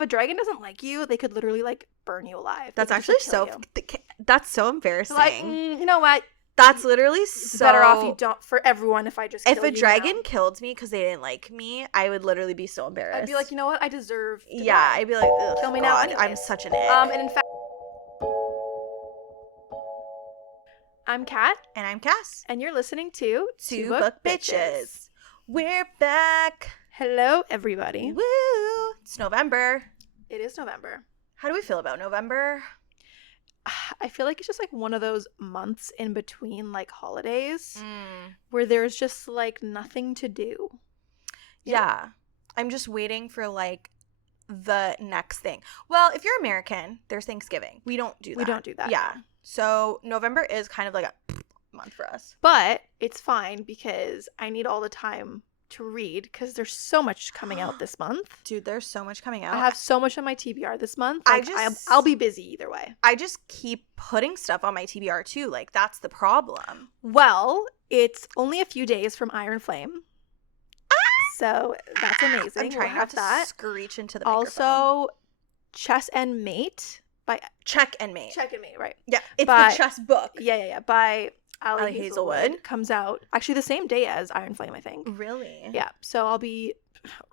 a dragon doesn't like you, they could literally like burn you alive. That's actually that's so embarrassing. Like, you know what? That's literally it's better off you don't, for everyone, if I just kill if a you dragon now. killed me because they didn't like me, I would literally be so embarrassed. I'd be like, you know what? I deserve to yeah, die. I'd be like, ugh, kill me God, now I'm anyways. such an ick. And in fact, I'm Kat. And I'm Cass. And you're listening to Two Book Bitches. We're back. Hello, everybody. Woo! It's November. It is November. How do we feel about November? I feel like it's just like one of those months in between like holidays where there's just like nothing to do. Yeah. I'm just waiting for like the next thing. Well, if you're American, there's Thanksgiving. We don't do that. We don't do that. Yeah. So November is kind of like a month for us. But it's fine because I need all the time to read because there's so much coming out this month. Dude, there's so much coming out. I have so much on my TBR this month. Like, I'll be busy either way. I just keep putting stuff on my TBR too. Like, that's the problem. Well, it's only a few days from Iron Flame. So that's amazing. I'm trying not to screech into the microphone. Also, Chess and Mate by Check and Mate, right? Yeah, it's the chess book. Yeah. By Ali Hazelwood. Comes out actually the same day as Iron Flame, I think. Really? Yeah. So I'll be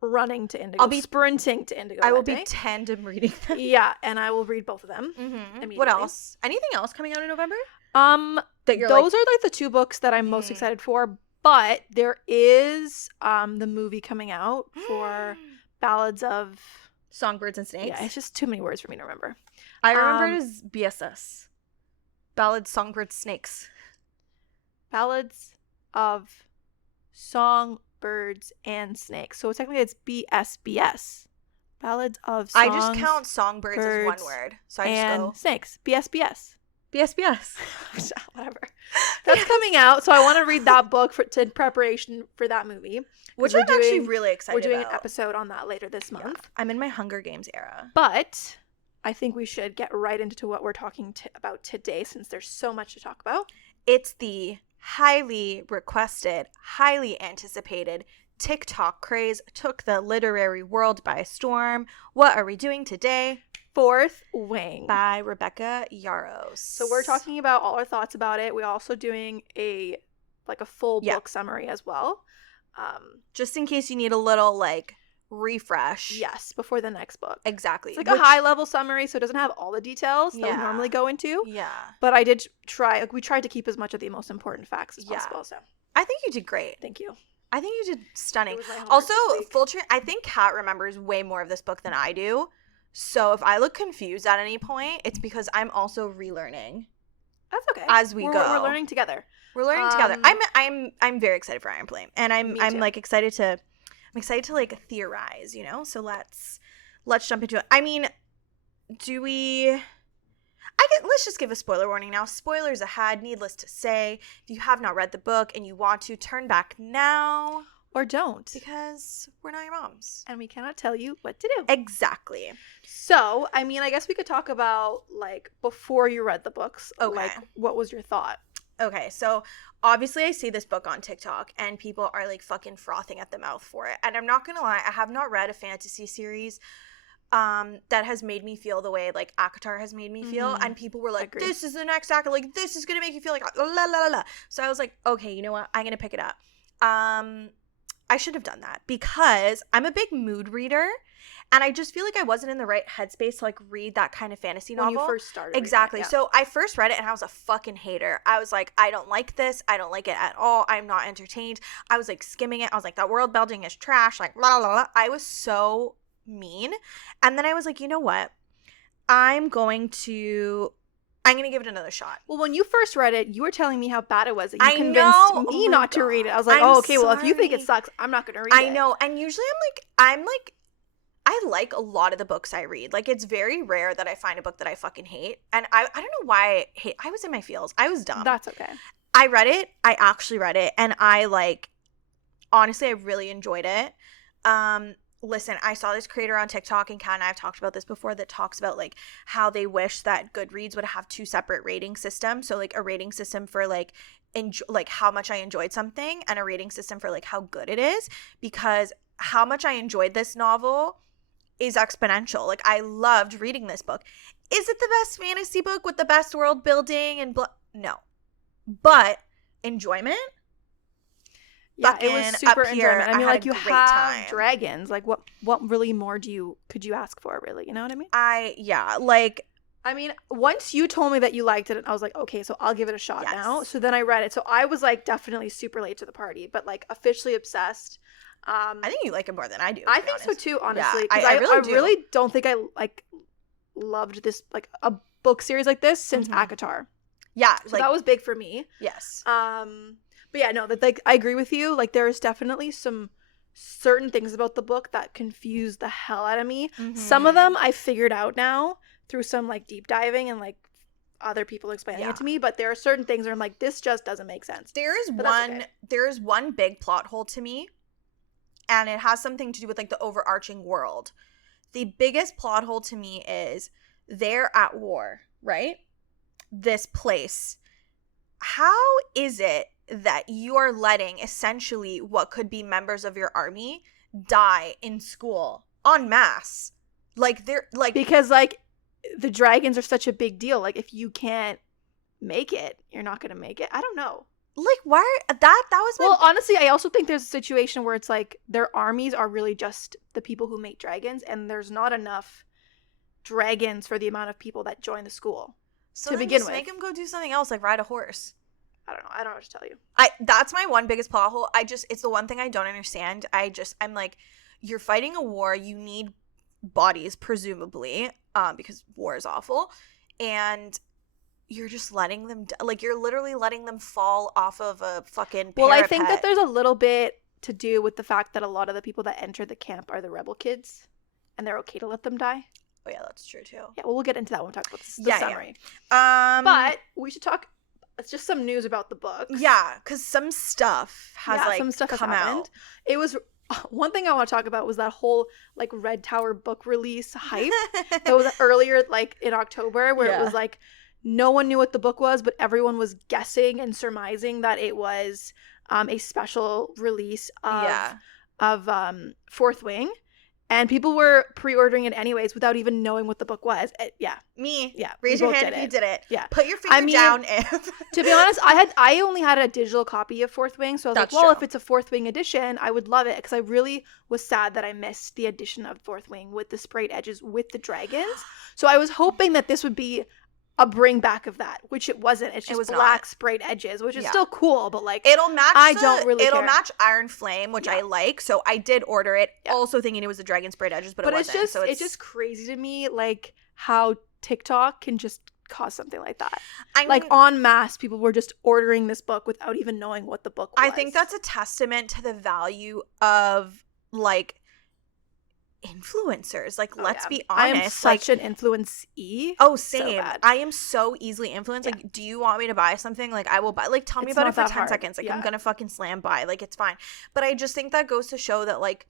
running to Indigo. I'll be sprinting to Indigo. I will be tandem reading them. Yeah, and I will read both of them. Mm-hmm. What else? Anything else coming out in November? Those are like the two books that I'm most excited for. But there is the movie coming out for Ballads of Songbirds and Snakes. Yeah, it's just too many words for me to remember. I remember it as BSS. Ballads, Songbirds, Snakes. Ballads of Songbirds and Snakes. So technically it's BSBS. Ballads of Songs, I just count Songbirds as one word. So I just go Snakes. BSBS. BSBS. Whatever. That's coming out, so I want to read that book in preparation for that movie. Which I'm actually really excited about. We're doing an episode on that later this month. Yeah. I'm in my Hunger Games era. But I think we should get right into what we're talking about today since there's so much to talk about. It's the highly requested, highly anticipated TikTok craze took the literary world by storm. What are we doing today? Fourth Wing by Rebecca Yarros. So we're talking about all our thoughts about it. We're also doing a full book summary as well. Just in case you need a little like refresh. Yes, before the next book. Exactly. It's like a high level summary, so it doesn't have all the details that we normally go into. Yeah. But I did try, we tried to keep as much of the most important facts as possible. So I think you did great. Thank you. I think you did stunning. Also, I think Kat remembers way more of this book than I do. So if I look confused at any point, it's because I'm also relearning. That's okay. As we go, we're learning together. We're learning together. I'm very excited for Iron Flame, and I'm like excited to like theorize, you know. So let's jump into it. I mean, let's just give a spoiler warning now. Spoilers ahead. Needless to say, if you have not read the book and you want to, turn back now. Or don't. Because we're not your moms. And we cannot tell you what to do. Exactly. So, I mean, I guess we could talk about, like, before you read the books. Okay. Like, what was your thought? Okay, so obviously I see this book on TikTok and people are, like, fucking frothing at the mouth for it. And I'm not gonna lie, I have not read a fantasy series that has made me feel the way, like, ACOTAR has made me feel. And people were like, this is the next act. Like, this is gonna make you feel like, la, la, la, la. So I was like, okay, you know what? I'm gonna pick it up. I should have done that because I'm a big mood reader and I just feel like I wasn't in the right headspace to like read that kind of fantasy novel. When you first started. Exactly. So I first read it and I was a fucking hater. I was like, I don't like this. I don't like it at all. I'm not entertained. I was like skimming it. I was like, that world building is trash. Like, la la la. I was so mean. And then I was like, you know what? I'm going to give it another shot. Well, when you first read it, you were telling me how bad it was. And you convinced me not to read it. I was like, okay, well, if you think it sucks, I'm not going to read it. I know. And usually I like a lot of the books I read. Like, it's very rare that I find a book that I fucking hate. And I don't know why I was in my feels. I was dumb. That's okay. I read it. I actually read it. And honestly, I really enjoyed it. Listen, I saw this creator on TikTok, and Kat and I have talked about this before, that talks about like how they wish that Goodreads would have two separate rating systems. So like a rating system for like how much I enjoyed something, and a rating system for like how good it is, because how much I enjoyed this novel is exponential. Like, I loved reading this book. Is it the best fantasy book with the best world building and no, but enjoyment. Yeah, it was super enjoyment. I mean, like, you have time. dragons. Like, what really more could you ask for, really? You know what I mean? I mean, once you told me that you liked it, I was like, okay, so I'll give it a shot now. So then I read it. So I was, like, definitely super late to the party, but, like, officially obsessed. I think you like it more than I do. I think so too, honestly. Yeah, I really don't think I, like, loved this, like, a book series like this since ACOTAR. Yeah. So that was big for me. Yes. But yeah, no, that, like, I agree with you. Like, there's definitely some certain things about the book that confuse the hell out of me. Some of them I figured out now through some, like, deep diving and, like, other people explaining it to me, but there are certain things where I'm like, this just doesn't make sense. There is one big plot hole to me, and it has something to do with, like, the overarching world. The biggest plot hole to me is they're at war, right? This place. How is it that you are letting essentially what could be members of your army die in school en masse? Like, they're like, because, like, the dragons are such a big deal. Like, if you can't make it, you're not gonna make it. I don't know. Like, why that was my... Well, honestly, I also think there's a situation where it's like their armies are really just the people who make dragons, and there's not enough dragons for the amount of people that join the school to begin with. Make them go do something else, like ride a horse. I don't know. I don't know what to tell you. That's my one biggest plot hole. It's the one thing I don't understand. I'm like, you're fighting a war. You need bodies, presumably, because war is awful, and you're just letting them like, you're literally letting them fall off of a fucking parapet. Well, I think that there's a little bit to do with the fact that a lot of the people that enter the camp are the rebel kids, and they're okay to let them die. Oh yeah, that's true too. Yeah, well, we'll get into that when we talk about the summary. Yeah. But we should talk. It's just some news about the book. Yeah, because some stuff has come out. It was one thing I want to talk about was that whole, like, Red Tower book release hype that was earlier, like, in October, where it was like no one knew what the book was, but everyone was guessing and surmising that it was a special release of Fourth Wing. And people were pre-ordering it anyways without even knowing what the book was. Me. Yeah. Raise your hand if you did it. Yeah. Put your finger down if. To be honest, I only had a digital copy of Fourth Wing, so I was if it's a Fourth Wing edition, I would love it, because I really was sad that I missed the edition of Fourth Wing with the sprayed edges with the dragons. So I was hoping that this would be a bring back of that, which it wasn't. It was black sprayed edges, which is still cool, but, like, it'll match. It'll care. Match Iron Flame, which I like. So I did order it, also thinking it was the dragon sprayed edges, but it wasn't. It's just crazy to me, like, how TikTok can just cause something like that. I mean, like, en masse, people were just ordering this book without even knowing what the book was. I think that's a testament to the value of, like, influencers. Like, let's be honest. I am such an influencee. Oh, same. So I am so easily influenced. Like, do you want me to buy something? Like, I will buy. Like, tell me about it for 10 seconds. Like, I'm gonna fucking slam buy. Like, it's fine. But I just think that goes to show that, like,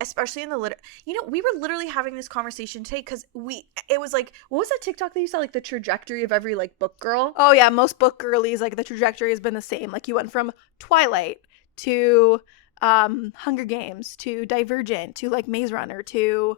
especially in the we were literally having this conversation today, because it was like, what was that TikTok that you saw, like, the trajectory of every, like, book girl? Oh yeah, most book girlies, like, the trajectory has been the same. Like, you went from Twilight to Hunger Games to Divergent to, like, Maze Runner to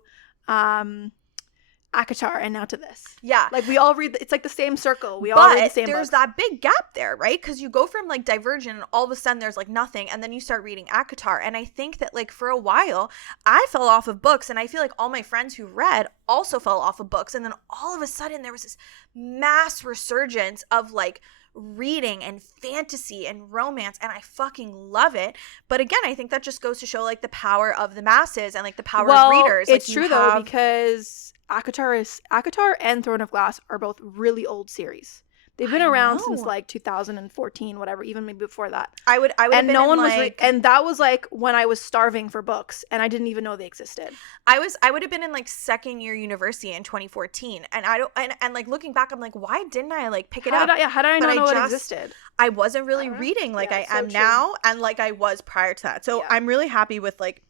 ACOTAR, and now to this. Yeah. Like, we all read, it's like the same circle. We all read the same there's books. That big gap there, right? Because you go from, like, Divergent, and all of a sudden there's, like, nothing, and then you start reading ACOTAR. And I think that, like, for a while, I fell off of books, and I feel like all my friends who read also fell off of books. And then all of a sudden there was this mass resurgence of, like, reading and fantasy and romance, and I fucking love it. But again, I think that just goes to show, like, the power of the masses and, like, the power of readers. It's true though, because ACOTAR and Throne of Glass are both really old series. They've been around since, like, 2014, whatever, even maybe before that. I would and no one was and that was, like, when I was starving for books and I didn't even know they existed. I would have been in, like, second year university in 2014, and I don't and like, looking back, I'm like, why didn't I, like, pick it up? How did I not know it existed? I wasn't really reading like I am now, and like I was prior to that. So I'm really happy with, like,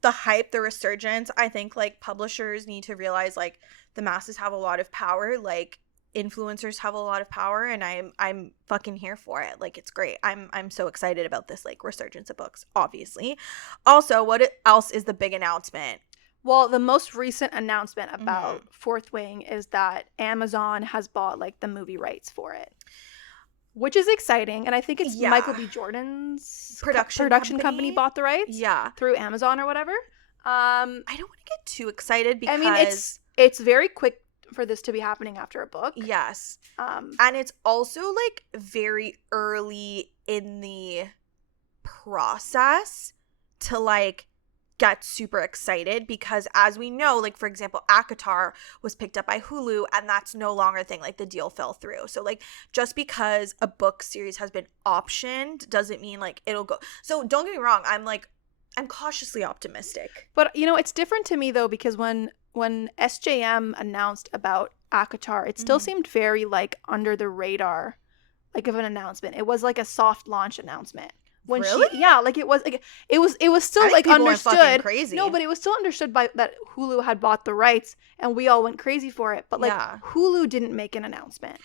the hype, the resurgence. I think, like, publishers need to realize, like, the masses have a lot of power. Like, influencers have a lot of power, and I'm fucking here for it. Like, it's great. I'm so excited about this, like, resurgence of books, obviously. Also, what else is the big announcement? Well, the most recent announcement about Fourth Wing is that Amazon has bought like the movie rights for it, which is exciting. And I think it's Michael B. Jordan's production company bought the rights. Yeah, through Amazon or whatever. I don't want to get too excited because I mean it's very quick for this to be happening after a book. Yes, and it's also like very early in the process to like get super excited because, as we know, like for example, ACOTAR was picked up by Hulu and that's no longer a thing. Like the deal fell through. So like just because a book series has been optioned doesn't mean like it'll go. So don't get me wrong, I'm cautiously optimistic. But you know, it's different to me though, because when SJM announced about ACOTAR, it still seemed very like under the radar, like of an announcement. It was like a soft launch announcement. When really? Like it was still like understood. Crazy. No, but it was still understood by that Hulu had bought the rights, and we all went crazy for it. But like Hulu didn't make an announcement.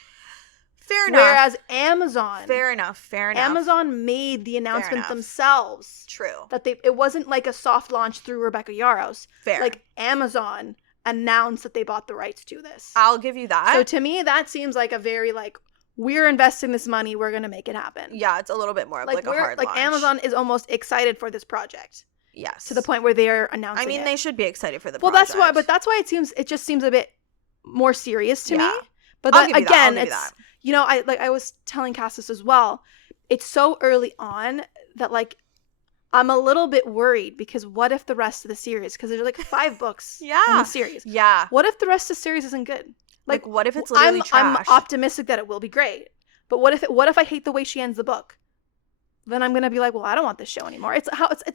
Fair enough. Whereas Amazon. Fair enough. Amazon made the announcement themselves. True. That it wasn't like a soft launch through Rebecca Yarros. Fair. Like Amazon announced that they bought the rights to this. I'll give you that. So to me, that seems like a very like, we're investing this money, we're gonna make it happen. Yeah, it's a little bit more of like a hard launch. Amazon is almost excited for this project. Yes. To the point where they're announcing it. They should be excited for the project. Well, that's why it just seems a bit more serious to me. But that, again, it's, you know, I was telling Cass this as well. It's so early on that like I'm a little bit worried because what if the rest of the series, because there's like 5 books in the series. Yeah. What if the rest of the series isn't good? Like what if it's literally trash? I'm optimistic that it will be great. But what if I hate the way she ends the book? Then I'm gonna be like, well, I don't want this show anymore. It's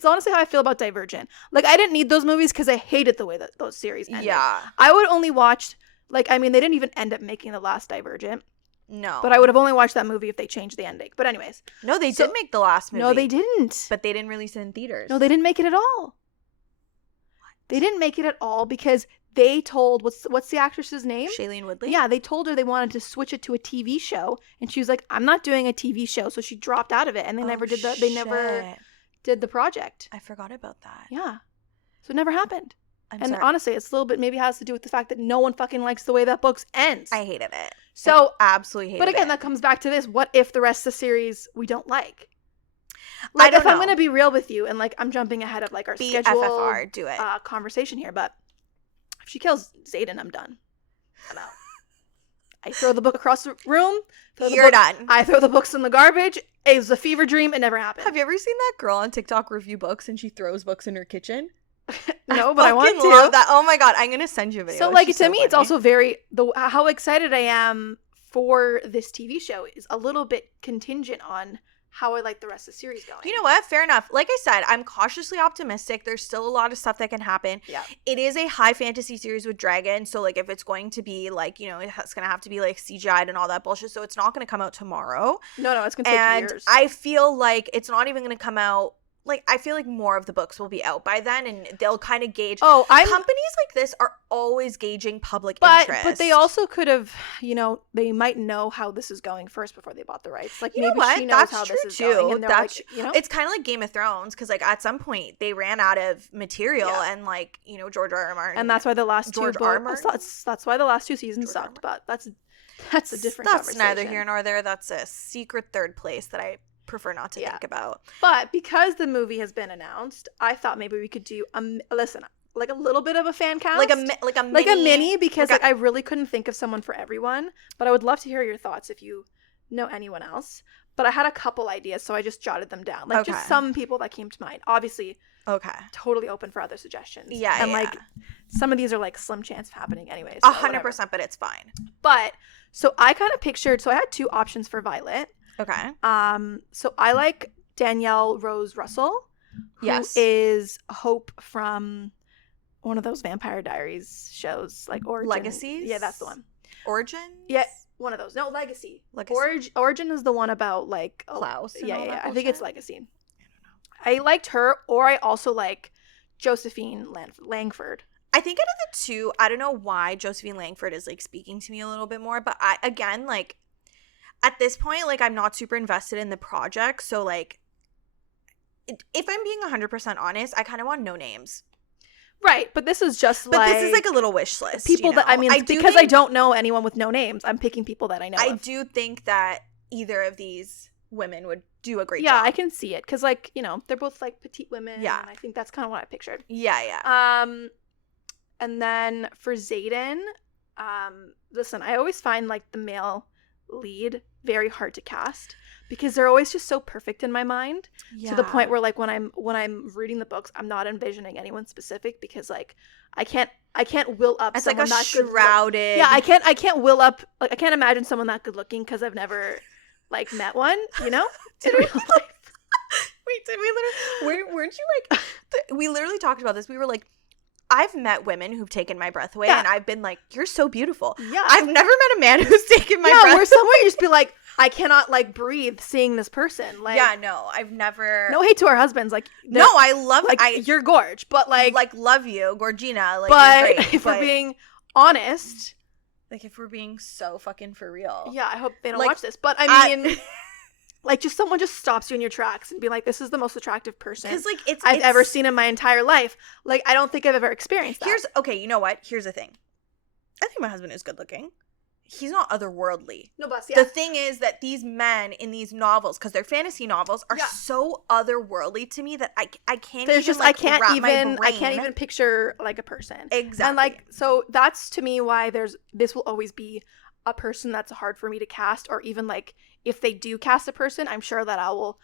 honestly how I feel about Divergent. Like I didn't need those movies because I hated the way that those series ended. Yeah. I would only watch they didn't even end up making the last Divergent. No. But I would have only watched that movie if they changed the ending. But anyways. No, they did make the last movie. No, they didn't. But they didn't release it in theaters. No, they didn't make it at all. What? They didn't make it at all because they told, what's the actress's name? Shailene Woodley? Yeah, they told her they wanted to switch it to a TV show, and she was like, I'm not doing a TV show, so she dropped out of it, and they never did the project. I forgot about that. Yeah. So it never happened. Honestly, it's a little bit maybe has to do with the fact that no one fucking likes the way that book ends. I hated it. So I absolutely hated it. But again, that comes back to this. What if the rest of the series we don't like? Like, if I'm going to be real with you, and like I'm jumping ahead of like our scheduled FFR, do it. Conversation here, but if she kills Xaden, I'm done. I'm out. I throw the book across the room. You're done. I throw the books in the garbage. It was a fever dream. It never happened. Have you ever seen that girl on TikTok review books and she throws books in her kitchen? No, but I want to. Love that. Oh my god, I'm gonna send you a video. So like to me, it's also very how excited I am for this TV show is a little bit contingent on how I like the rest of the series going. You know what? Fair enough. Like I said, I'm cautiously optimistic. There's still a lot of stuff that can happen. Yeah. It is a high fantasy series with dragons, so like if it's going to be like, you know, it's gonna have to be like CGI'd and all that bullshit. So it's not gonna come out tomorrow. No, it's gonna take years. I feel like it's not even gonna come out. Like, I feel like more of the books will be out by then, and they'll kind of gauge. Companies like this are always gauging public interest. But they also could have, you know, they might know how this is going first before they bought the rights. Like, maybe she knows how this is going. And that's like, you know? It's kind of like Game of Thrones, because, like, at some point, they ran out of material, and, like, you know, George R. R. Martin. And that's why the last that's why the last 2 seasons sucked, but that's a different conversation. That's neither here nor there. That's a secret third place that I prefer not to think about. But because the movie has been announced, I thought maybe we could do like a little bit of a fan cast, like a mini, because like I really couldn't think of someone for everyone. But I would love to hear your thoughts if you know anyone else. But I had a couple ideas, so I just jotted them down, like just some people that came to mind. Obviously, totally open for other suggestions. Yeah, and like some of these are like slim chance of happening anyways. 100%, but it's fine. But so I kind of pictured. So I had 2 options for Violet. Okay. So I like Danielle Rose Russell, who is Hope from one of those Vampire Diaries shows, like Origin. Legacies? Yeah, that's the one. Origin? Yeah, one of those. No, Legacy. Legacy. Origin is the one about like Klaus. Yeah. I think it's Legacy. I don't know. I liked her, or I also like Josephine Langford. I think out of the 2, I don't know why Josephine Langford is like speaking to me a little bit more, but I again like. At this point, like, I'm not super invested in the project, so, like, if I'm being 100% honest, I kind of want no names. Right, but this is just But this is like a little wish list. People that, I mean, because I don't know anyone with no names, I'm picking people that I know. I do think that either of these women would do a great job. Yeah, I can see it. Because, like, you know, they're both, like, petite women. Yeah. And I think that's kind of what I pictured. Yeah. And then for Xaden, listen, I always find, like, the male lead very hard to cast. Because they're always just so perfect in my mind, to the point where, like, when I'm reading the books, I'm not envisioning anyone specific because, like, I can't will up it's someone like a that shrouded. Yeah, I can't will up, like, I can't imagine someone that good looking because I've never, like, met one, you know, in real life. Wait, did we literally? Weren't you like? We literally talked about this. We were like, I've met women who've taken my breath away, and I've been like, "You're so beautiful." Yeah, I've never met a man who's taken my breath. Yeah, where somewhere you just be like, I cannot, like, breathe seeing this person. Like, yeah, no, I've never. No hate to our husbands, like. No, I love. Like, you're gorge, but like love you, Gorgina. Like, but you're great, if we're being honest, like, if we're being so fucking for real. Yeah, I hope they don't like, watch this. But I mean. Like, just someone just stops you in your tracks and be like, this is the most attractive person like, I've ever seen in my entire life. Like, I don't think I've ever experienced that. Okay, you know what? Here's the thing. I think my husband is good looking. He's not otherworldly. No, but The thing is that these men in these novels, because they're fantasy novels, are so otherworldly to me that I can't There's even, just, like, I my can't even picture, like, a person. Exactly. And, like, so that's, to me, why this will always be a person that's hard for me to cast, or even, like, if they do cast a person, I'm sure that I will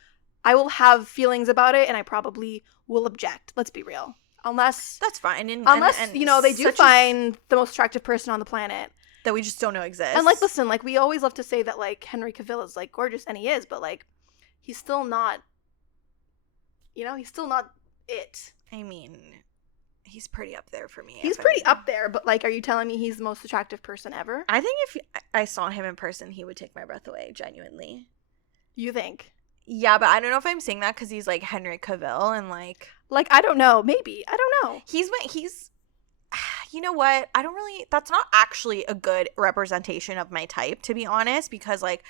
have feelings about it, and I probably will object. Let's be real. Unless that's fine. Unless you know, they do find the most attractive person on the planet that we just don't know exists. And, like, listen, like, we always love to say that, like, Henry Cavill is, like, gorgeous, and he is, but, like, he's still not, you know, he's still not it. I mean, he's pretty up there for me. He's pretty up there, but, like, are you telling me he's the most attractive person ever? I think if I saw him in person, he would take my breath away, genuinely. You think? Yeah, but I don't know if I'm saying that because he's, like, Henry Cavill and, like, I don't know. Maybe. I don't know. He's you know what? That's not actually a good representation of my type, to be honest, because, like,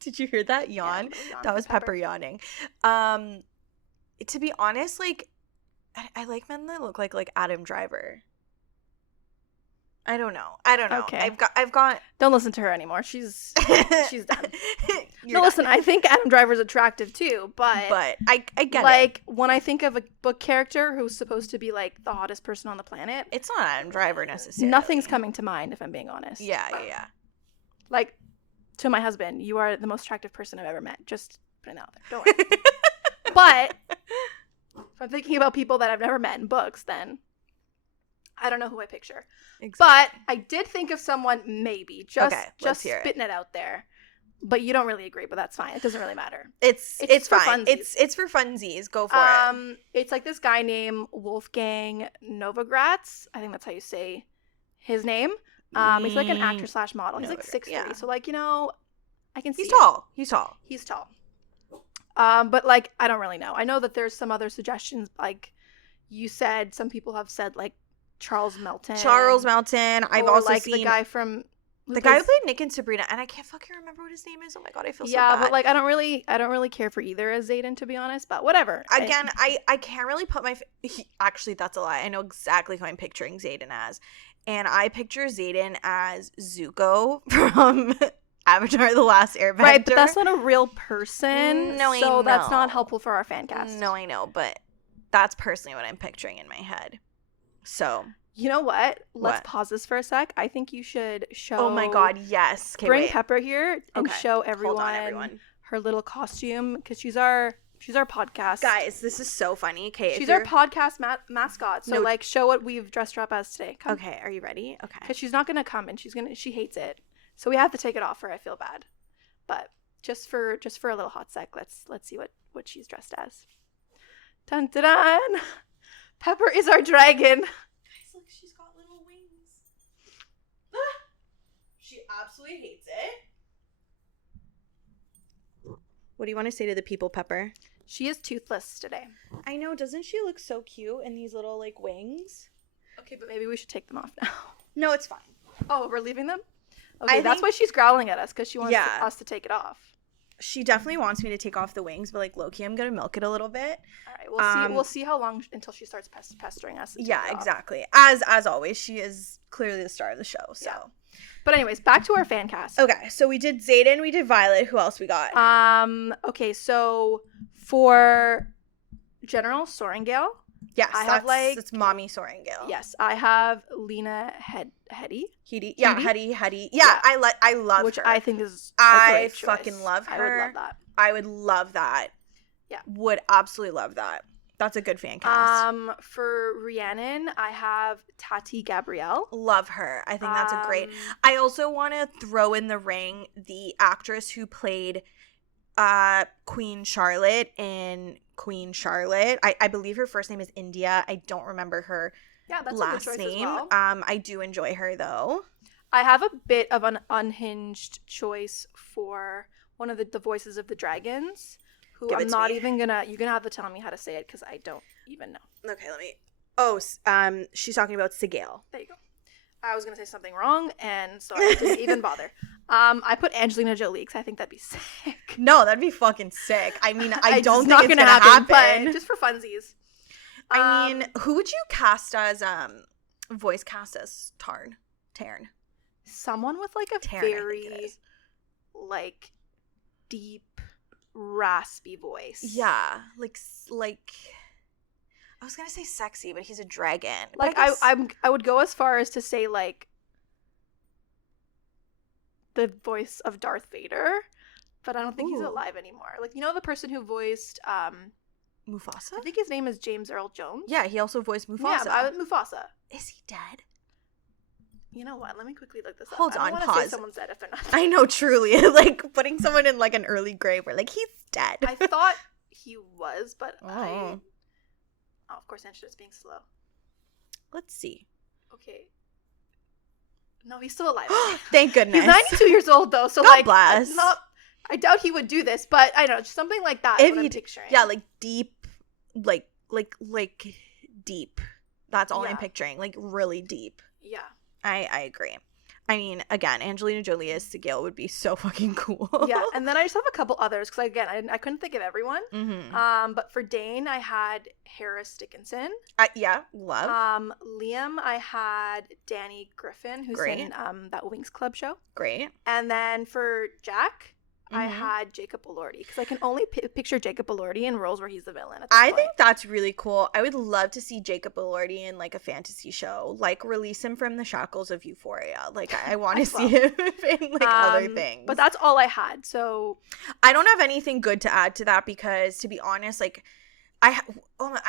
did you hear that yawn? Yeah, that was Pepper yawning. To be honest, like, I like men that look like Adam Driver. I don't know. Okay. I've got. Don't listen to her anymore. She's done. No, listen. I think Adam Driver's attractive too, but I get like, when I think of a book character who's supposed to be, like, the hottest person on the planet, it's not Adam Driver necessarily. Nothing's coming to mind, if I'm being honest. Yeah. Like, to my husband, you are the most attractive person I've ever met. Just putting that out there. Don't worry. But if I'm thinking about people that I've never met in books, then I don't know who I picture. Exactly. But I did think of someone, maybe, just spitting it out there. But you don't really agree, but that's fine. It doesn't really matter. It's fine. It's for funsies. Go for it. It's like this guy named Wolfgang Novogratz. I think that's how you say his name. He's like an actor / model. He's like 6'3". Yeah. So, like, you know, I can see He's tall. He's tall. But, like, I don't really know. I know that there's some other suggestions. Like, you said, some people have said, like, Charles Melton. I've also like, seen the guy from the guy who played Nick and Sabrina, and I can't fucking remember what his name is. Oh my god, I feel so bad. Yeah, but, like, I don't really care for either as Xaden, to be honest. But whatever. Again, I can't really put actually, that's a lie. I know exactly who I'm picturing Xaden as, and I picture Xaden as Zuko from Avatar: The Last Airbender. Right, but that's not a real person. No, I so know. That's not helpful for our fan cast. No, I know, but that's personally what I'm picturing in my head. So, you know what? Let's pause this for a sec. I think you should show. Oh my god, yes. Bring Pepper here and show everyone her little costume, because she's our podcast. Guys, this is so funny. Okay, she's our podcast mascot. So, like, show what we've dressed her up as today. Come. Okay, are you ready? Okay. Because she's not gonna come, and she hates it. So we have to take it off her. I feel bad, but just for a little hot sec, let's see what she's dressed as. Dun dun dun. Pepper is our dragon. Guys, look, she's got little wings. She absolutely hates it. What do you want to say to the people, Pepper? She is toothless today. I know. Doesn't she look so cute in these little, like, wings? Okay, but maybe we should take them off now. No, it's fine. Oh, we're leaving them? Okay, that's why she's growling at us, because she wants us to take it off. She definitely wants me to take off the wings, but like low-key, I'm gonna milk it a little bit. All right, we'll see. We'll see how long until she starts pestering us. Yeah, exactly. As always, she is clearly the star of the show. So, yeah. But anyways, back to our fan cast. Okay, so we did Xaden, we did Violet. Who else we got? Okay, so for General Sorrengail, yes, I have it's Mommy Sorrengail. Yes, I have Lena Headey. Yeah, Heady. Yeah, I love which her. I think is I fucking love her. I would love that. I would love that. Yeah, would absolutely love that. That's a good fan cast. For Rhiannon, I have Tati Gabrielle. Love her. I think that's a great. I also want to throw in the ring the actress who played Queen Charlotte in Queen Charlotte. I believe her first name is India. I don't remember her last name. As well. I do enjoy her though. I have a bit of an unhinged choice for one of the voices of the dragons. Who I'm not even gonna. You're gonna have to tell me how to say it because I don't even know. Okay, let me. She's talking about Sigale. There you go. I was gonna say something wrong, and so I didn't even bother. I put Angelina Jolie because I think that'd be sick. No, that'd be fucking sick. I mean, I don't think not it's gonna happen, but just for funsies. I mean, who would you cast as voice cast as Tarn? Someone with like a very like deep, raspy voice. Yeah, like I was gonna say sexy, but he's a dragon. Like I would go as far as to say like the voice of Darth Vader, but I don't think he's alive anymore. Like, you know, the person who voiced Mufasa? I think his name is James Earl Jones. Yeah, he also voiced Mufasa. Yeah, Mufasa. Is he dead? You know what? Let me quickly look this up. Hold on, I don't want to say someone's dead if they're not dead. I know, truly. Like, putting someone in, like, an early grave where, like, he's dead. I thought he was, but Oh, of course, Angela's being slow. Let's see. Okay. No, he's still alive. Thank goodness. He's 92 years old, though, so, God like, bless. I doubt he would do this, but I don't know, just something like that is what I'm picturing. Yeah, like, deep, like, deep. That's all I'm picturing. Like, really deep. Yeah. I agree. I mean, again, Angelina Jolie as Sigale would be so fucking cool. Yeah, and then I just have a couple others because again, I couldn't think of everyone. Mm-hmm. But for Dane, I had Harris Dickinson. Yeah, love. Liam, I had Danny Griffin, who's in that Winx Club show. Great. And then for Jack, I had Jacob Elordi because I can only picture Jacob Elordi in roles where he's the villain. I think that's really cool. I would love to see Jacob Elordi in like a fantasy show, like release him from the shackles of Euphoria. Like I want to see him in like other things. But that's all I had. So I don't have anything good to add to that because, to be honest, like I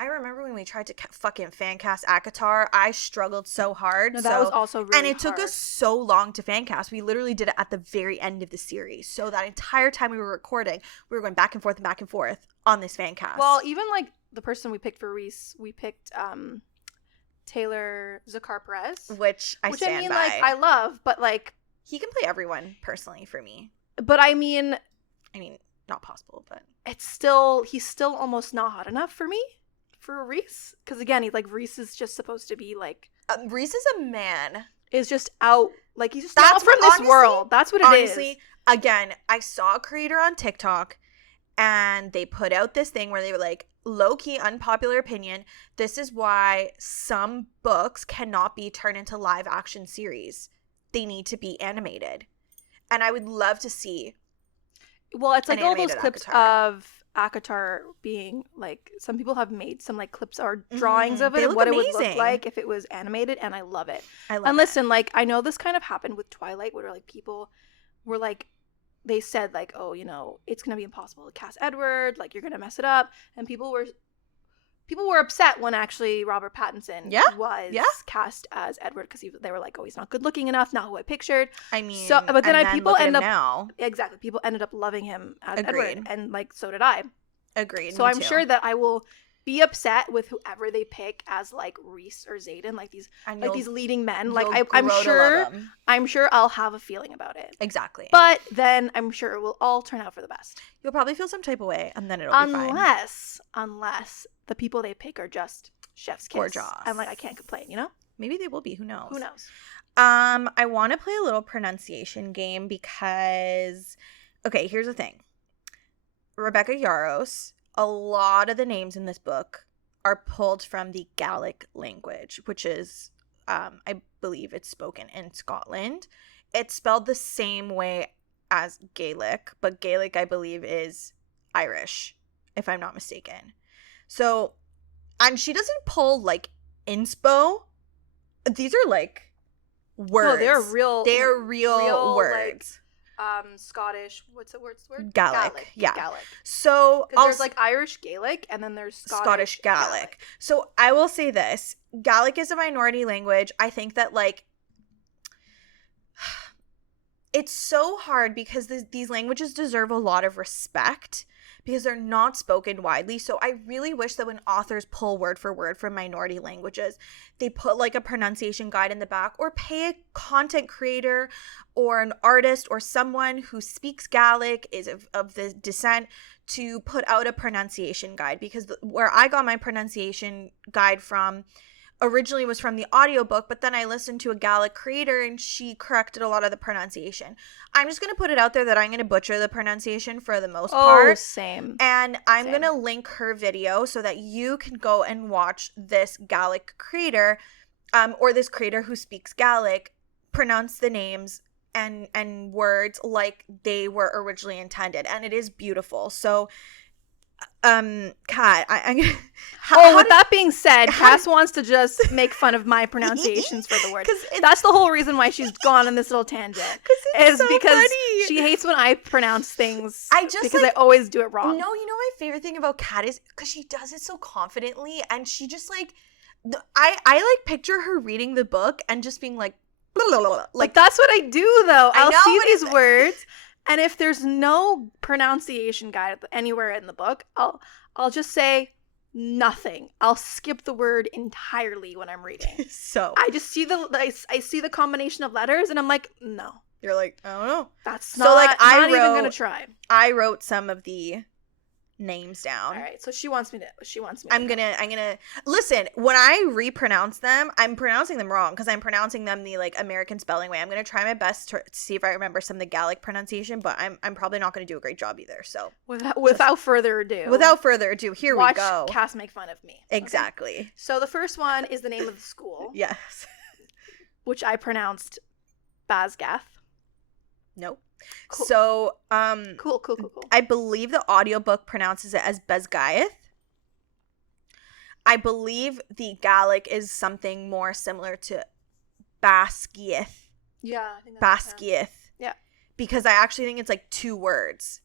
remember when we tried to fucking fan cast ACOTAR, I struggled so hard. No, that was also really hard. And it took us so long to fan cast. We literally did it at the very end of the series. So that entire time we were recording, we were going back and forth on this fan cast. Well, even like the person we picked for Reese, we picked Taylor Zakar Perez. Which I stand by. Like, I love, but like... He can play everyone, personally, for me. But I mean, not possible, but... he's still almost not hot enough for me, for Reese. Because again, Reese is just supposed to be like... Reese is a man. Is just out, like he's just not from this world. That's what it is. Honestly, again, I saw a creator on TikTok and they put out this thing where they were like, low-key unpopular opinion, this is why some books cannot be turned into live action series. They need to be animated. And I would love to see... Well, it's like all those clips of ACOTAR being like, some people have made some like clips or drawings of it and what it would look like if it was animated, and I love it. Listen, like I know this kind of happened with Twilight where like people were like, they said like, oh, you know, it's gonna be impossible to cast Edward, like you're gonna mess it up, and people were upset when actually Robert Pattinson was cast as Edward because they were like, oh, he's not good looking enough, not who I pictured. I mean, so but then people ended up now. Exactly, people ended up loving him as Edward, and like so did I. Agreed. So I'm sure that I will be upset with whoever they pick as like Reese or Xaden, like these leading men. Like I'm sure I'll have a feeling about it. Exactly. But then I'm sure it will all turn out for the best. You'll probably feel some type of way, and then it'll be fine. Unless the people they pick are just chef's kiss. Gorgeous. And like I can't complain, you know? Maybe they will be. Who knows? Who knows? I want to play a little pronunciation game because, okay, here's the thing. Rebecca Yarros, a lot of the names in this book are pulled from the Gaelic language, which is, I believe it's spoken in Scotland. It's spelled the same way as Gaelic, but Gaelic, I believe, is Irish, if I'm not mistaken. So, and she doesn't pull, like, inspo. These are, like, words. No, they're real words. Like, Scottish, what's the word? Gaelic. Yeah. Gaelic. So, there's, like, Irish Gaelic, and then there's Scottish Gaelic. So, I will say this. Gaelic is a minority language. I think that, like, it's so hard because these languages deserve a lot of respect because they're not spoken widely. So I really wish that when authors pull word for word from minority languages, they put like a pronunciation guide in the back, or pay a content creator or an artist or someone who speaks Gaelic, is of the descent, to put out a pronunciation guide. Because where I got my pronunciation guide from originally was from the audiobook, but then I listened to a Gaelic creator and she corrected a lot of the pronunciation. I'm just going to put it out there that I'm going to butcher the pronunciation for the most part. Same. And I'm going to link her video so that you can go and watch this Gaelic creator, or this creator who speaks Gaelic, pronounce the names and words like they were originally intended. And it is beautiful. So Kat, with that being said, Cass wants to just make fun of my pronunciations for the word. That's the whole reason why she's gone on this little tangent. Is so because funny. She hates when I pronounce things. Because I always do it wrong. No, you know my favorite thing about Kat is because she does it so confidently, and she just like, I like picture her reading the book and just being like, blah, blah, blah. Like, but that's what I do though. I'll see these words. And if there's no pronunciation guide anywhere in the book, I'll just say nothing. I'll skip the word entirely when I'm reading. So I just see I see the combination of letters, and I'm like, no. You're like, I don't know. That's not even gonna try. I wrote some of the names down. All right, so she wants me to. I'm gonna listen. When I repronounce them, I'm pronouncing them wrong because I'm pronouncing them the like American spelling way. I'm gonna try my best to see if I remember some of the Gaelic pronunciation, but I'm probably not gonna do a great job either. So without further ado, here we go. Watch Cass make fun of me. Exactly. Okay? So the first one is the name of the school. Yes. Which I pronounced Basgath. Nope. Cool. So, Cool. I believe the audiobook pronounces it as Besgaeth. I believe the Gaelic is something more similar to Basgieth. Yeah, I think that's Basgieth. Yeah. Because I actually think it's like 2 words.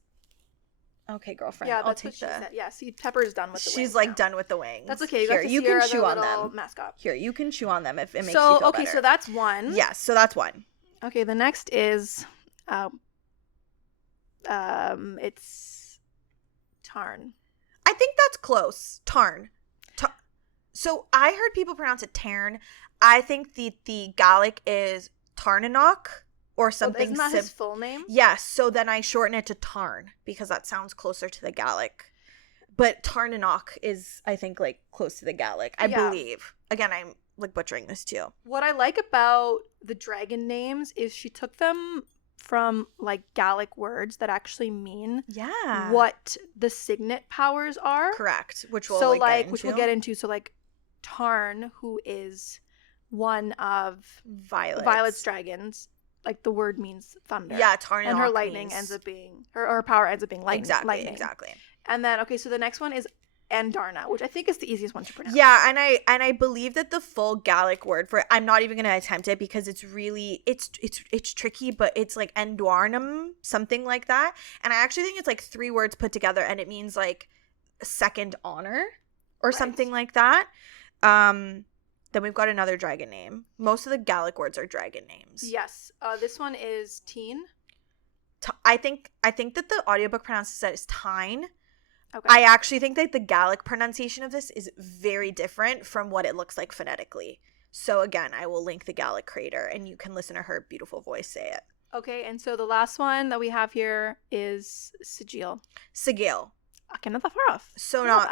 Okay, girlfriend. Yeah, that's what she said. Yeah, see, Pepper's done with the wings. She's like done with the wings. That's okay. You can chew on them. Mascot. Here, you can chew on them if it makes you feel better. Okay, so that's one. Yes, so that's one. Okay, the next is it's Tarn. I think that's close. Tarn. So I heard people pronounce it Tarn. I think the Gaelic is Tarnanok or something. Isn't that his full name? Yes. So then I shorten it to Tarn because that sounds closer to the Gaelic. But Tarnanok is, I think, like close to the Gaelic. I believe. Again, I'm like butchering this too. What I like about the dragon names is she took them from like Gaelic words that actually mean what the signet powers are. Correct. Which we'll get into. So like Tarn, who is one of Violet's dragons, like the word means thunder. Yeah, Tarn, and her lightning ends up being her power ends up being lightning. Exactly. And then so the next one is Andarna, which I think is the easiest one to pronounce. Yeah, and I believe that the full Gaelic word for it, I'm not even going to attempt it because it's really it's tricky, but it's like Endwarnum, something like that. And I actually think it's like 3 words put together, and it means like second honor or something like that. Then we've got another dragon name. Most of the Gaelic words are dragon names. Yes. This one is Teen. I think that the audiobook pronounces it as Tyne. Okay. I actually think that the Gaelic pronunciation of this is very different from what it looks like phonetically. So again, I will link the Gaelic creator and you can listen to her beautiful voice say it. Okay, and so the last one that we have here is Sigil. Sigil. Okay, not that far off. So not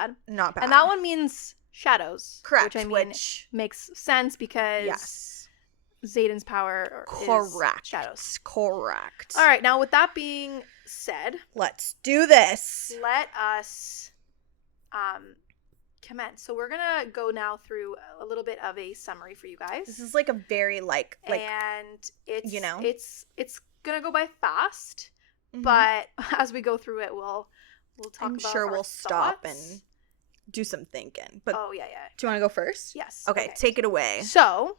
bad. And that one means shadows. Correct. Which makes sense because Xaden's power Correct. is shadows. Correct. All right, now with that being said, let's do this. Let us commence. So we're gonna go now through a little bit of a summary for you guys. This is like a very like and it's, you know, it's gonna go by fast, but as we go through it, we'll talk I'm about sure our we'll stop thoughts. And do some thinking. But oh yeah. Do you want to go first? Yes. Okay, take it away. So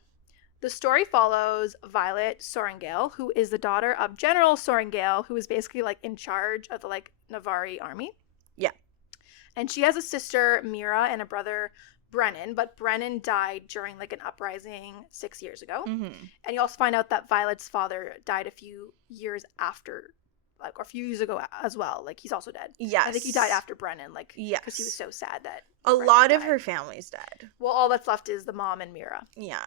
the story follows Violet Sorrengail, who is the daughter of General Sorrengail, who is basically like in charge of the like Navari army. Yeah. And she has a sister, Mira, and a brother, Brennan, but Brennan died during like an uprising 6 years ago. And you also find out that Violet's father died a few years after, like, or a few years ago as well. Like, he's also dead. Yes. I think he died after Brennan, like, yes, because he was so sad that a Brennan lot of died. her family's dead. Well, all that's left is the mom and Mira. Yeah.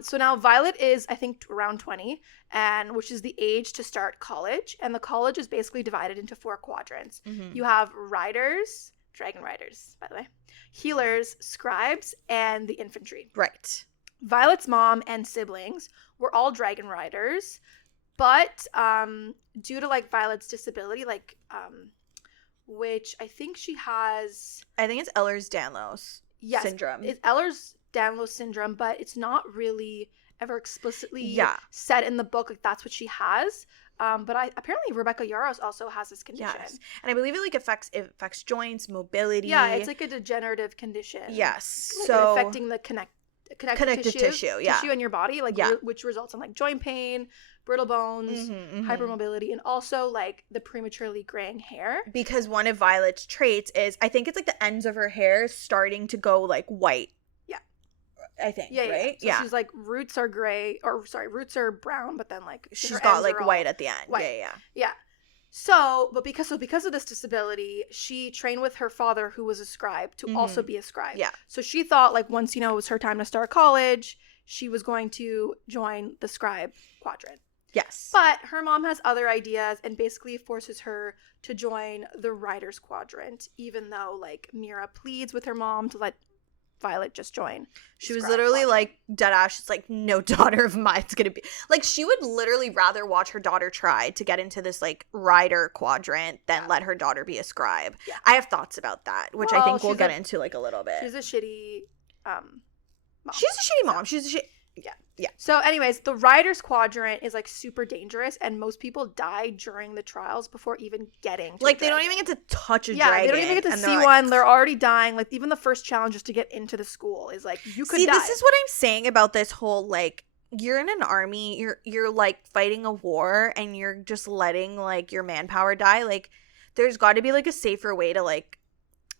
So now Violet is, I think, around 20, and which is the age to start college. And the college is basically divided into 4 quadrants. You have riders, dragon riders, by the way, healers, scribes, and the infantry. Right. Violet's mom and siblings were all dragon riders, but due to like Violet's disability, like which I think she has, I think it's Ehlers-Danlos syndrome. It's Ehlers-Danlos syndrome, but it's not really ever explicitly said in the book like that's what she has. But apparently Rebecca Yarros also has this condition. Yes, and I believe it like affects joints, mobility. Yeah, it's like a degenerative condition. Yes, like so affecting the connective tissue in your body, like which results in like joint pain, brittle bones, hypermobility, and also like the prematurely graying hair. Because one of Violet's traits is, I think it's like the ends of her hair starting to go like white. I think, right? So she's like, roots are roots are brown, but then like she's got like white at the end. White. Yeah. So, but because of this disability, she trained with her father, who was a scribe, to also be a scribe. Yeah. So she thought like once, it was her time to start college, she was going to join the scribe quadrant. Yes. But her mom has other ideas and basically forces her to join the writer's quadrant, even though like Mira pleads with her mom to let Violet just join. She was literally like deadass. She's like, no daughter of mine's gonna be like, she would literally rather watch her daughter try to get into this like rider quadrant than let her daughter be a scribe. Yeah. I have thoughts about that, which I think we'll get into like a little bit. She's a shitty mom. She's a shitty mom. She's a shit. Yeah. So anyways, the Riders Quadrant is like super dangerous, and most people die during the trials before even getting to like they don't even get to touch a dragon. They don't even get to see one. They're already dying. Like even the first challenge just to get into the school is like you could die. This is what I'm saying about this whole like, you're in an army, you're like fighting a war, and you're just letting like your manpower die. Like there's got to be like a safer way to like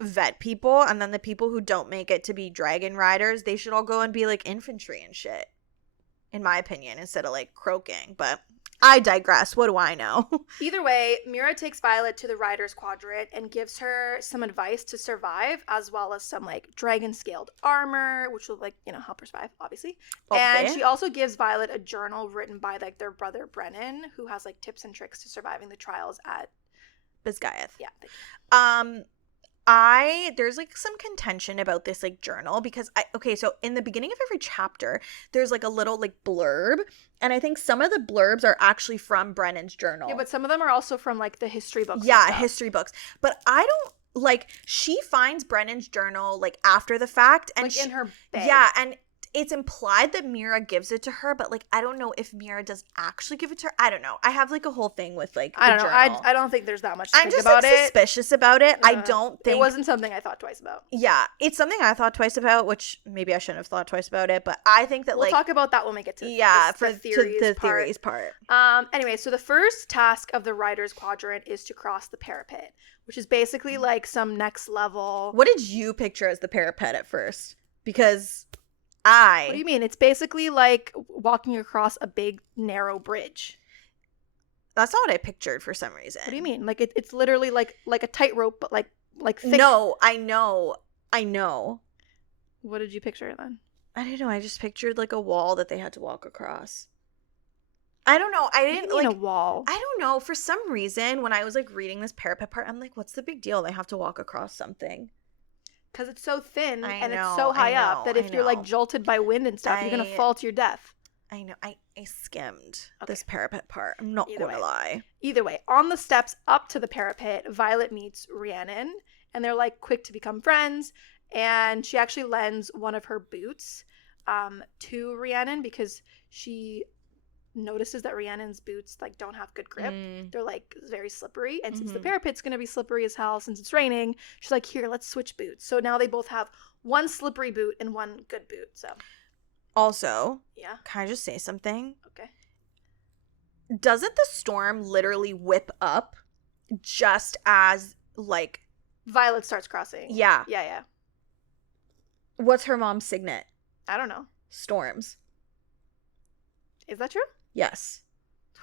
vet people, and then the people who don't make it to be dragon riders, they should all go and be like infantry and shit, in my opinion, instead of like croaking. But I digress. What do I know? Either way, Mira takes Violet to the Riders Quadrant and gives her some advice to survive, as well as some like dragon scaled armor, which will like help her survive, obviously. Okay. And she also gives Violet a journal written by like their brother Brennan, who has like tips and tricks to surviving the trials at Bisgayeth. Yeah. There's like some contention about this like journal, because so in the beginning of every chapter there's like a little like blurb, and I think some of the blurbs are actually from Brennan's journal. Yeah, but some of them are also from like the history books. Yeah, history books. But I don't like, she finds Brennan's journal like after the fact, and like in her bag. Yeah, and it's implied that Mira gives it to her, but like I don't know if Mira does actually give it to her. I don't know. I have like a whole thing with like I don't know. I don't think there's that much to I'm think just about like, suspicious about it. I don't think it wasn't something I thought twice about. Yeah, it's something I thought twice about, which maybe I shouldn't have thought twice about it, but I think that we'll talk about that when we get to the theories part. Anyway, so the first task of the Riders Quadrant is to cross the parapet, which is basically like some next level. What did you picture as the parapet at first? Because what do you mean? It's basically like walking across a big narrow bridge. That's not what I pictured for some reason. What do you mean? Like it's literally like a tightrope, but like thick. No, I know. What did you picture then? I don't know. I just pictured like a wall that they had to walk across. I don't know. I didn't like a wall. I don't know. For some reason, when I was like reading this parapet part, I'm like, what's the big deal? They have to walk across something. Because it's so thin and it's so high up that if you're like jolted by wind and stuff, you're going to fall to your death. I know. I skimmed this parapet part. I'm not going to lie. Either way, on the steps up to the parapet, Violet meets Rhiannon, and they're like quick to become friends. And she actually lends one of her boots to Rhiannon because she notices that Rhiannon's boots like don't have good grip. They're like very slippery, and since the parapet's gonna be slippery as hell since it's raining, she's like, here, let's switch boots. So now they both have one slippery boot and one good boot. So also, yeah, can I just say something? Okay. Doesn't the storm literally whip up just as like Violet starts crossing? Yeah. What's her mom's signet? I don't know. Storms. Is that true? Yes.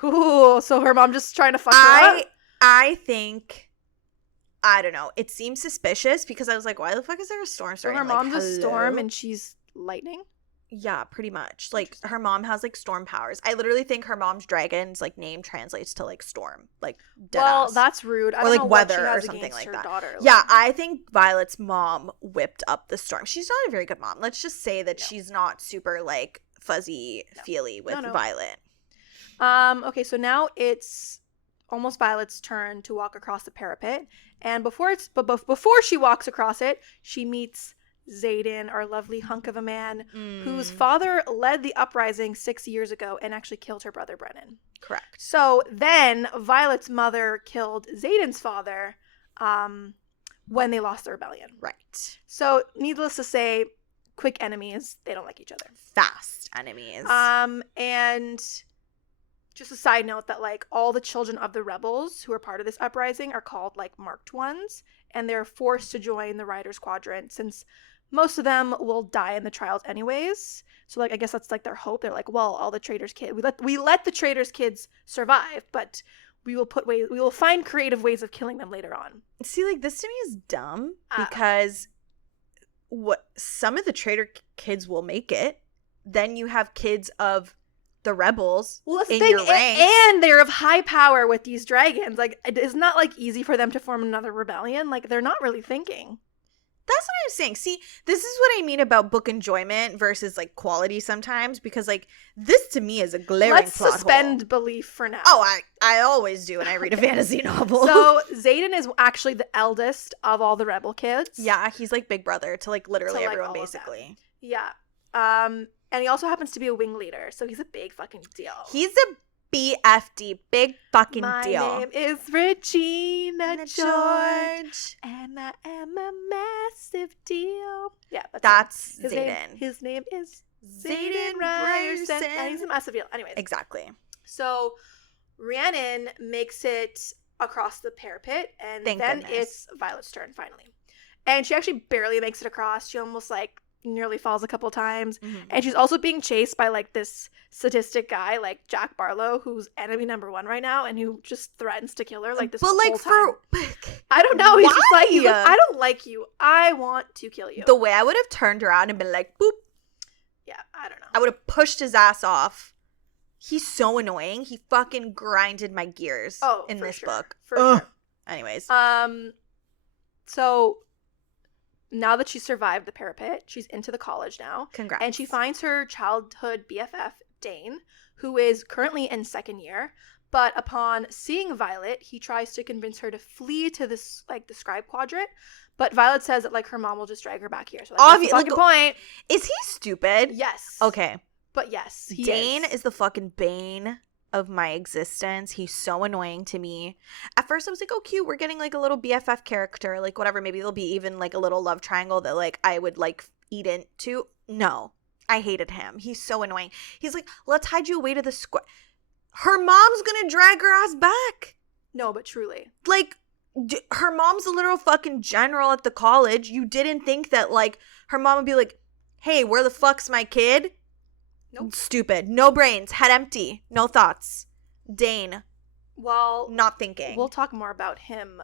Ooh, so her mom just trying to fuck her up? I think, I don't know. It seems suspicious because I was like, why the fuck is there a storm starting? So her mom's a storm and she's lightning? Yeah, pretty much. Like, her mom has, like, storm powers. I literally think her mom's dragon's, like, name translates to, like, storm. Like, deadass. That's rude. I or, don't like, know weather what she has or something like that. Daughter, like. Yeah, I think Violet's mom whipped up the storm. She's not a very good mom. Let's just say that she's not super, like, fuzzy, feely with Violet. Okay, so now it's almost Violet's turn to walk across the parapet, and before she walks across it, she meets Xaden, our lovely hunk of a man, whose father led the uprising 6 years ago and actually killed her brother Brennan. Correct. So then Violet's mother killed Xaden's father when they lost the rebellion. Right. So needless to say, quick enemies. They don't like each other. Fast enemies. And just a side note that, like, all the children of the rebels who are part of this uprising are called, like, marked ones, and they're forced to join the Riders Quadrant since most of them will die in the trials anyways. So, like, I guess that's, like, their hope. They're like, well, all the traitors' kids, we let the traitors' kids survive, but we will find creative ways of killing them later on. See, like, this to me is dumb because some of the traitor kids will make it. Then you have kids of the rebels in your ranks. And they're of high power with these dragons. Like, it's not, like, easy for them to form another rebellion. Like, they're not really thinking. That's what I'm saying. See, this is what I mean about book enjoyment versus, like, quality sometimes, because, like, this to me is a glaring Let's plot suspend hole. belief for now. Oh, I always do when I read a fantasy novel. So Xaden is actually the eldest of all the rebel kids. Yeah, he's like big brother to, like, literally everyone, basically. Yeah. And he also happens to be a wing leader, so he's a big fucking deal. He's a BFD, big fucking deal. My name is Regina George, and I am a massive deal. Yeah, that's Xaden. His name is Xaden Ryerson, and he's a massive deal. Anyways. Exactly. So Rhiannon makes it across the parapet, and then goodness. It's Violet's turn, finally. And she actually barely makes it across. She almost, like, nearly falls a couple times. And she's also being chased by, like, this sadistic guy, like Jack Barlow, who's enemy number 1 right now, and who just threatens to kill her, like, this whole time. I don't know. He's just like, I don't like you. I want to kill you. The way I would have turned around and been like, boop. Yeah, I don't know. I would have pushed his ass off. He's so annoying. He fucking grinded my gears in this book. For sure. Anyways. So now that she survived the parapet, she's into the college now. Congrats. And she finds her childhood BFF, Dane, who is currently in 2nd year. But upon seeing Violet, he tries to convince her to flee to this, like, the scribe quadrant. But Violet says that, like, her mom will just drag her back here. So that's the fucking point. Is he stupid? Yes. Okay. But yes, Dane is the fucking bane of my existence. He's so annoying to me. At first I was like, oh, cute, we're getting, like, a little BFF character, like, whatever, maybe there'll be even, like, a little love triangle that, like, I would, like, eat into. No, I hated him. He's so annoying. He's like, let's hide you away to the square. Her mom's gonna drag her ass back. No, but truly, like, her mom's a literal fucking general at the college. You didn't think that, like, her mom would be like, hey, where the fuck's my kid? Nope. Stupid. No brains. Head empty. No thoughts. Dane. Well, not thinking. We'll talk more about him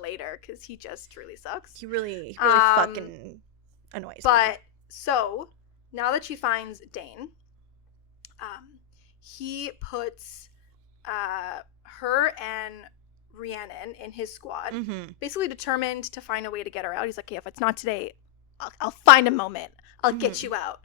later because he just really sucks. He really fucking annoys me. But so now that she finds Dane, he puts her and Rhiannon in his squad, basically determined to find a way to get her out. He's like, okay, if it's not today, I'll find a moment. I'll get you out.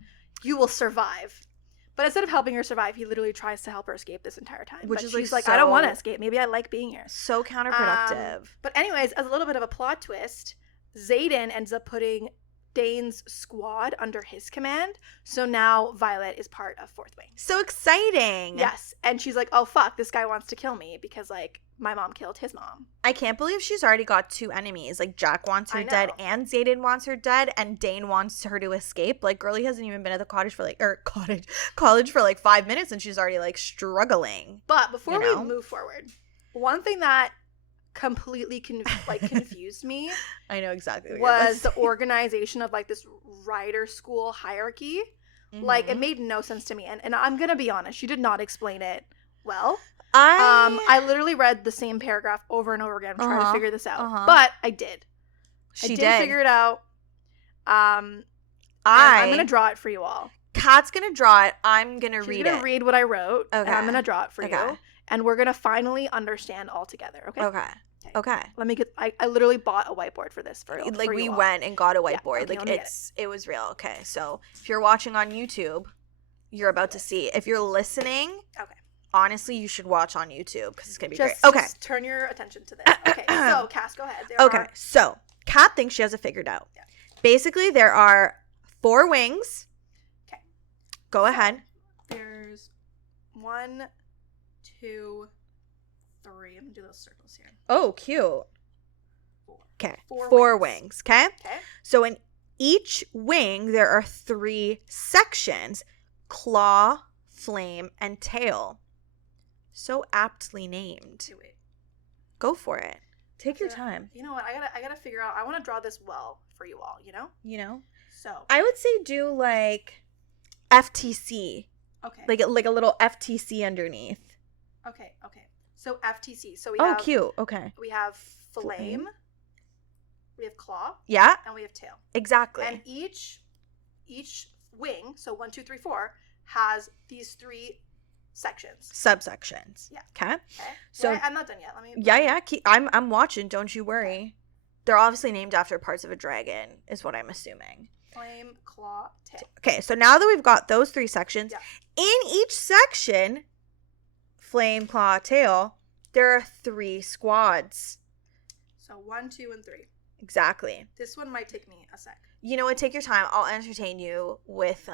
You will survive. But instead of helping her survive, he literally tries to help her escape this entire time. Which but is she's like I don't so- want to escape. Maybe I like being here. So counterproductive. But anyways, as a little bit of a plot twist, Xaden ends up putting Dane's squad under his command. So now Violet is part of Fourth Wing. So exciting. Yes. And she's like, oh, fuck, this guy wants to kill me because, like, my mom killed his mom. I can't believe she's already got 2 enemies. Like, Jack wants her dead and Xaden wants her dead and Dane wants her to escape. Like, girlie hasn't even been at the college for college for like 5 minutes and she's already like struggling. But before we move forward, one thing that completely confused me I know exactly what was the organization of like this writer school hierarchy. Mm-hmm. Like, it made no sense to me, and I'm gonna be honest, she did not explain it well. I literally read the same paragraph over and over again trying to figure this out, but I did. She I did figure it out. I'm gonna draw it for you all. Kat's gonna draw it. I'm gonna She's read gonna it. read what I wrote, Okay. and I'm gonna draw it for you, and we're gonna finally understand all together. Okay. Let me get. I literally bought a whiteboard for this. Like, we you all. went and got a whiteboard. Yeah, okay, like, it was real. Okay, so if you're watching on YouTube, you're about to see. If you're listening, honestly, you should watch on YouTube because it's gonna be great. Okay, just turn your attention to this. Okay, so Cass, go ahead. So Kat thinks she has it figured out. Yeah. Basically, there are 4 wings. Okay. Go ahead. There's 1, 2, 3. I'm gonna do those circles here. Oh, cute. 4. Okay. 4 4 wings. Okay. Okay. So in each wing, there are 3 sections: claw, flame, and tail. So aptly named. Do it. Go for it. Take your time. You know what? I gotta figure out. I want to draw this well for you all. You know. So I would say do like FTC. Okay. Like a little FTC underneath. Okay. So FTC. So we have. Oh, cute. Okay. We have flame. We have claw. Yeah. And we have tail. Exactly. And each wing, so 1, 2, 3, 4, has these 3 sections. Subsections. Yeah. Okay. So So I'm not done yet. Let me. yeah. I'm watching. Don't you worry. They're obviously named after parts of a dragon, is what I'm assuming. Flame, claw, tail. Okay. So now that we've got those 3 sections, in each section, flame, claw, tail, there are 3 squads. So 1, 2, and 3. Exactly. This one might take me a sec. You know what? Take your time. I'll entertain you with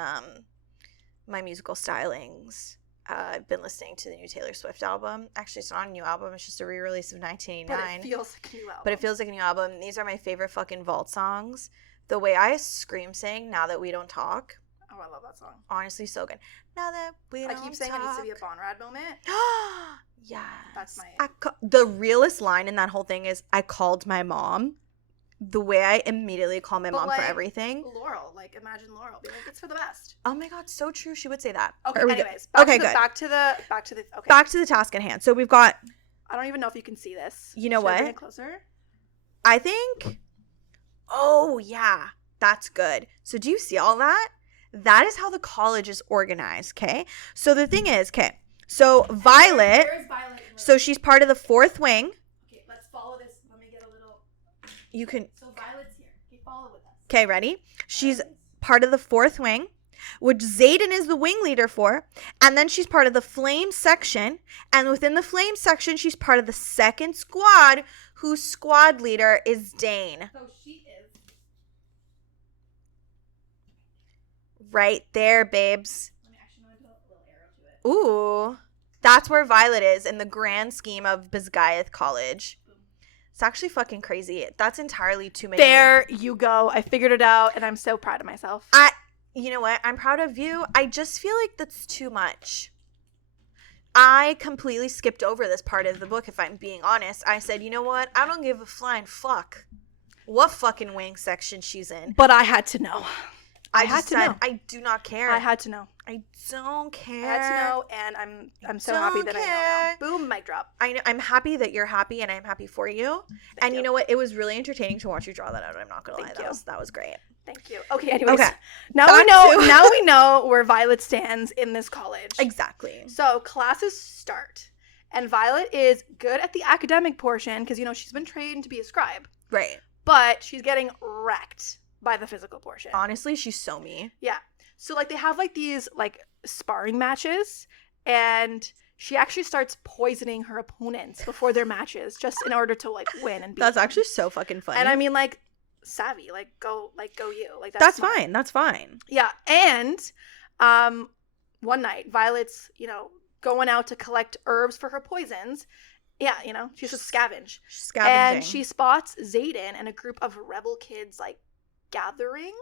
my musical stylings. I've been listening to the new Taylor Swift album. Actually, it's not a new album. It's just a re-release of 1989. But it feels like a new album. But it feels like a new album. These are my favorite fucking vault songs. The way I scream sing Now That We Don't Talk. Oh, I love that song. Honestly, so good. Now that we don't I keep saying talk. it needs to be a Bonrad moment. Yes. That's my... the realest line in that whole thing is, I called my mom. The way I immediately call my mom for everything. Laurel, like, imagine Laurel. Be like, it's for the best. Oh my god, so true. She would say that. Okay, anyways. Good. Back to the Back to the task at hand. So we've got... I don't even know if you can see this. You know Should what? I bring it closer? I think... Oh, yeah. That's good. So do you see all that? That is how the college is organized, okay? So the thing is, okay, so Violet... Where's Violet? So she's part of the 4th wing. Okay, let's follow this. Let me get a little... You can... So Violet's here. Okay, follow with us. Okay, ready? She's part of the 4th wing, which Xaden is the wing leader for. And then she's part of the flame section. And within the flame section, she's part of the 2nd squad, whose squad leader is Dane. So she is... Right there, babes. Let me actually put a little arrow to it. Ooh. That's where Violet is in the grand scheme of Bisgayeth College. It's actually fucking crazy. That's entirely too many. There you go. I figured it out, and I'm so proud of myself. You know what? I'm proud of you. I just feel like that's too much. I completely skipped over this part of the book, if I'm being honest. I said, you know what? I don't give a flying fuck what fucking wing section she's in. But I had to know. I had to know. I do not care. I had to know. I don't care. I had to know, and I'm so happy that I know now. Boom, mic drop. I know. I'm happy that you're happy, and I'm happy for you. And you know what? It was really entertaining to watch you draw that out. I'm not gonna lie. That was great. Thank you. Okay. Anyways, okay. Now we know where Violet stands in this college. Exactly. So classes start, and Violet is good at the academic portion because she's been trained to be a scribe. Right. But she's getting wrecked by the physical portion. Honestly, she's so me. Yeah. So, like, they have, like, these, like, sparring matches, and she actually starts poisoning her opponents before their matches just in order to like win and beat That's them. actually so fucking funny. And I mean, like, savvy, like go you, like that's smart. fine. That's fine. Yeah, and one night Violet's going out to collect herbs for her poisons. Yeah, she's just scavenging. And she spots Xaden and a group of rebel kids like gathering.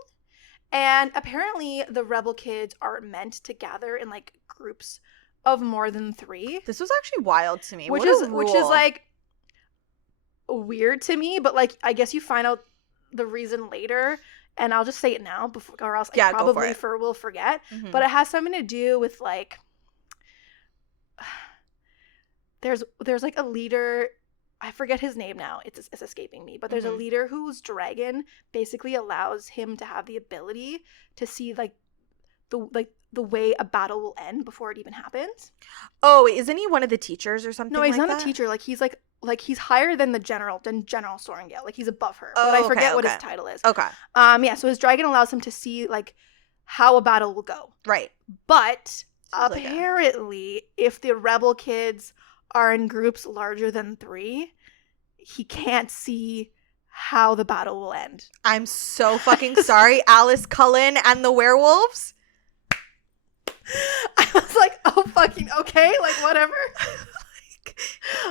And apparently the rebel kids are meant to gather in like groups of more than 3. This was actually wild to me. Which is like weird to me, but like I guess you find out the reason later, and I'll just say it now before, or else I probably will forget. Mm-hmm. But it has something to do with like there's like a leader, I forget his name now, it's escaping me, but there's a leader whose dragon basically allows him to have the ability to see like the way a battle will end before it even happens. Oh, isn't he one of the teachers or something? No, he's like not that? a teacher. Like he's like he's higher than General Sorrengail. Like he's above her. But I forget what his title is. Okay. Yeah, so his dragon allows him to see like how a battle will go. Right. But apparently if the rebel kids are in groups larger than 3, he can't see how the battle will end. I'm so fucking sorry, Alice Cullen and the werewolves. I was like, oh, fucking okay, like whatever.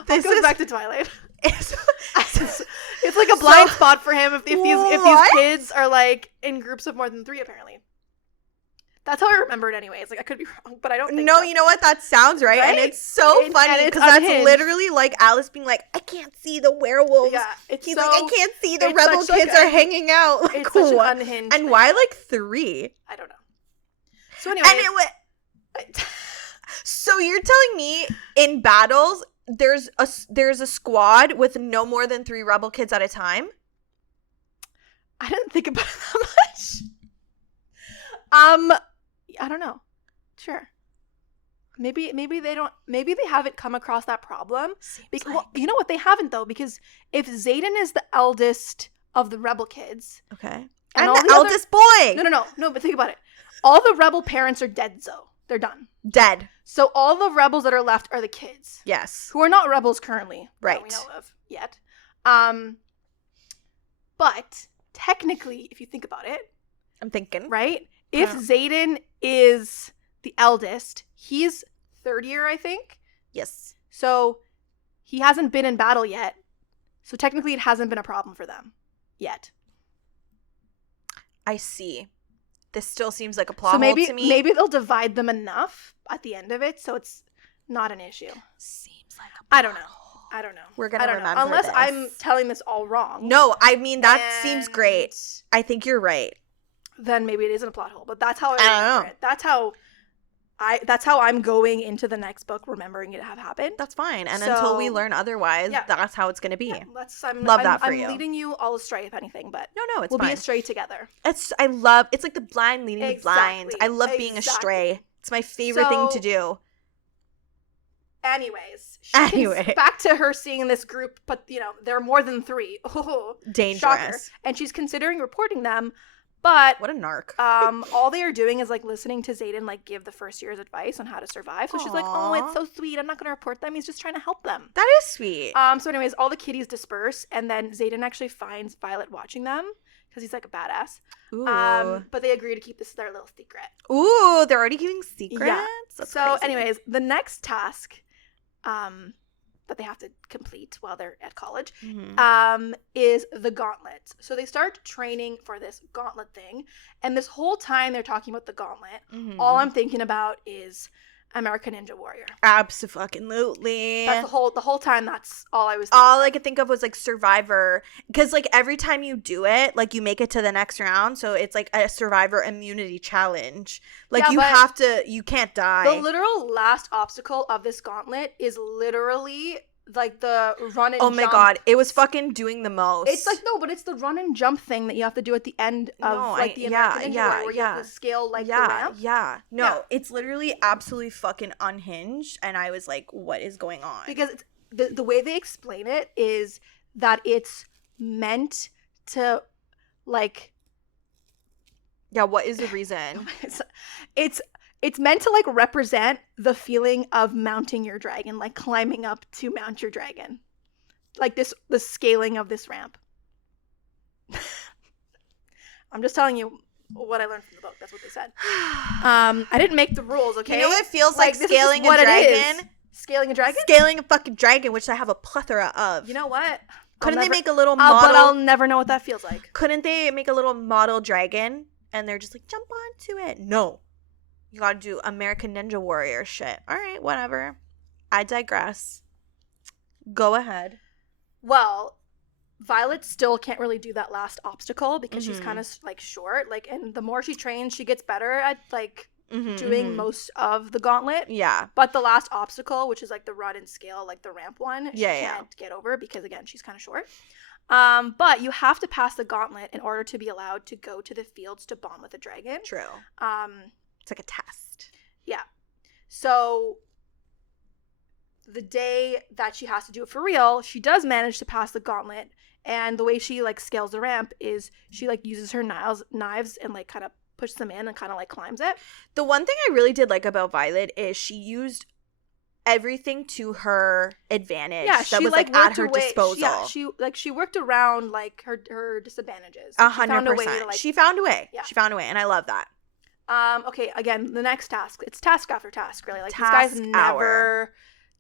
This goes back to Twilight. It's like a blind spot for him if these kids are like in groups of more than 3. Apparently, that's how I remember it. Anyways, like I could be wrong, but I don't think so. You know what? That sounds right? And it's so funny because that's literally like Alice being like, I can't see the werewolves. Yeah, he's like, I can't see the rebel kids are hanging out. Like, it's such an unhinged. And why like 3? I don't know. So anyway, so you're telling me in battles there's a squad with no more than 3 rebel kids at a time? I didn't think about it that much. I don't know. Sure. Maybe they don't. Maybe they haven't come across that problem. Well, you know what? They haven't though, because if Xaden is the eldest of the rebel kids, okay, and the eldest boy. No. But think about it. All the rebel parents are dead. So they're done. Dead. So all the rebels that are left are the kids. Yes. Who are not rebels currently. Right. That we know of yet. But technically, if you think about it, I'm thinking. Right. If Xaden is the eldest, he's 3rd year, I think. Yes. So he hasn't been in battle yet. So technically it hasn't been a problem for them yet. I see. This still seems like a plot hole to me. Maybe they'll divide them enough at the end of it so it's not an issue. Seems like a plot I don't know. We're going to remember unless this. I'm telling this all wrong. No, I mean, that seems great. I think you're right. Then maybe it isn't a plot hole, but that's how I remember it. That's how I'm going into the next book, remembering it have happened. That's fine. And until we learn otherwise, that's how it's going to be. Yeah, I'm leading you all astray, if anything, but no, it's we'll fine. be astray together. It's like the blind leading the blind. I love being astray. It's my favorite thing to do. Anyways, back to her seeing this group, but there are more than 3. Oh, dangerous. Shocker. And she's considering reporting them. But what a narc. All they are doing is like listening to Xaden like give the first year's advice on how to survive. So she's like, oh, it's so sweet. I'm not going to report them. He's just trying to help them. That is sweet. So anyways, all the kiddies disperse, and then Xaden actually finds Violet watching them because he's like a badass. Ooh. But they agree to keep this their little secret. Ooh, they're already keeping secrets? Yeah. That's so crazy. Anyways, the next task that they have to complete while they're at college is the gauntlet. So they start training for this gauntlet thing, and this whole time they're talking about the gauntlet, all I'm thinking about is American Ninja Warrior. Absolutely. That's the whole time. That's all I was thinking all I could think of was like Survivor, because like every time you do it, like you make it to the next round, so it's like a Survivor immunity challenge. Like you can't die. The literal last obstacle of this gauntlet is literally like the run and jump. Oh my god, it was fucking doing the most. It's like, no, but it's the run and jump thing that you have to do at the end of the American Ninja Warrior, where you have to scale like the ramp. It's literally absolutely fucking unhinged, and I was like, what is going on? Because it's, the way they explain it is that it's meant to like... Yeah, what is the reason? It's It's meant to like represent the feeling of mounting your dragon, like climbing up to mount your dragon. Like the scaling of this ramp. I'm just telling you what I learned from the book. That's what they said. I didn't make the rules, okay? You know what it feels like scaling a what dragon? Scaling a dragon? Scaling a fucking dragon, which I have a plethora of. You know what? Couldn't they make a little model? But I'll never know what that feels like. Couldn't they make a little model dragon and they're just like, jump onto it? No. You gotta do American Ninja Warrior shit. All right, whatever. I digress. Go ahead. Well, Violet still can't really do that last obstacle because she's kind of like short. Like, and the more she trains, she gets better at like doing most of the gauntlet. Yeah. But the last obstacle, which is like the run and scale, like the ramp one, she can't get over because again, she's kind of short. But you have to pass the gauntlet in order to be allowed to go to the fields to bond with a dragon. True. It's like a test. Yeah. So the day that she has to do it for real, she does manage to pass the gauntlet. And the way she like scales the ramp is she like uses her knives and like kind of pushes them in and kind of like climbs it. The one thing I really did like about Violet is she used everything to her advantage. Yeah, that was like at her disposal. She worked around like her disadvantages. 100%. She found a way. Yeah. She found a way, and I love that. Okay, again, the next task. It's task after task, really. Like Task these guys hour. never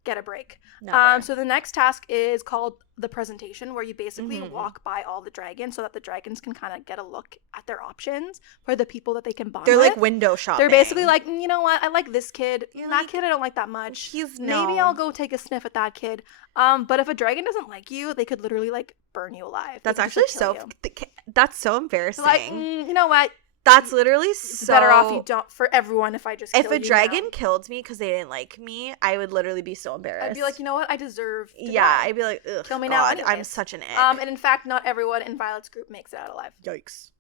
get a break. Never. So the next task is called the presentation, where you basically walk by all the dragons so that the dragons can kind of get a look at their options for the people that they can bond They're with. like window shopping. They're basically like, you know what? I like this kid. You're that like, kid I don't like that much. No. Maybe I'll go take a sniff at that kid. But if a dragon doesn't like you, they could literally like burn you alive. That's They could just, actually like, kill you. that's so embarrassing. Like, you know what? That's literally It's so better off you don't, for everyone, if I just kill If a you dragon now. killed me because they didn't like me, I would literally be so embarrassed. I'd be like, you know what? I deserve to yeah, die. I'd be like, ugh, Kill me God, now I'm anyways. such an ick. And in fact, not everyone in Violet's group makes it out alive. Yikes.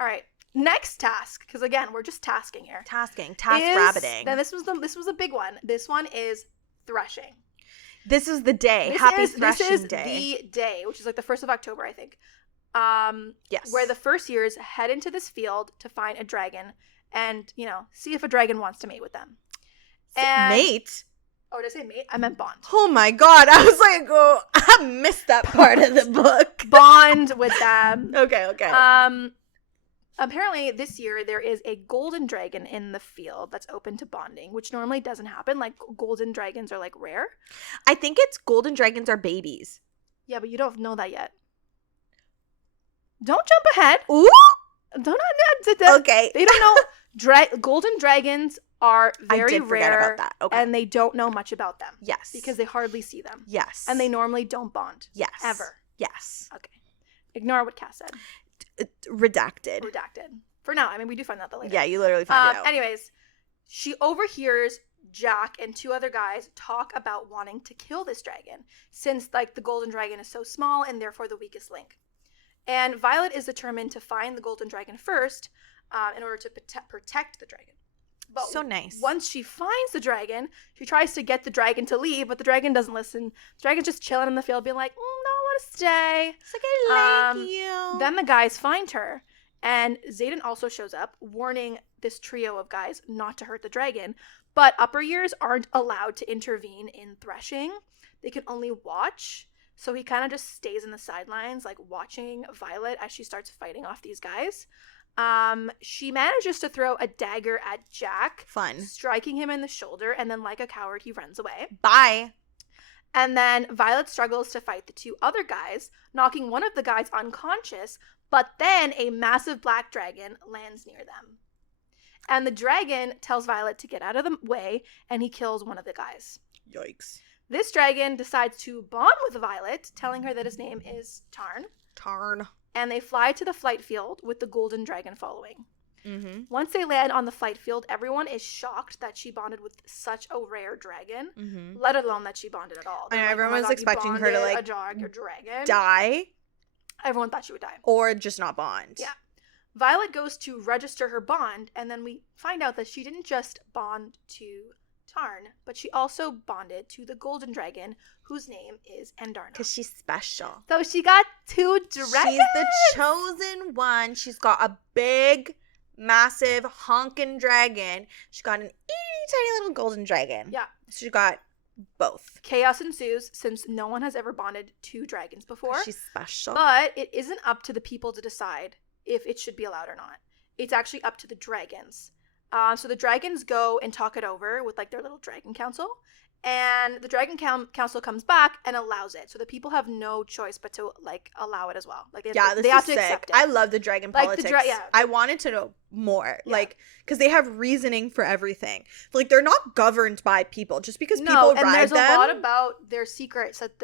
All right, next task, because again, we're just tasking here. Task Is- rabbiting. Now this was a big one. This one is threshing. This is the day. Happy threshing this is day. the day, which is like the 1st of October, I think. Yes. Where the first years head into this field to find a dragon and, you know, see if a dragon wants to mate with them. And, mate? Oh, did I say mate? I meant bond. Oh my God. I was like, oh, I missed that part of the book. Bond with them. Okay. Apparently this year there is a golden dragon in the field that's open to bonding, which normally doesn't happen. Like golden dragons are like rare. I think it's golden dragons are babies. Yeah, but you don't know that yet. Don't jump ahead. Ooh. Don't. Okay. They don't know. Golden dragons are very I did forget rare, about that. Okay. and they don't know much about them. Yes. Because they hardly see them. Yes. And they normally don't bond. Yes. Ever. Yes. Okay. Ignore what Cass said. Redacted. For now. I mean, we do find out that later. Yeah, you literally find it out. Anyways, she overhears Jack and 2 other guys talk about wanting to kill this dragon, since like the golden dragon is so small and therefore the weakest link. And Violet is determined to find the golden dragon first, in order to protect the dragon. But so nice. Once she finds the dragon, she tries to get the dragon to leave, but the dragon doesn't listen. The dragon's just chilling in the field, being like, no, I want to stay. It's like, I like you. Then the guys find her, and Xaden also shows up, warning this trio of guys not to hurt the dragon. But upper years aren't allowed to intervene in threshing. They can only watch. So he kind of just stays in the sidelines, like watching Violet as she starts fighting off these guys. She manages to throw a dagger at Jack. Fun. Striking him in the shoulder, and then like a coward, he runs away. Bye. And then Violet struggles to fight the 2 other guys, knocking one of the guys unconscious, but then a massive black dragon lands near them. And the dragon tells Violet to get out of the way, and he kills one of the guys. Yikes. This dragon decides to bond with Violet, telling her that his name is Tarn. And they fly to the flight field with the golden dragon following. Mm-hmm. Once they land on the flight field, everyone is shocked that she bonded with such a rare dragon, let alone that she bonded at all. And like, everyone was expecting her to like a dragon. Die. Everyone thought she would die. Or just not bond. Yeah. Violet goes to register her bond, and then we find out that she didn't just bond to Tarn, but she also bonded to the golden dragon, whose name is Andarna. Because she's special. So she got 2 dragons. She's the chosen one. She's got a big massive honkin' dragon. She got an itty tiny little golden dragon. Yeah. She got both. Chaos ensues since no one has ever bonded two dragons before. She's special. But it isn't up to the people to decide if it should be allowed or not. It's actually up to the dragons. So the dragons go and talk it over with like their little dragon council. And the dragon council comes back and allows it. So the people have no choice but to like allow it as well. Like they have to accept it. I love the dragon politics. I wanted to know more. Yeah. Like, because they have reasoning for everything. Like, they're not governed by people just because people ride them. And there's a lot about their secrets that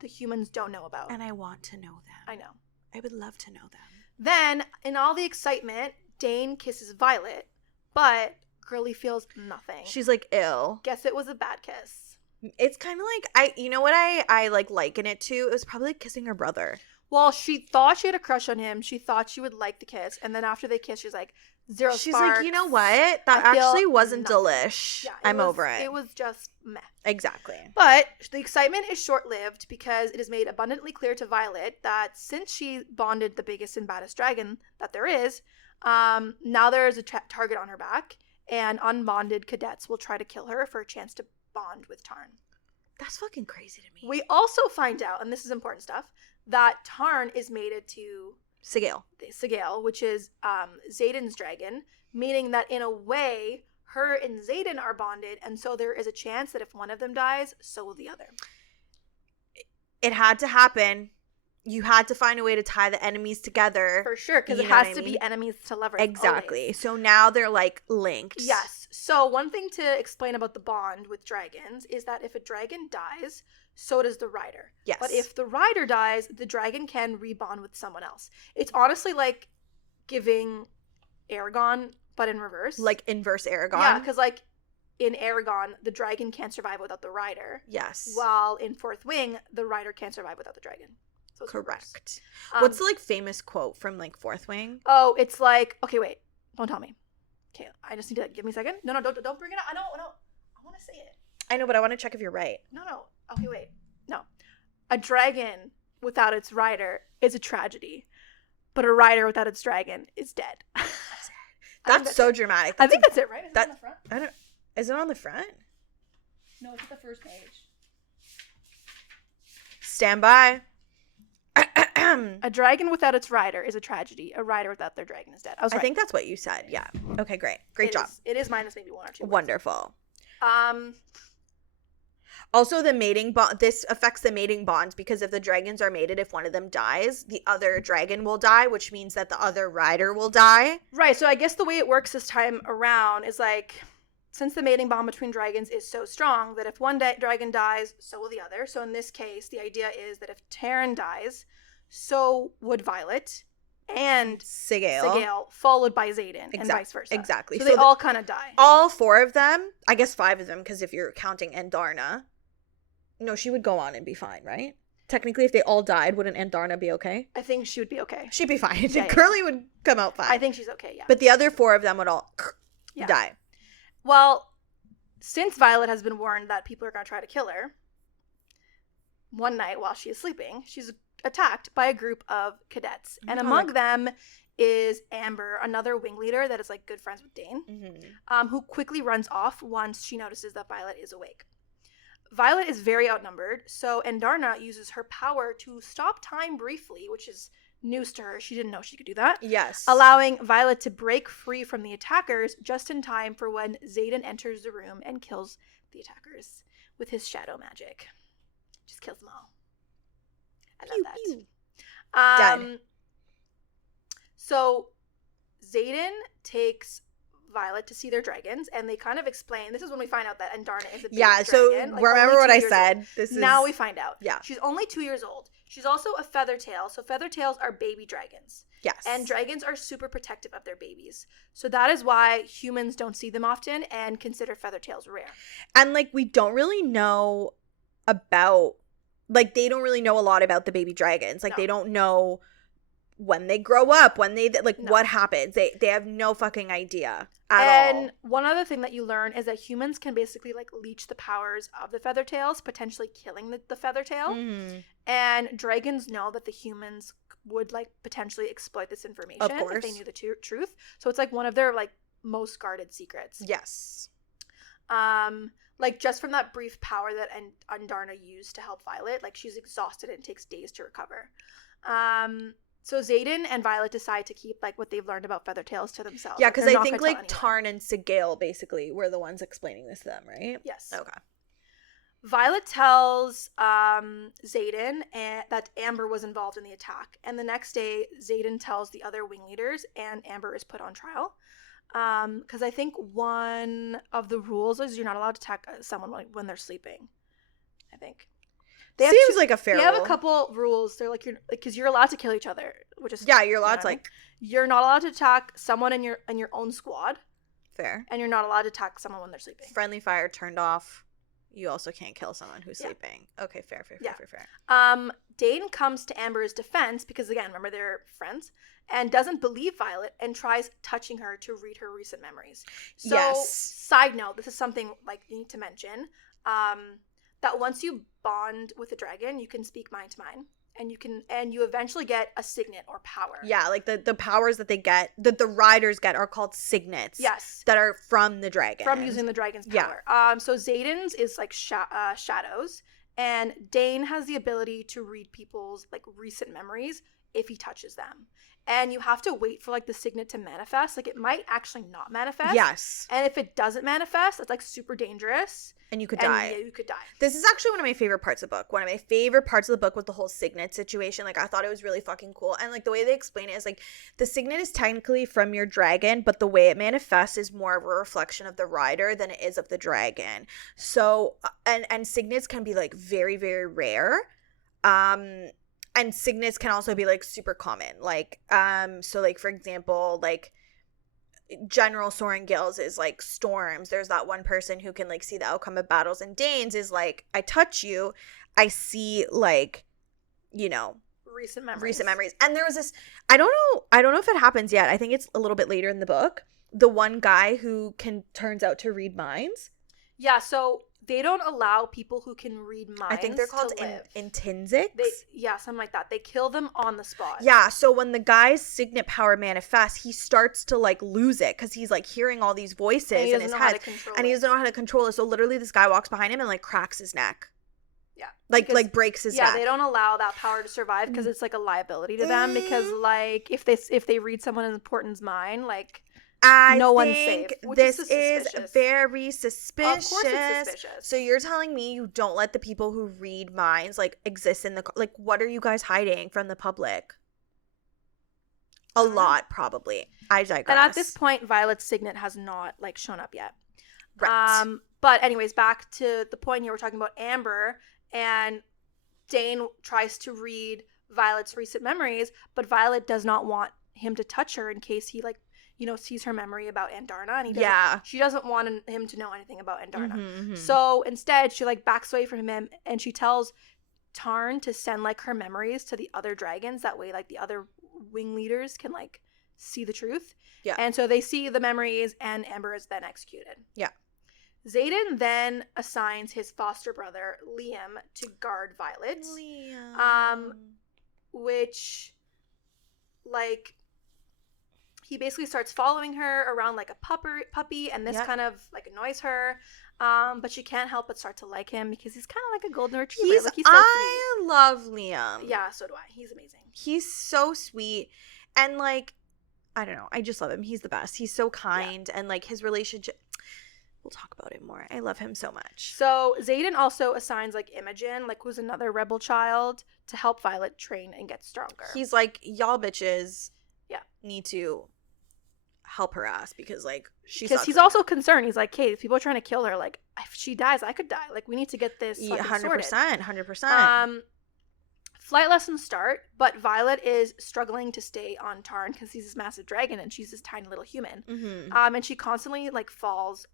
the humans don't know about. And I want to know them. I know. I would love to know them. Then, in all the excitement, Dane kisses Violet, but Girly feels nothing. She's like, ill. Guess it was a bad kiss. It's kind of like, you know what I like liken it to? It was probably like kissing her brother. Well, she thought she had a crush on him. She thought she would like the kiss. And then after they kissed, she's like, zero sparks. She's like, you know what? That actually wasn't delish. Yeah, I'm over it. It was just meh. Exactly. But the excitement is short-lived because it is made abundantly clear to Violet that since she bonded the biggest and baddest dragon that there is, now there is a target on her back. And unbonded cadets will try to kill her for a chance to bond with Tarn. That's fucking crazy to me. We also find out, and this is important stuff, that Tarn is mated to Sigale, which is Xaden's dragon, meaning that in a way, her and Xaden are bonded, and so there is a chance that if one of them dies, so will the other. It had to happen. You had to find a way to tie the enemies together. For sure, because it has to be enemies to lovers. Exactly. Always. So now they're like linked. Yes. So one thing to explain about the bond with dragons is that if a dragon dies, so does the rider. Yes. But if the rider dies, the dragon can rebond with someone else. It's honestly like giving Aragon, but in reverse. Like inverse Aragon. Yeah, because like in Aragon, the dragon can't survive without the rider. Yes. While in Fourth Wing, the rider can't survive without the dragon. So correct. What's the like famous quote from like Fourth Wing? Oh, it's like, okay, wait, don't tell me. Okay, I just need to give me a second. No, don't bring it up. I want to say it. I know, but I want to check if you're right. No. Okay, wait. No, a dragon without its rider is a tragedy, but a rider without its dragon is dead. That's so dramatic. I think that's it, right? Is it on the front? Is it on the front? No, it's at the first page. Stand by. A dragon without its rider is a tragedy. A rider without their dragon is dead. I think that's what you said. Yeah. Okay, great job. It is minus maybe one or two. Wonderful. Also, the mating bond. This affects the mating bond because if the dragons are mated, if one of them dies, the other dragon will die, which means that the other rider will die. Right. So I guess the way it works this time around is like, since the mating bond between dragons is so strong that if one dragon dies, so will the other. So in this case, the idea is that if Taryn dies, so would Violet and Sigale, followed by Xaden, and vice versa. Exactly. So they all kind of die. All four of them, I guess 5 of them, because if you're counting Andarna, no, she would go on and be fine, right? Technically, if they all died, wouldn't Andarna be okay? I think she would be okay. She'd be fine. Yeah, Curly would come out fine. I think she's okay, yeah. But the other 4 of them would all die. Well, since Violet has been warned that people are going to try to kill her, one night while she is sleeping, she's attacked by a group of cadets. And among them is Amber, another wing leader that is like good friends with Dane, who quickly runs off once she notices that Violet is awake. Violet is very outnumbered, so Andarna uses her power to stop time briefly, which is news to her. She didn't know she could do that. Yes. Allowing Violet to break free from the attackers just in time for when Xaden enters the room and kills the attackers with his shadow magic. Just kills them all. I love that. Dead. So Xaden takes Violet to see their dragons, and they kind of explain. This is when we find out that Andarna is a big dragon. So remember what I said. Now we find out. Yeah. She's only 2 years old. She's also a feathertail. So feathertails are baby dragons. Yes. And dragons are super protective of their babies. So that is why humans don't see them often and consider feathertails rare. And like we don't really know about, like they don't really know a lot about the baby dragons. Like they don't know when they grow up, when they, like, No. what happens. They have no fucking idea at all. And one other thing that you learn is that humans can basically, like, leech the powers of the Feathertails, potentially killing the Feathertail. Mm-hmm. And dragons know that the humans would, like, potentially exploit this information if they knew the truth. So it's, like, one of their, like, most guarded secrets. Yes. Like, just from that brief power that Andarna used to help Violet, like, she's exhausted and it takes days to recover. So Xaden and Violet decide to keep, like, what they've learned about Feathertails to themselves. Yeah, because They're I not think, gonna like, tell anyone. Tarn and Sigale basically were the ones explaining this to them, right? Yes. Okay. Violet tells Xaden that Amber was involved in the attack. And the next day, Xaden tells the other wing leaders, and Amber is put on trial. Because I think one of the rules is you're not allowed to attack someone when they're sleeping. I think. Seems like a fair rule. They have a couple rules. They're like, because you're allowed to kill each other, which is you're allowed to, like, you're not allowed to attack someone in your own squad. Fair. And you're not allowed to attack someone when they're sleeping. Friendly fire turned off. You also can't kill someone who's sleeping. Okay, fair. Dane comes to Amber's defense because, again, remember, they're friends, and doesn't believe Violet and tries touching her to read her recent memories. So, side note, this is something, like, you need to mention, that once you bond with a dragon, you can speak mind to mind. And you eventually get a signet or power. Yeah, like the powers that they get, that the riders get, are called signets. Yes. That are from the dragon. From using the dragon's power. Yeah. So Xaden's is, like, shadows, and Dane has the ability to read people's, like, recent memories if he touches them. And you have to wait for, like, the signet to manifest. Like, it might actually not manifest. Yes. And if it doesn't manifest, it's, like, super dangerous. And you could die. Yeah, you could die. This is actually one of my favorite parts of the book. One of my favorite parts of the book was the whole signet situation. Like, I thought it was really fucking cool. And, like, the way they explain it is, like, the signet is technically from your dragon, but the way it manifests is more of a reflection of the rider than it is of the dragon. So, and signets can be, like, very, very rare. And signets can also be, like, super common. Like, so, like, for example, like, General Sorengale's is, like, storms. There's that one person who can, like, see the outcome of battles. And Dane's is, like, I touch you, I see, like, you know, recent memories. And there was this, I don't know if it happens yet. I think it's a little bit later in the book. The one guy who turns out to read minds. Yeah, so they don't allow people who can read minds. I think they're called intensics. Something like that. They kill them on the spot. Yeah, so when the guy's signet power manifests, he starts to, like, lose it because he's, like, hearing all these voices in his head, and he doesn't know how to control it. So literally, this guy walks behind him and, like, cracks his neck. Yeah, like breaks his neck. Yeah, they don't allow that power to survive because it's, like, a liability to them. Because, like, if they read someone important's mind, like, no one's safe. This is very suspicious. Of course it's suspicious. So you're telling me you don't let the people who read minds, like, exist in the, like, what are you guys hiding from the public? A lot, probably. I digress. And at this point, Violet's signet has not, like, shown up yet. Right. But anyways, back to the point here, we're talking about Amber, and Dane tries to read Violet's recent memories, but Violet does not want him to touch her in case he, like, you know, sees her memory about Andarna, and she doesn't want him to know anything about Andarna. Mm-hmm. So instead, she, like, backs away from him, and she tells Tarn to send, like, her memories to the other dragons. That way, like, the other wing leaders can, like, see the truth. Yeah. And so they see the memories, and Amber is then executed. Yeah. Xaden then assigns his foster brother, Liam, to guard Violet. Which, like, he basically starts following her around like a puppy, and this kind of, like, annoys her. But she can't help but start to like him because he's kind of like a golden retriever. He's so I love Liam. Yeah, so do I. He's amazing. He's so sweet. And, like, I don't know. I just love him. He's the best. He's so kind. And, like, his relationship, we'll talk about it more. I love him so much. So Xaden also assigns, like, Imogen, like, who's another rebel child, to help Violet train and get stronger. He's like, y'all bitches need to help her ass because, like, because he's also concerned. He's like, hey, if people are trying to kill her, like, if she dies, I could die. Like, we need to get this 100%. Flight lessons start, but Violet is struggling to stay on Tarn because he's this massive dragon and she's this tiny little human. Mm-hmm. And she constantly, like, falls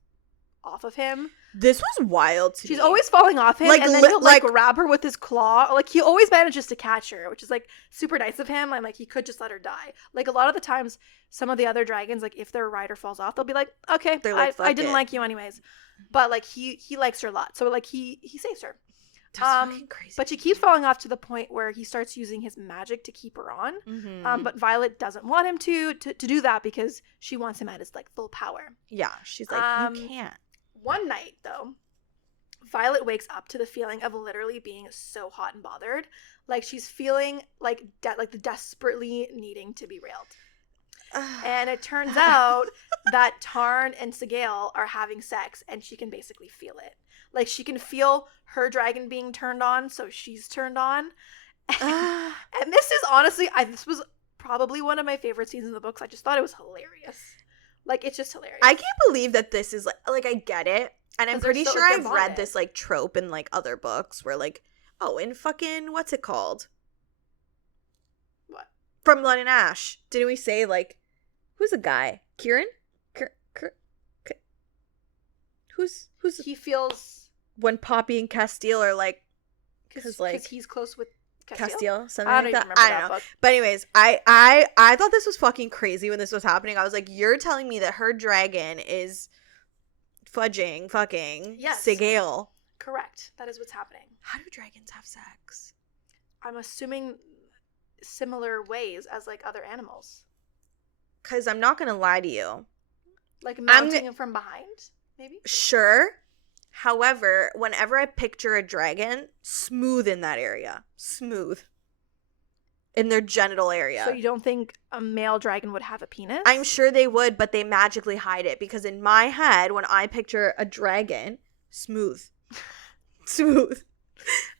off of him. This was wild to me. She's always falling off him, and then he'll like grab her with his claw. Like he always manages to catch her, which is like super nice of him. I'm like, he could just let her die. Like a lot of the times, some of the other dragons, like if their rider falls off, they'll be like, okay, like, I didn't like you anyways. But like he likes her a lot, so like he saves her. That's fucking crazy. But she keeps falling off to the point where he starts using his magic to keep her on. But Violet doesn't want him to do that because she wants him at his like full power. Yeah, she's like, you can't. One night though, Violet wakes up to the feeling of literally being so hot and bothered, like she's feeling like the desperately needing to be railed. And it turns out that Tarn and Sigale are having sex, and she can basically feel it. Like, she can feel her dragon being turned on, so she's turned on. And this is honestly, this was probably one of my favorite scenes in the books. I just thought it was hilarious. Like, it's just hilarious. I can't believe that this is, like I get it. And I'm pretty sure I've read this, like, trope in, like, other books where, like, oh, in fucking, what's it called? What? From Blood and Ash. Didn't we say, like, who's the guy? Kieran? Who's he feels when Poppy and Castile are like, because he's close with Castile, something I like don't that. I don't know. Book. But anyways, I thought this was fucking crazy when this was happening. I was like, you're telling me that her dragon is fucking Sigale. Correct. That is what's happening. How do dragons have sex? I'm assuming similar ways as like other animals. Because I'm not gonna lie to you, like mounting him from behind. Maybe? Sure. However, whenever I picture a dragon, smooth in that area. Smooth. In their genital area. So you don't think a male dragon would have a penis? I'm sure they would, but they magically hide it. Because in my head, when I picture a dragon, smooth. Smooth.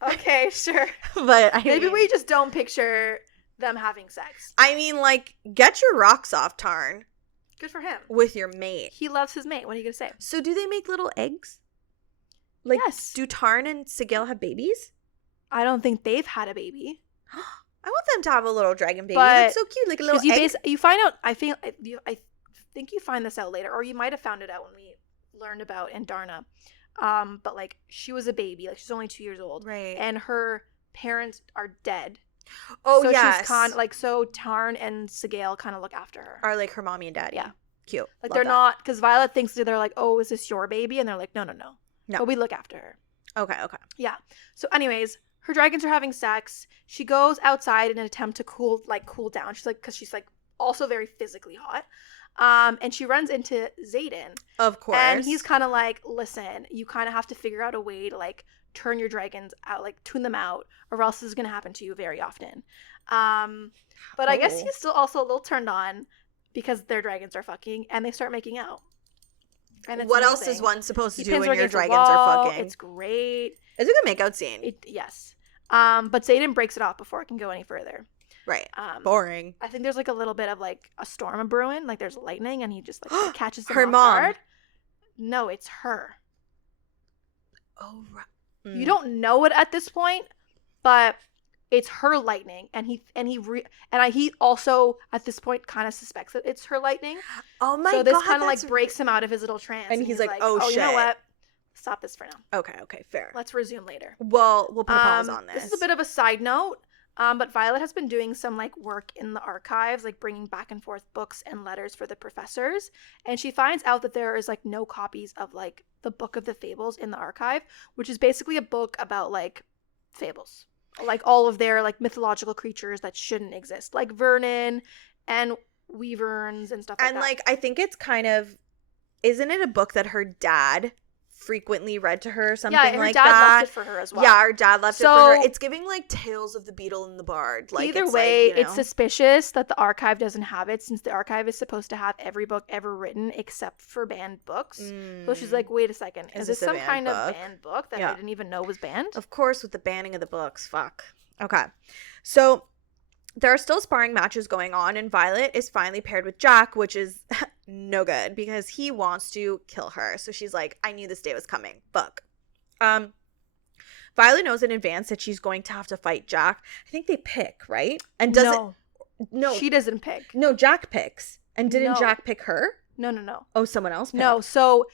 Okay, sure. But maybe we just don't picture them having sex. I mean, like, get your rocks off, Tarn. Good for him. With your mate. He loves his mate. What are you going to say? So do they make little eggs? Like, yes. Do Tarn and Sigale have babies? I don't think they've had a baby. I want them to have a little dragon baby. That's so cute. Like a little egg. You find out, I think you find this out later, or you might have found it out when we learned about Andarna. But like, she was a baby. Like, she's only 2 years old. Right. And her parents are dead. Oh, so yes. She's kind of like, so Tarn and Sigale kind of look after her. Are like her mommy and daddy. Yeah. Cute. Like, they're not, because Violet thinks they're like, oh, is this your baby? And they're like, no. But we look after her. Okay. Yeah. So anyways, her dragons are having sex. She goes outside in an attempt to cool down. She's like, because she's like also very physically hot. And she runs into Xaden. Of course. And he's kind of like, listen, you kind of have to figure out a way to like turn your dragons out, like tune them out, or else this is going to happen to you very often. But I guess he's still also a little turned on because their dragons are fucking and they start making out. And what else is one supposed to do when your dragons are fucking? It's great. It's a good makeout scene. Yes. But Xaden breaks it off before it can go any further. Right. Boring. I think there's like a little bit of like a storm brewing. Like there's lightning and he just like catches them her off mom. guard. No, it's her. Oh, right. You don't know it at this point, but it's her lightning, and he also at this point kind of suspects that it's her lightning. Oh my god! So this kind of like breaks him out of his little trance, and he's like, "Oh shit! You know what? Stop this for now." Okay, fair. Let's resume later. Well, we'll put a pause on this. This is a bit of a side note, but Violet has been doing some like work in the archives, like bringing back and forth books and letters for the professors, and she finds out that there is like no copies of like the Book of the Fables in the archive, which is basically a book about like fables, like all of their like mythological creatures that shouldn't exist, like Vernon and Wyverns and stuff like that. And like, I think it's kind of, isn't it a book that her dad frequently read to her or something like that? Yeah, her dad left it for her as well. Yeah, her dad left it for her. It's giving like Tales of the Beetle and the Bard. Like, either way, it's suspicious that the archive doesn't have it, since the archive is supposed to have every book ever written except for banned books. So she's like, wait a second, is this some kind of banned book that I didn't even know was banned? Of course, with the banning of the books. Fuck. Okay. So there are still sparring matches going on, and Violet is finally paired with Jack, which is no good because he wants to kill her. So she's like, I knew this day was coming. Fuck. Violet knows in advance that she's going to have to fight Jack. I think they pick, right? And No, she doesn't pick. No, Jack picks. And didn't Jack pick her? No. Oh, someone else picked. No, so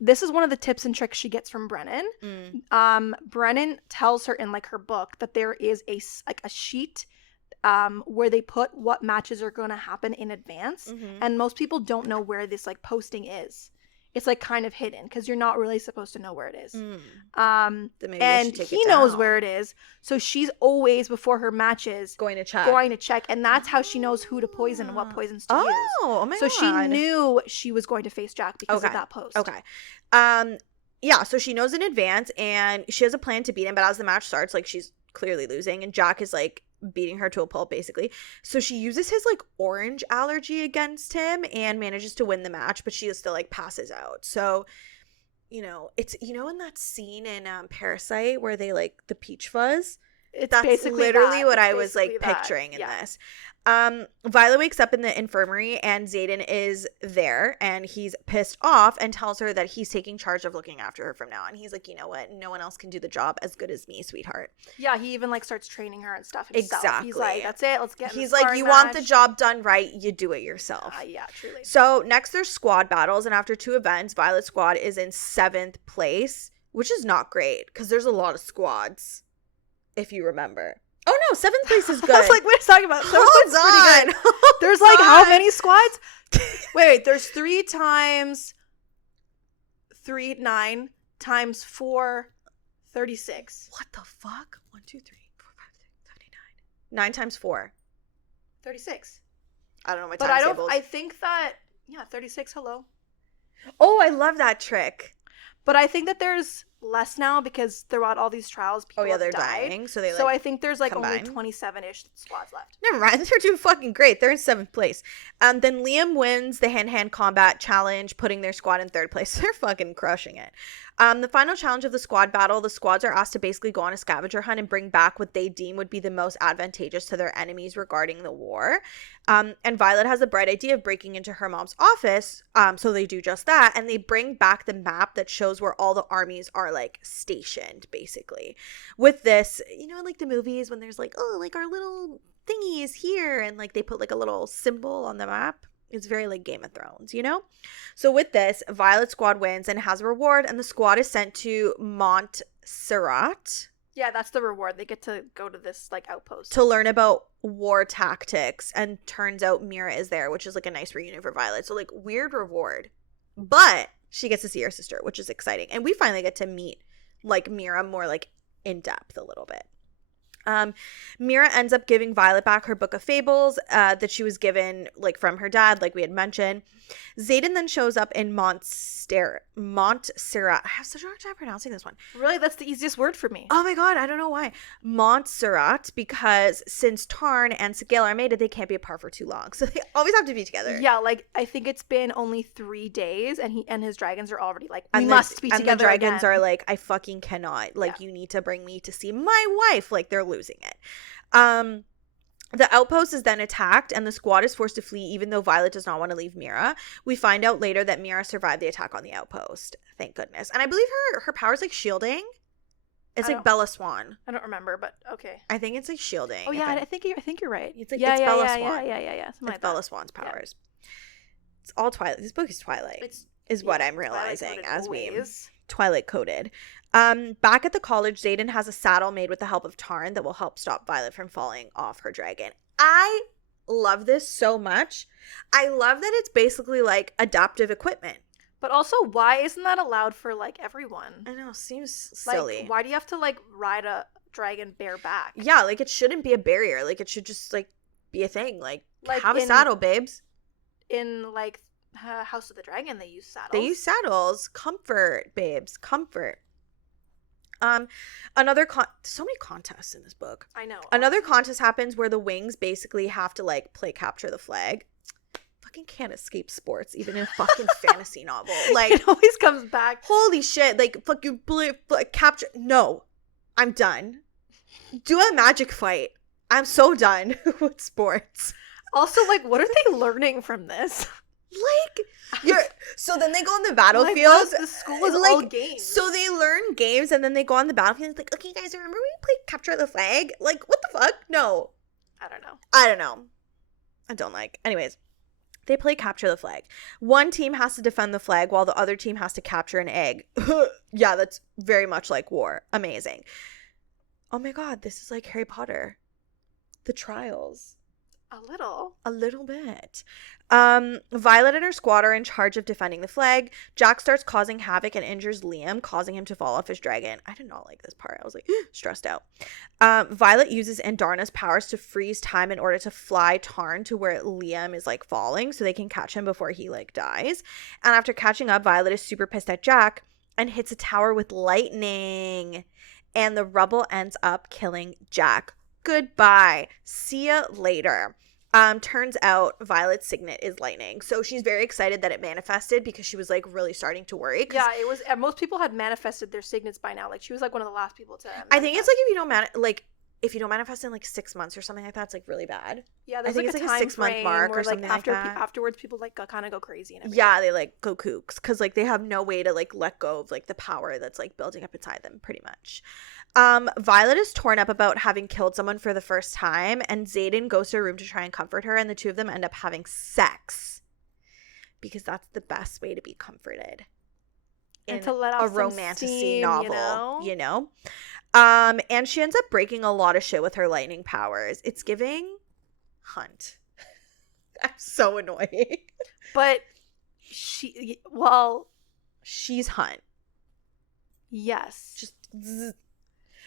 This is one of the tips and tricks she gets from Brennan. Brennan tells her in like her book that there is a sheet where they put what matches are going to happen in advance, and most people don't know where this like posting is. It's like kind of hidden because you're not really supposed to know where it is. And he knows where it is, so she's always before her matches going to check, and that's how she knows who to poison and what poisons to use. Oh my god! So she knew she was going to face Jack because of that post. Okay. Yeah. So she knows in advance, and she has a plan to beat him. But as the match starts, like she's clearly losing, and Jack is like beating her to a pulp basically. So she uses his like orange allergy against him and manages to win the match, but she still like passes out. So it's in that scene in Parasite where they like the peach fuzz, that's basically literally what I was like picturing in this. Violet wakes up in the infirmary and Xaden is there and he's pissed off and tells her that he's taking charge of looking after her from now on. He's like, you know what? No one else can do the job as good as me, sweetheart. Yeah, he even like starts training her and stuff himself. Exactly. He's like, that's it. Let's get. He's like, you want the job done right, you do it yourself. Yeah, truly. So next there's squad battles, and after 2 events, Violet's squad is in 7th place, which is not great because there's a lot of squads, if you remember. Oh no, 7th place is good. I was like, what are you talking about? Hold on. There's like how many squads? Wait, there's 3 times 3, 9 times 4, 36. What the fuck? 1, 2, 3, 4, 5, 6, 7, 8, 9. 9 times 4. 36. I don't know my times tables. I think that 36. Hello. Oh, I love that trick. But I think that there's less now because throughout all these trials, people they're died. dying. So I think there's like only 27-ish squads left. Never mind. They're doing fucking great. They're in 7th place. Then Liam wins the hand-to-hand combat challenge, putting their squad in 3rd place. They're fucking crushing it. The final challenge of the squad battle, the squads are asked to basically go on a scavenger hunt and bring back what they deem would be the most advantageous to their enemies regarding the war. And Violet has the bright idea of breaking into her mom's office. So they do just that. And they bring back the map that shows where all the armies are like stationed, basically. With this, like the movies when there's like, oh, like our little thingy is here. And like they put like a little symbol on the map. It's very like Game of Thrones, So with this, Violet's squad wins and has a reward, and the squad is sent to Montserrat. Yeah, that's the reward. They get to go to this like outpost to learn about war tactics, and turns out Mira is there, which is like a nice reunion for Violet. So like weird reward, but she gets to see her sister, which is exciting, and we finally get to meet like Mira more like in depth a little bit. Mira ends up giving Violet back her book of fables that she was given like from her dad, like we had mentioned. Xaden then shows up in Montserrat. I have such a hard time pronouncing this one. Really, that's the easiest word for me. Oh my god, I don't know why. Montserrat, because since Tarn and Sigil are mated, they can't be apart for too long, so they always have to be together. Yeah, like I think it's been only 3 days, and he and his dragons are already like, we must be together. And the dragons again. are like, I fucking cannot. Like, you need to bring me to see my wife. Like, they're losing it. The outpost is then attacked, and the squad is forced to flee, even though Violet does not want to leave Mira. We find out later that Mira survived the attack on the outpost. Thank goodness. And I believe her power's like shielding. It's like Bella Swan. I don't remember, but okay. I think it's like shielding. Oh yeah, I think you're right. It's like it's Bella Swan. Yeah. It's like Bella Swan's powers. Yeah. It's all Twilight. This book is Twilight. Is what I'm realizing as we Twilight coded. Back at the college, Xaden has a saddle made with the help of Tarn that will help stop Violet from falling off her dragon. I love this so much. I love that it's basically like adaptive equipment. But also, why isn't that allowed for like everyone? I know, seems silly. Like, why do you have to like ride a dragon bareback? Yeah, like it shouldn't be a barrier. Like it should just like be a thing. Like have a saddle, babes. In like House of the Dragon, they use saddles. They use saddles. Comfort, babes. Comfort. So many contests in this book. I know. Another contest happens where the wings basically have to like play capture the flag. Fucking can't escape sports, even in a fucking fantasy novel. Like it always comes back. Holy shit! Like fucking capture. No, I'm done. Do a magic fight. I'm so done with sports. Also, like, what are they learning from this? So then they go on the battlefield. The school is like all games. So they learn games and then they go on the battlefield. It's like, okay, guys, remember we played capture the flag? Like, what the fuck? No, I don't know. I don't like. Anyways, They play capture the flag. One team has to defend the flag while the other team has to capture an egg. Yeah, that's very much like war. Amazing. Oh my god, this is like Harry Potter. The trials. A little bit. Violet and her squad are in charge of defending the flag. Jack starts causing havoc and injures Liam, causing him to fall off his dragon. I did not like this part. I was like stressed out. Violet uses Andarna's powers to freeze time in order to fly Tarn to where Liam is like falling so they can catch him before he like dies. And after catching up, Violet is super pissed at Jack and hits a tower with lightning. And the rubble ends up killing Jack. Goodbye. See ya later. Turns out Violet's signet is lightning. So she's very excited that it manifested because she was like really starting to worry. Yeah, it was. Most people had manifested their signets by now. Like she was like one of the last people to manifest. I think it's like if you don't manifest in like 6 months or something like that, it's like really bad. Yeah, there's I think like it's a like a time 6 month frame mark where, or something like, that. Afterwards, people like kind of go crazy and everything. Yeah, they like go kooks because like they have no way to like let go of like the power that's like building up inside them, pretty much. Violet is torn up about having killed someone for the first time, and Xaden goes to her room to try and comfort her, and the two of them end up having sex because that's the best way to be comforted in and to let off a romantasy novel, you know? And she ends up breaking a lot of shit with her lightning powers. It's giving Hunt. I'm so annoying. But she's Hunt. Yes. Just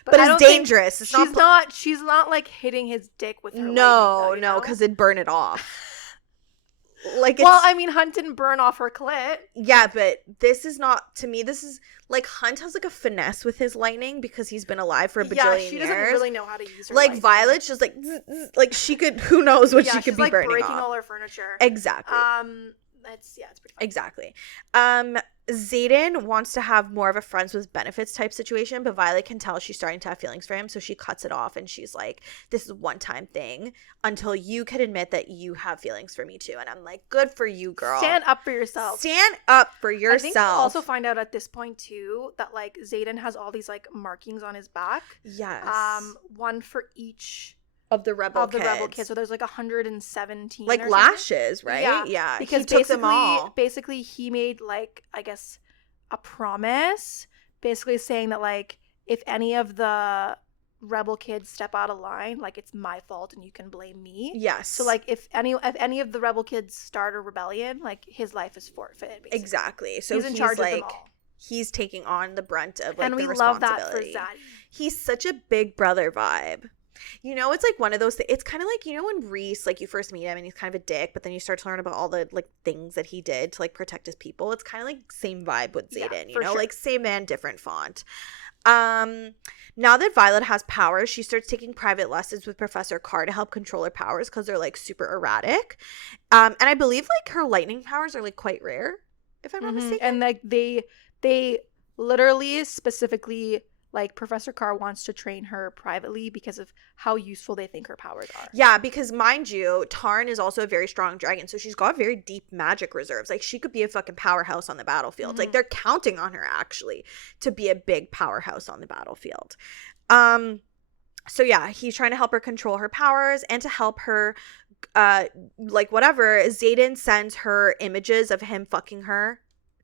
but it's dangerous. She's not like hitting his dick with her lightning, no, because it'd burn it off. Like, I mean, Hunt didn't burn off her clit. Yeah, but this is not, to me, this is like Hunt has like a finesse with his lightning because he's been alive for a bajillion years. Yeah, she doesn't really know how to use her like lightning. Violet's just like zzz, zzz, like she could, who knows what she could be like burning breaking off. all her furniture. Exactly. It's pretty fun. Exactly. Xaden wants to have more of a friends with benefits type situation, but Violet can tell she's starting to have feelings for him, so she cuts it off and she's like, this is a one-time thing until you can admit that you have feelings for me too. And I'm like, good for you, girl. Stand up for yourself. Stand up for yourself. I think we'll also find out at this point too that like Xaden has all these like markings on his back. Yes. One for each of the rebel kids. So there's like 117 like lashes, right? Yeah, because he took them all. Basically he made like, I guess, a promise basically saying that like if any of the rebel kids step out of line, like it's my fault and you can blame me. Yes. So like if any of the rebel kids start a rebellion, like his life is forfeited basically. Exactly. So he's in charge like, of them all. He's taking on the brunt of like and we the love responsibility. that for Zaddy. He's such a big brother vibe. You know, it's like one of those things. It's kind of like, you know, when Reese, like you first meet him and he's kind of a dick, but then you start to learn about all the like things that he did to like protect his people. It's kind of like same vibe with Xaden, you know, sure. Like same man, different font. Now that Violet has powers, she starts taking private lessons with Professor Carr to help control her powers because they're like super erratic. And I believe like her lightning powers are like quite rare, if I'm not mistaken. And like they literally specifically, like, Professor Carr wants to train her privately because of how useful they think her powers are. Yeah, because mind you, Tarn is also a very strong dragon, so she's got very deep magic reserves. Like, she could be a fucking powerhouse on the battlefield. Like, they're counting on her, actually, to be a big powerhouse on the battlefield. So, yeah, he's trying to help her control her powers and to help her, like, whatever. Xaden sends her images of him fucking her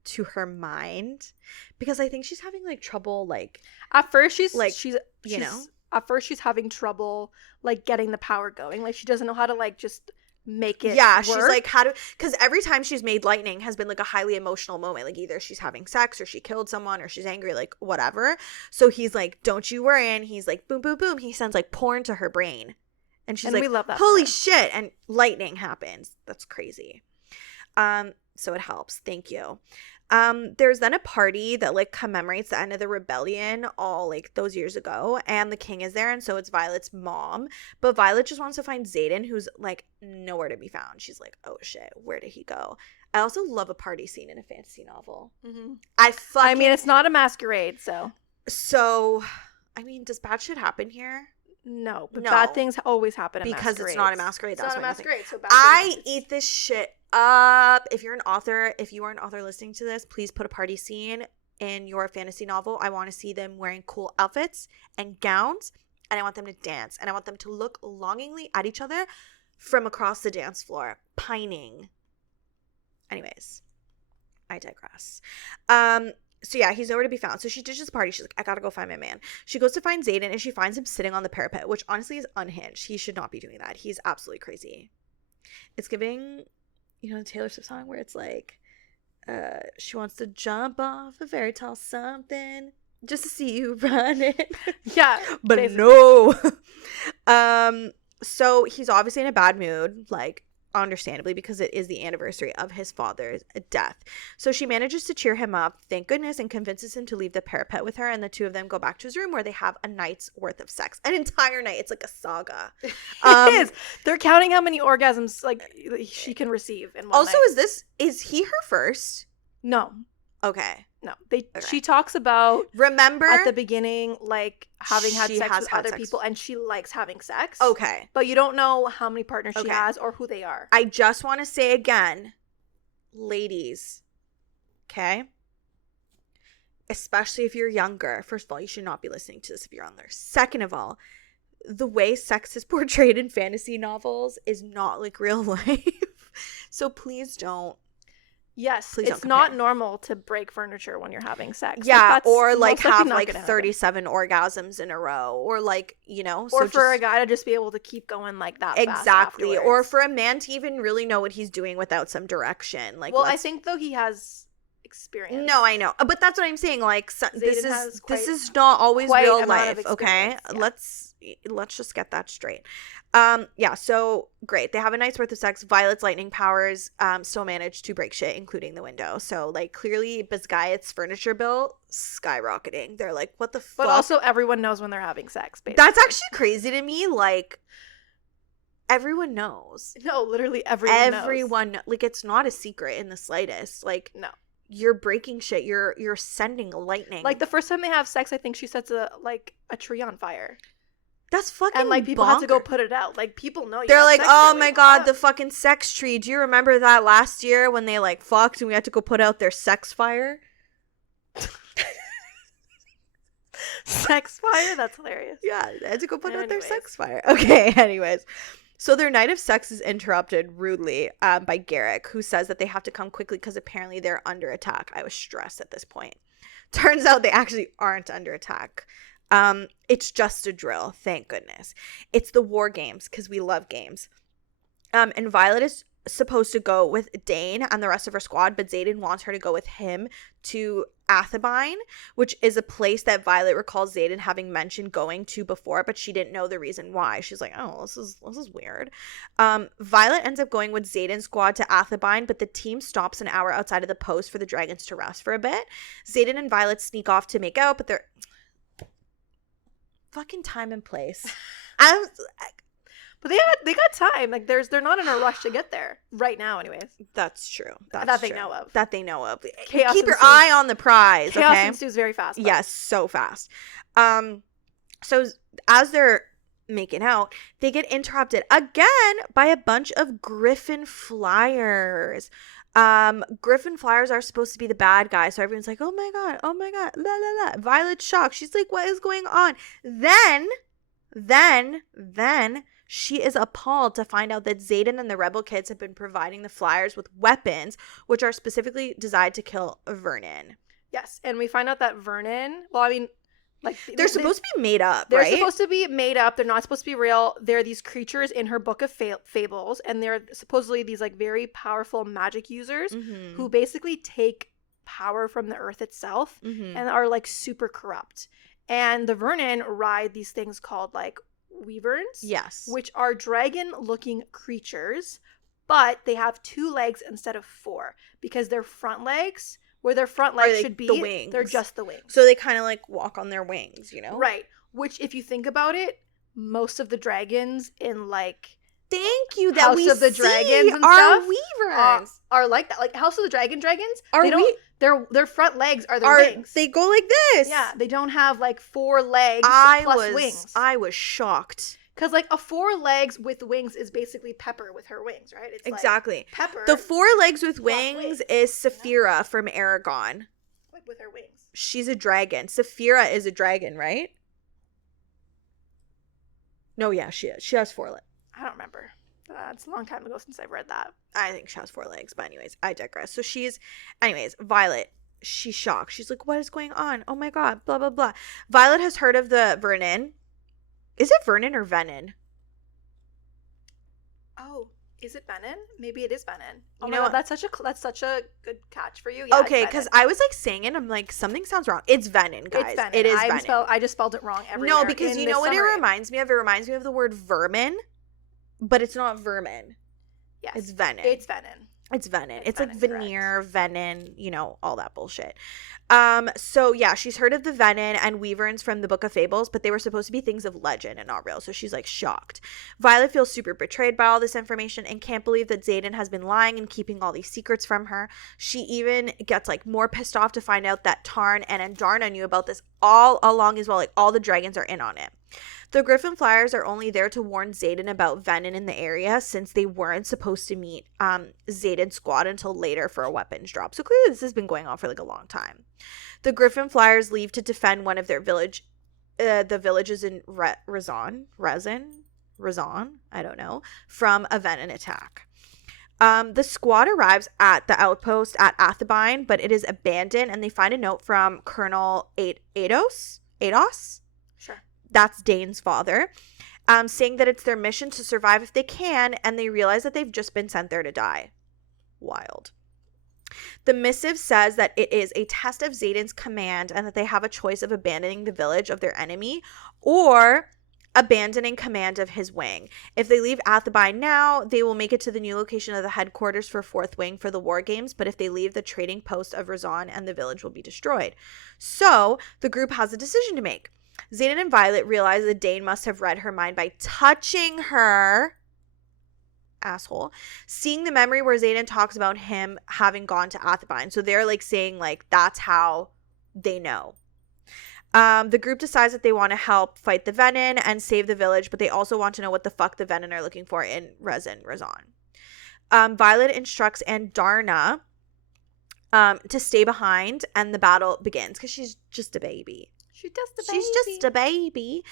to her mind because I think she's having like trouble like at first she's having trouble like getting the power going, like she doesn't know how to like just make it work. She's like how to, because every time she's made lightning has been like a highly emotional moment, like either she's having sex or she killed someone or she's angry, like whatever. So he's like, don't you worry, and he's like boom boom boom, he sends like porn to her brain and she's like, we love that, holy shit, and lightning happens. That's crazy. So it helps. Thank you. There's then a party that like commemorates the end of the rebellion all like those years ago, and the king is there, and so it's Violet's mom. But Violet just wants to find Xaden, who's like nowhere to be found. She's like, oh shit, where did he go? I also love a party scene in a fantasy novel. I mean, it's not a masquerade, so I mean, does bad shit happen here? No, but bad things always happen because it's not a masquerade. It's not a masquerade. So bad I eat this shit up. If you are an author listening to this, please put a party scene in your fantasy novel. I want to see them wearing cool outfits and gowns, and I want them to dance, and I want them to look longingly at each other from across the dance floor, pining Anyways, I digress. So yeah, he's nowhere to be found. So she ditches the party. She's like, I gotta go find my man. She goes to find Xaden, and she finds him sitting on the parapet, which honestly is unhinged. He should not be doing that. He's absolutely crazy. It's giving, the Taylor Swift song where it's like, she wants to jump off a very tall something just to see you run it. Yeah. But basically. No. So he's obviously in a bad mood, like, understandably, because it is the anniversary of his father's death. So she manages to cheer him up, thank goodness, and convinces him to leave the parapet with her, and the two of them go back to his room where they have a night's worth of sex. An entire night. It's like a saga. It is. They're counting how many orgasms like she can receive in one also night. is he her first? No. Okay. No. She talks about, remember at the beginning, like, having had she sex has with had other sex. people, and she likes having sex. Okay. But you don't know how many partners she Okay. has or who they are. I just want to say again, ladies, okay? Especially if you're younger. First of all, you should not be listening to this if you're younger. Second of all, the way sex is portrayed in fantasy novels is not like real life. So please don't. Yes, Please it's don't not compare. normal to break furniture when you're having sex. Yeah, that's or like most likely have not like gonna happen. 37 orgasms in a row, or like, Or for a just, guy to just be able to keep going like that. exactly, fast or afterwards. for a man to even really know what he's doing without some direction. Like, well, I think though he has experience. no, I know, but that's what I'm saying. Like, this has is not always quite real amount of life. Okay, experience, yeah. let's just get that straight. Yeah, so great. They have a night's worth of sex. Violet's lightning powers still manage to break shit, including the window. So, like, clearly Bisguyet's furniture bill skyrocketing. They're like, what the fuck? But also everyone knows when they're having sex, basically. That's actually crazy to me. Like, everyone knows. No, literally everyone knows. Like, it's not a secret in the slightest. Like, No. You're breaking shit. You're sending lightning. Like, the first time they have sex, I think she sets a tree on fire. That's fucking And, like, people have to go put it out. Like, people know you. They're have like, sex, oh they're my like, god, "Ah." the fucking sex tree. Do you remember that last year when they, like, fucked and we had to go put out their sex fire? Sex fire? That's hilarious. Yeah, they had to go put out their Anyways. sex fire. Okay, anyways. So their night of sex is interrupted rudely by Garrick, who says that they have to come quickly because apparently they're under attack. I was stressed at this point. Turns out they actually aren't under attack. It's just a drill, thank goodness. It's the war games, because we love games. And Violet is supposed to go with Dane and the rest of her squad, but Xaden wants her to go with him to Athebine, which is a place that Violet recalls Xaden having mentioned going to before, but she didn't know the reason why. She's like, oh, this is weird. Violet ends up going with Xaden's squad to Athebine, but the team stops an hour outside of the post for the dragons to rest for a bit. Xaden and Violet sneak off to make out, but they're fucking time and place. But they got time. Like, they're not in a rush to get there right now, anyways. That's true. That they know of. That they know of. Chaos Keep your ensues. eye on the prize. Chaos okay? ensues very fast. Though. Yes, so fast. So as they're making out, they get interrupted again by a bunch of Griffin flyers. Griffin flyers are supposed to be the bad guys, so everyone's like, oh my god, la la la. Violet's shocked. She's like, what is going on? Then she is appalled to find out that Xaden and the rebel kids have been providing the flyers with weapons, which are specifically designed to kill Vernon. Yes, and we find out that Vernon, well, I mean, like, they're supposed to be made up, they're right? supposed to be made up. They're not supposed to be real. They're these creatures in her book of fables, and they're supposedly these, like, very powerful magic users who basically take power from the earth itself and are, like, super corrupt. And the Vernon ride these things called, like, wyverns. Yes. Which are dragon-looking creatures, but they have 2 legs instead of 4 because their front legs, where their front legs should be, the wings. They're just the wings. So they kind of, like, walk on their wings, you know? Right. Which, if you think about it, most of the dragons in, like, thank you that House we of the see Dragons and are stuff weavers. Are like that. Like, House of the dragons Are they don't, their front legs are their wings. They go like this. Yeah, they don't have, like, 4 legs plus wings. I was shocked. Because, like, a 4 legs with wings is basically Pepper with her wings, right? It's exactly. Like Pepper. The 4 legs with wings is Saphira from Aragon. Like, with her wings. She's a dragon. Saphira is a dragon, right? No, yeah, she is. She has 4 legs. I don't remember. It's a long time ago since I've read that. I think she has 4 legs, but anyways, I digress. So Violet, she's shocked. She's like, what is going on? Oh my god, blah, blah, blah. Violet has heard of the Vernon. Is it Vernon or Venon? Oh, is it Venon? Maybe it is Venon. Oh You my know god, that's such a good catch for you. Yeah, okay, because I was like saying it, I'm like, something sounds wrong. It's Venon, guys. It's Venon. It is Venon. I just spelled it wrong everywhere. No, because you know what it reminds me of? It reminds me of the word vermin, but it's not vermin. Yes. It's Venom. It's Venom. It's Venom. It's Venom, like veneer, venom, you know, all that bullshit. So yeah, she's heard of the Venom and Wyverns from the Book of Fables, but they were supposed to be things of legend and not real. So she's like shocked. Violet feels super betrayed by all this information and can't believe that Xaden has been lying and keeping all these secrets from her. She even gets like more pissed off to find out that Tarn and Andarna knew about this all along as well. Like all the dragons are in on it. The Griffin Flyers are only there to warn Xaden about Venom in the area since they weren't supposed to meet Xaden's squad until later for a weapons drop. So clearly this has been going on for like a long time. The Griffin Flyers leave to defend one of their the villages in Razan, I don't know, from a Venom attack. The squad arrives at the outpost at Athabine, but it is abandoned and they find a note from Colonel Ados? Sure. That's Dane's father, saying that it's their mission to survive if they can, and they realize that they've just been sent there to die. Wild. The missive says that it is a test of Xaden's command and that they have a choice of abandoning the village of their enemy or abandoning command of his wing. If they leave Athabine now, they will make it to the new location of the headquarters for 4th Wing for the war games, but if they leave the trading post of Razan, and the village will be destroyed. So the group has a decision to make. Xaden and Violet realize that Dane must have read her mind by touching her. Asshole. Seeing the memory where Xaden talks about him having gone to Athabine. So they're like saying like that's how they know. The group decides that they want to help fight the Venom and save the village, but they also want to know what the fuck the Venom are looking for in Razan. Violet instructs Andarna to stay behind and the battle begins because she's just a baby. She's just a baby.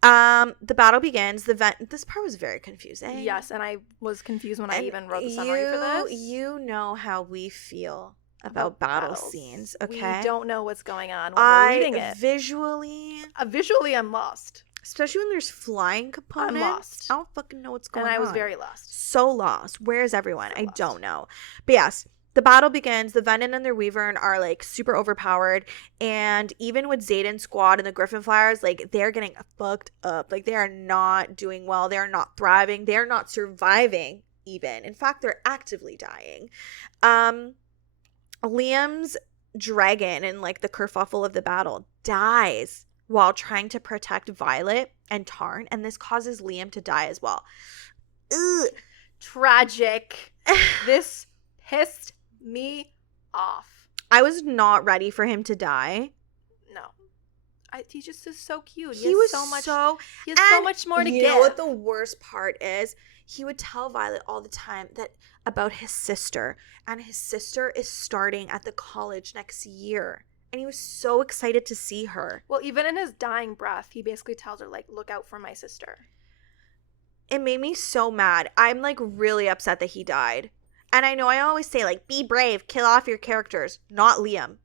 The battle begins. This part was very confusing. Yes, and I was confused when I even wrote the summary for this. You know how we feel about battle scenes, okay? We don't know what's going on when we're reading it. Visually, I'm lost. Especially when there's flying components. I'm lost. I don't fucking know what's going on. And I was very lost. So lost. Where is everyone? I don't know. But yes. The battle begins. The Venom and their Wyvern are like super overpowered, and even with Xaden's squad and the Griffin Flyers, like they're getting fucked up. Like they are not doing well. They are not thriving. They are not surviving even. In fact, they're actively dying. Liam's dragon and like the kerfuffle of the battle dies while trying to protect Violet and Tarn, and this causes Liam to die as well. Ugh. Tragic. This pissed me off. I was not ready for him to die. No. He just is so cute. He has so much more to give. You know what the worst part is? He would tell Violet all the time that about his sister, and his sister is starting at the college next year. And he was so excited to see her. Well, even in his dying breath, he basically tells her, like, look out for my sister. It made me so mad. I'm, like, really upset that he died. And I know I always say, like, be brave, kill off your characters. Not Liam.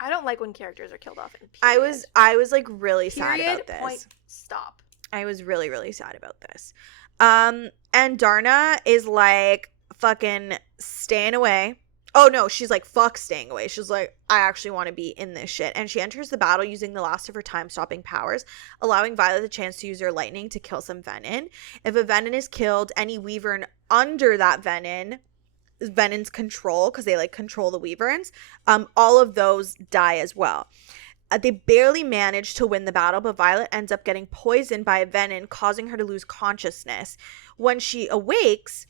I don't like when characters are killed off in period. I was like, really sad about this. Point, stop. I was really, really sad about this. And Darna is, like, fucking staying away. Oh, no, she's like, fuck staying away. She's like, I actually want to be in this shit. And she enters the battle using the last of her time-stopping powers, allowing Violet the chance to use her lightning to kill some Venom. If a Venom is killed, any Wyvern under that Venom's control, because they, like, control the Wyverns, all of those die as well. They barely manage to win the battle, but Violet ends up getting poisoned by a Venom, causing her to lose consciousness. When she awakes,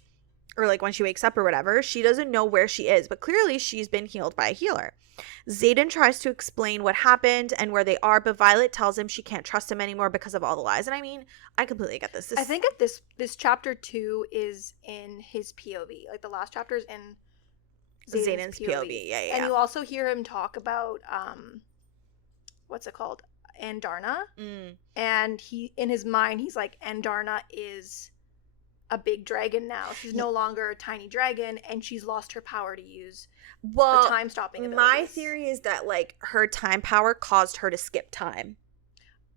or like when she wakes up or whatever, she doesn't know where she is, but clearly she's been healed by a healer. Xaden tries to explain what happened and where they are, but Violet tells him she can't trust him anymore because of all the lies. And I mean, I completely get this. I think at this chapter 2 is in his POV. Like the last chapter is in Xaden's POV. Yeah. And you also hear him talk about what's it called? Andarna. And he, in his mind, he's like, Andarna is a big dragon now. She's no longer a tiny dragon, and she's lost her power to use the time-stopping abilities. My theory is that, like, her time power caused her to skip time.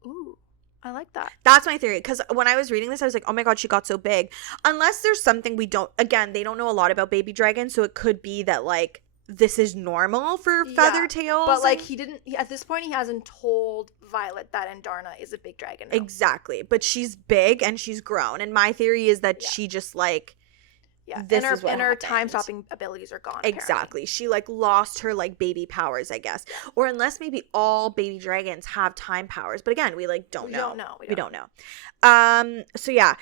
Ooh, I like that. That's my theory. Because when I was reading this, I was like, oh my god, she got so big. Unless there's something we don't... Again, they don't know a lot about baby dragons, so it could be that, like, this is normal for feather tails. But, like, at this point, he hasn't told Violet that Andarna is a big dragon now. Exactly. But she's big and she's grown. And my theory is that she just, like... Yeah, this is what her time-stopping abilities are gone. Exactly. Apparently. She, like, lost her, like, baby powers, I guess. Or unless maybe all baby dragons have time powers. But again, we, like, don't know. We don't know. So, yeah.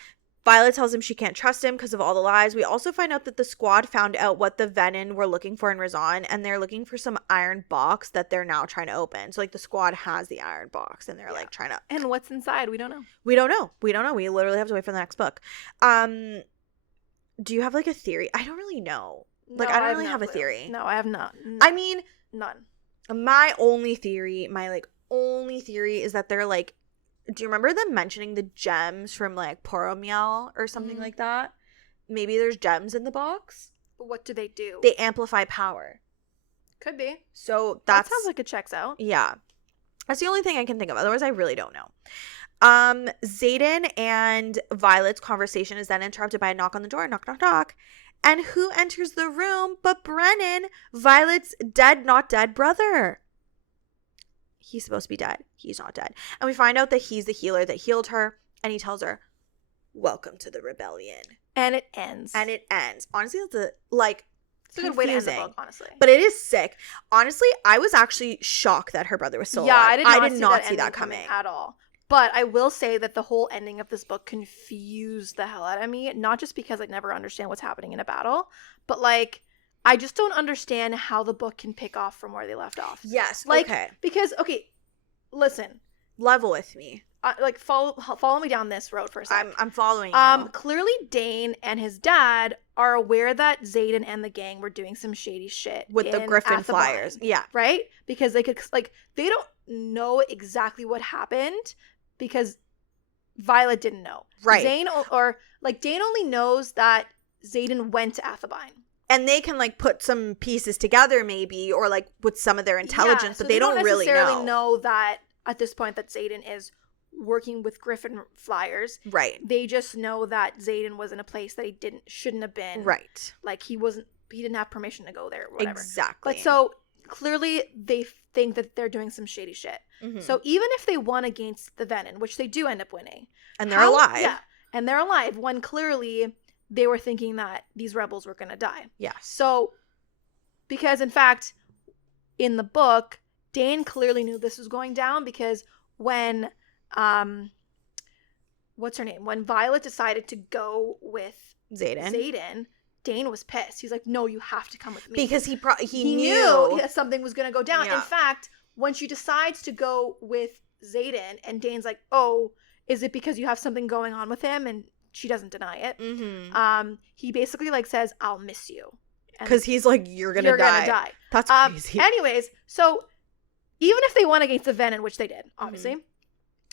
Violet tells him she can't trust him because of all the lies. We also find out that the squad found out what the Venin were looking for in Razan, and they're looking for some iron box that they're now trying to open. So, like, the squad has the iron box, and they're, like, trying to... And what's inside? We don't know. We don't know. We literally have to wait for the next book. Do you have, like, a theory? I don't really know. Like, I don't really have a theory. No, I have not. I mean... None. My only theory is that they're, like... Do you remember them mentioning the gems from, like, Poromiel or something like that? Maybe there's gems in the box. But what do they do? They amplify power. Could be. So that sounds like it checks out. Yeah. That's the only thing I can think of. Otherwise, I really don't know. Xaden and Violet's conversation is then interrupted by a knock on the door. Knock, knock, knock. And who enters the room but Brennan, Violet's dead, not dead brother. He's supposed to be dead. He's not dead. And we find out that he's the healer that healed her. And he tells her, welcome to the rebellion. And it ends. Honestly, it's a good way to end the book, honestly. But it is sick. Honestly, I was actually shocked that her brother was still alive. I did not see that coming at all. But I will say that the whole ending of this book confused the hell out of me. Not just because I never understand what's happening in a battle, but, like, I just don't understand how the book can pick off from where they left off. Yes, like, okay. Because, okay, listen. Level with me. Follow me down this road for a second. I'm following you. Clearly Dane and his dad are aware that Xaden and the gang were doing some shady shit with the Griffin Flyers. Yeah. Right? Because they could, like, they don't know exactly what happened because Violet didn't know. Right. Dane only knows that Xaden went to Athabine. And they can, like, put some pieces together maybe, or, like, with some of their intelligence, so but they don't really know that at this point that Xaden is working with Griffin Flyers. Right. They just know that Xaden was in a place that he shouldn't have been. Right. Like, he didn't have permission to go there or whatever. Exactly. But so clearly they think that they're doing some shady shit. Mm-hmm. So even if they won against the Venin, which they do end up winning. And they're alive. Yeah. And they're alive when clearly they were thinking that these rebels were going to die. Yeah. So, because in fact, in the book, Dane clearly knew this was going down because when, what's her name? When Violet decided to go with Xaden, Dane was pissed. He's like, no, you have to come with me. Because he knew that something was going to go down. Yeah. In fact, when she decides to go with Xaden and Dane's like, oh, is it because you have something going on with him? And she doesn't deny it. Mm-hmm. He basically, like, says, I'll miss you. Because he's like, you're gonna die. That's crazy. Anyways, so even if they won against the Venin, which they did, obviously,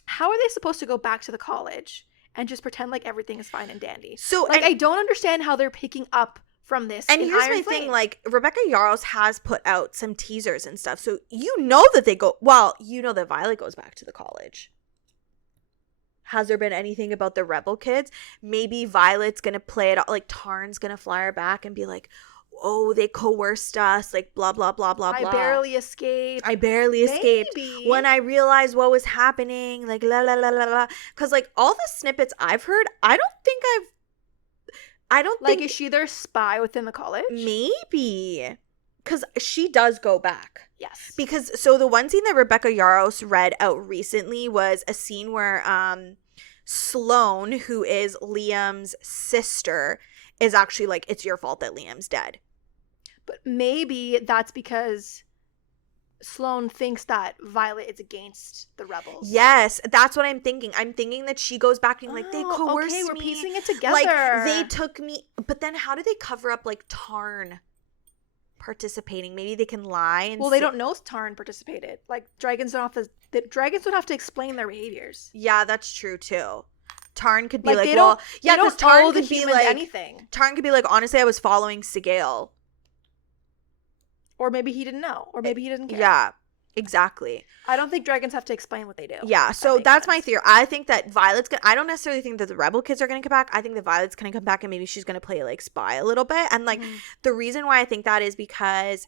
how are they supposed to go back to the college and just pretend like everything is fine and dandy? So, like, I don't understand how they're picking up from this. And here's my thing, like, Rebecca Yarros has put out some teasers and stuff, so you know that that Violet goes back to the college. Has there been anything about the rebel kids? Maybe Violet's gonna play it, like, Tarn's gonna fly her back and be like, oh, they coerced us, like, blah, blah, blah, blah, blah. I barely escaped. Maybe. When I realized what was happening, like, la, la, la, la, la. Because, like, all the snippets I've heard, I don't think, is she their spy within the college? Maybe. Because she does go back. Yes. Because, so the one scene that Rebecca Yarros read out recently was a scene where Sloane, who is Liam's sister, is actually like, it's your fault that Liam's dead. But maybe that's because Sloane thinks that Violet is against the rebels. Yes, that's what I'm thinking. I'm thinking that she goes back and like, they coerced me. Okay, we're piecing it together. Like, they took me. But then how do they cover up, like, Tarn participating? Maybe they can lie and they don't know Tarn participated. Like, dragons don't have to explain their behaviors. Yeah, that's true too. Tarn could be Like, like, they well, don't- yeah, they because don't Tarn owe the could be humans like anything. Tarn could be like, honestly, I was following Sigale. Or maybe he didn't know. Or maybe he didn't care. Yeah, exactly. I don't think dragons have to explain what they do. Yeah, so that's my theory. I think that Violet's gonna, I don't necessarily think that the rebel kids are gonna come back. I think that Violet's gonna come back and maybe she's gonna play like spy a little bit. And like the reason why I think that is because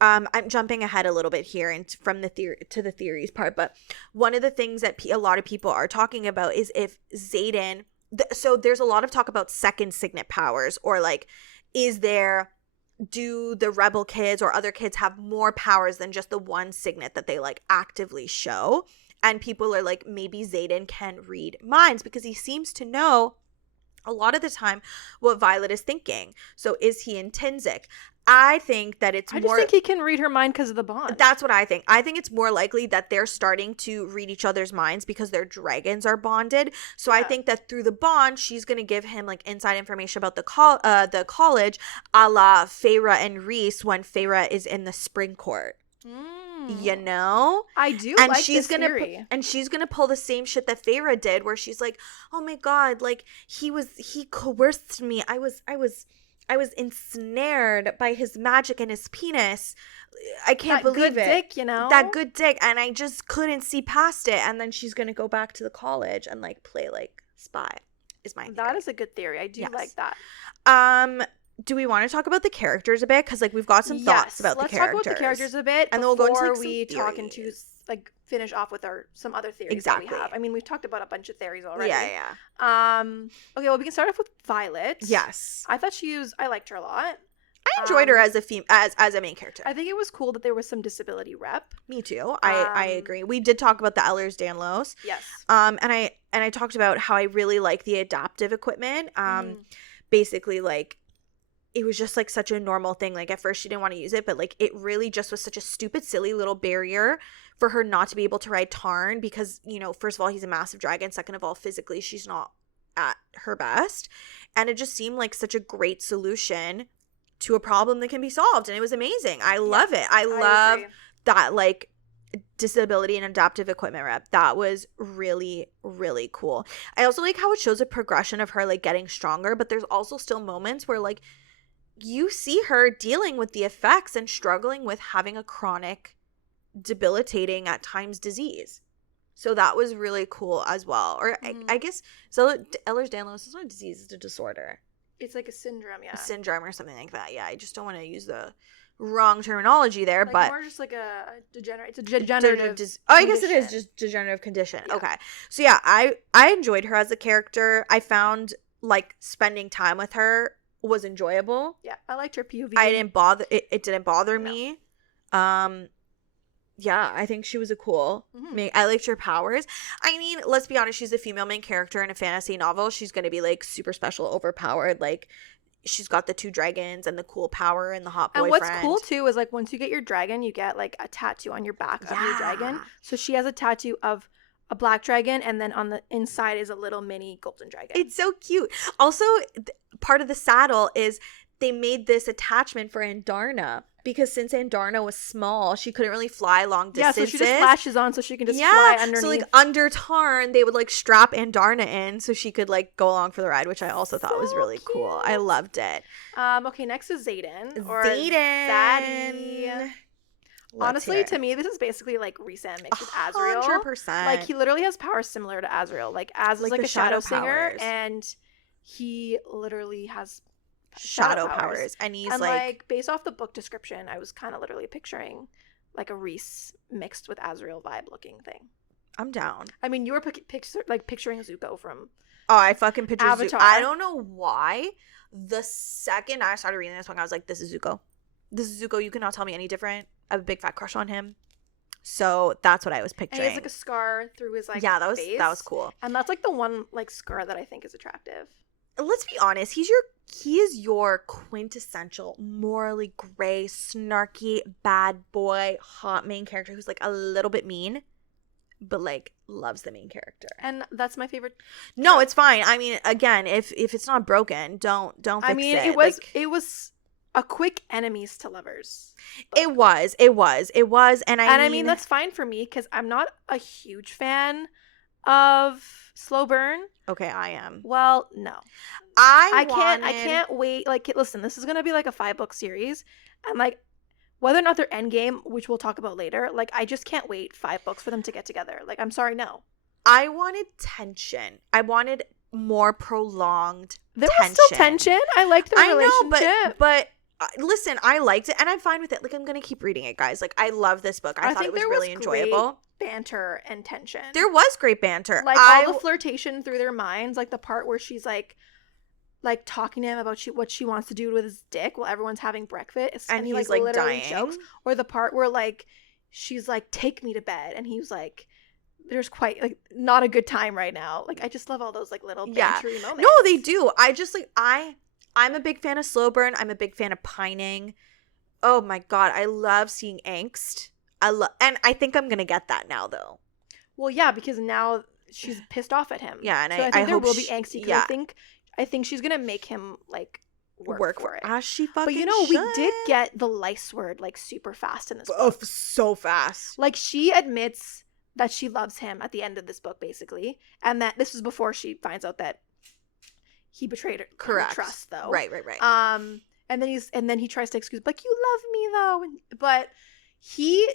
I'm jumping ahead a little bit here and from the theory to the theories part, but one of the things that a lot of people are talking about is if Xaden, so there's a lot of talk about second signet powers, or like, do the rebel kids or other kids have more powers than just the one signet that they like actively show? And people are like, maybe Xaden can read minds because he seems to know a lot of the time what Violet is thinking. So is he intrinsic? I think that it's more... I just think he can read her mind because of the bond. That's what I think. I think it's more likely that they're starting to read each other's minds because their dragons are bonded. So I think that through the bond, she's going to give him like inside information about the college, a la Feyre and Rhys when Feyre is in the spring court. You know, I do, and like she's this gonna theory. And she's gonna pull the same shit that Feyre did, where she's like, "Oh my god, like he coerced me. I was ensnared by his magic and his penis. I can't believe good it. Dick, you know, that good dick, and I just couldn't see past it." And then she's gonna go back to the college and like play like spy. Is my theory. That is a good theory. I do like that. Do we want to talk about the characters a bit? Because like we've got some thoughts about the characters. Let's talk about the characters a bit, and then we'll go into like, we talk into like finish off with some other theories that we have. I mean, we've talked about a bunch of theories already. Yeah. Okay, well, we can start off with Violet. Yes. I liked her a lot. I enjoyed her as a main character. I think it was cool that there was some disability rep. Me too. I agree. We did talk about the Ehlers-Danlos. Yes. And I talked about how I really like the adaptive equipment. Basically, like, it was just like such a normal thing. Like at first she didn't want to use it, but like it really just was such a stupid, silly little barrier for her not to be able to ride Tarn because, you know, first of all, he's a massive dragon. Second of all, physically, she's not at her best. And it just seemed like such a great solution to a problem that can be solved. And it was amazing. I love it. I love that like disability and adaptive equipment rep. That was really, really cool. I also like how it shows a progression of her like getting stronger, but there's also still moments where like you see her dealing with the effects and struggling with having a chronic, debilitating at times disease. So that was really cool as well. Or I guess Ehlers-Danlos is not a disease, it's a disorder. It's like a syndrome, yeah. A syndrome or something like that. Yeah, I just don't want to use the wrong terminology there, like but more just like it's a degenerative I guess it is just degenerative condition. Yeah. Okay. So yeah, I enjoyed her as a character. I found like spending time with her was enjoyable. Yeah, I liked her POV. It didn't bother me. Yeah, I think she was I liked her powers. I mean, let's be honest, she's a female main character in a fantasy novel. She's going to be like super special, overpowered. Like she's got the 2 dragons and the cool power and the hot boyfriend. And what's cool too is like once you get your dragon, you get like a tattoo on your back of your dragon. So she has a tattoo of a black dragon, and then on the inside is a little mini golden dragon. It's so cute. Also, part of the saddle is they made this attachment for Andarna because since Andarna was small, she couldn't really fly long distances. Yeah, so she just flashes on so she can just fly underneath. So like under Tarn, they would like strap Andarna in so she could like go along for the ride, which I also thought was really cool. I loved it. Okay, next is Xaden. Zadie. Honestly, to me, this is basically like Rhysand mixed with Azriel. 100%. Like he literally has powers similar to Azriel. Like Az is like a shadow singer, and he literally has shadow powers. And he's like based off the book description, I was kind of literally picturing like a Rhys mixed with Azriel vibe looking thing. I'm down. I mean, you were picturing Zuko from I fucking pictured Avatar. Zuko. I don't know why. The second I started reading this book, I was like, this is Zuko. This is Zuko. You cannot tell me any different. I have a big fat crush on him. So that's what I was picturing. And he has like a scar through his like face. That was cool. And that's like the one like scar that I think is attractive. Let's be honest, he is your quintessential morally gray, snarky, bad boy, hot main character who's like a little bit mean, but like loves the main character. And that's my favorite. No, it's fine. I mean, again, if it's not broken, don't fix it. I mean, it was a quick enemies to lovers. It was, and I mean, that's fine for me because I'm not a huge fan of slow burn. Okay, I am. Well, no. I can't wait. Like, listen, this is gonna be like a 5-book series, and like whether or not they're endgame, which we'll talk about later. Like, I just can't wait 5 books for them to get together. Like, I'm sorry, no. I wanted tension. I wanted more prolonged there was still tension. I liked their relationship. I know, but listen, I liked it, and I'm fine with it. Like, I'm gonna keep reading it, guys. Like, I love this book. I thought it was really enjoyable. Banter and tension. There was great banter. Like, all the flirtation through their minds. Like, the part where she's like talking to him about what she wants to do with his dick while everyone's having breakfast, and he's like dying. Jokes. Or the part where like she's like, take me to bed, and he was like, there's quite like not a good time right now. Like, I just love all those like little bantery moments. No, they do. I just like I'm a big fan of slow burn. I'm a big fan of pining. Oh my god, I love seeing angst. And I think I'm gonna get that now though. Well, yeah, because now she's pissed off at him. Yeah, and so I think there will be angsty. Yeah. I think she's gonna make him like work for it. As she fucking But you know, should. we did get the lice word like super fast in this book. Oh, so fast. Like, she admits that she loves him at the end of this book, basically, and that this is before she finds out that he betrayed her trust, though. Right. And then he tries to excuse, like, you love me though, but he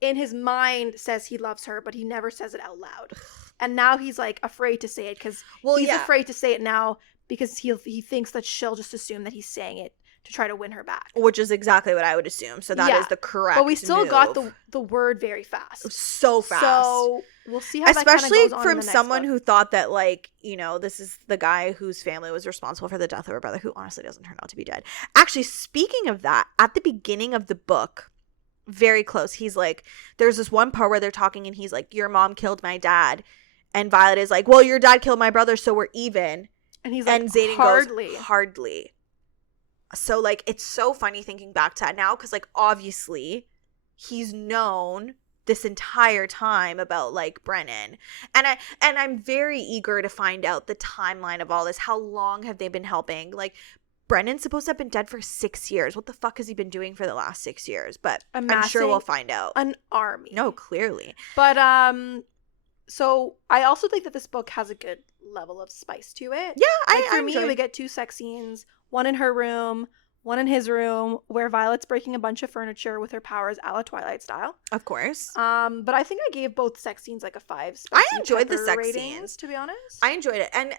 in his mind says he loves her, but he never says it out loud. And now he's like afraid to say it because he's afraid to say it now because he thinks that she'll just assume that he's saying it to try to win her back. Which is exactly what I would assume. So that is the correct But we still move. got the word very fast. So fast. So we'll see how especially that goes on from in the someone next who thought that, like, you know, this is the guy whose family was responsible for the death of her brother, who honestly doesn't turn out to be dead. Actually, speaking of that, at the beginning of the book, very close, he's like, there's this one part where they're talking and he's like, your mom killed my dad. And Violet is like, well, your dad killed my brother, so we're even. And he's like, and Xaden hardly. Goes, hardly. So, like, it's so funny thinking back to that now because, like, obviously he's known this entire time about, like, Brennan. And I'm very eager to find out the timeline of all this. How long have they been helping? Like, Brennan's supposed to have been dead for 6 years. What the fuck has he been doing for the last 6 years? But I'm sure we'll find out. An army. No, clearly. But, so I also think that this book has a good level of spice to it. Yeah, for me, we get 2 sex scenes, one in her room, one in his room, where Violet's breaking a bunch of furniture with her powers a la Twilight style. Of course. But I think I gave both sex scenes like a 5. I enjoyed the sex scenes, to be honest. I enjoyed it. And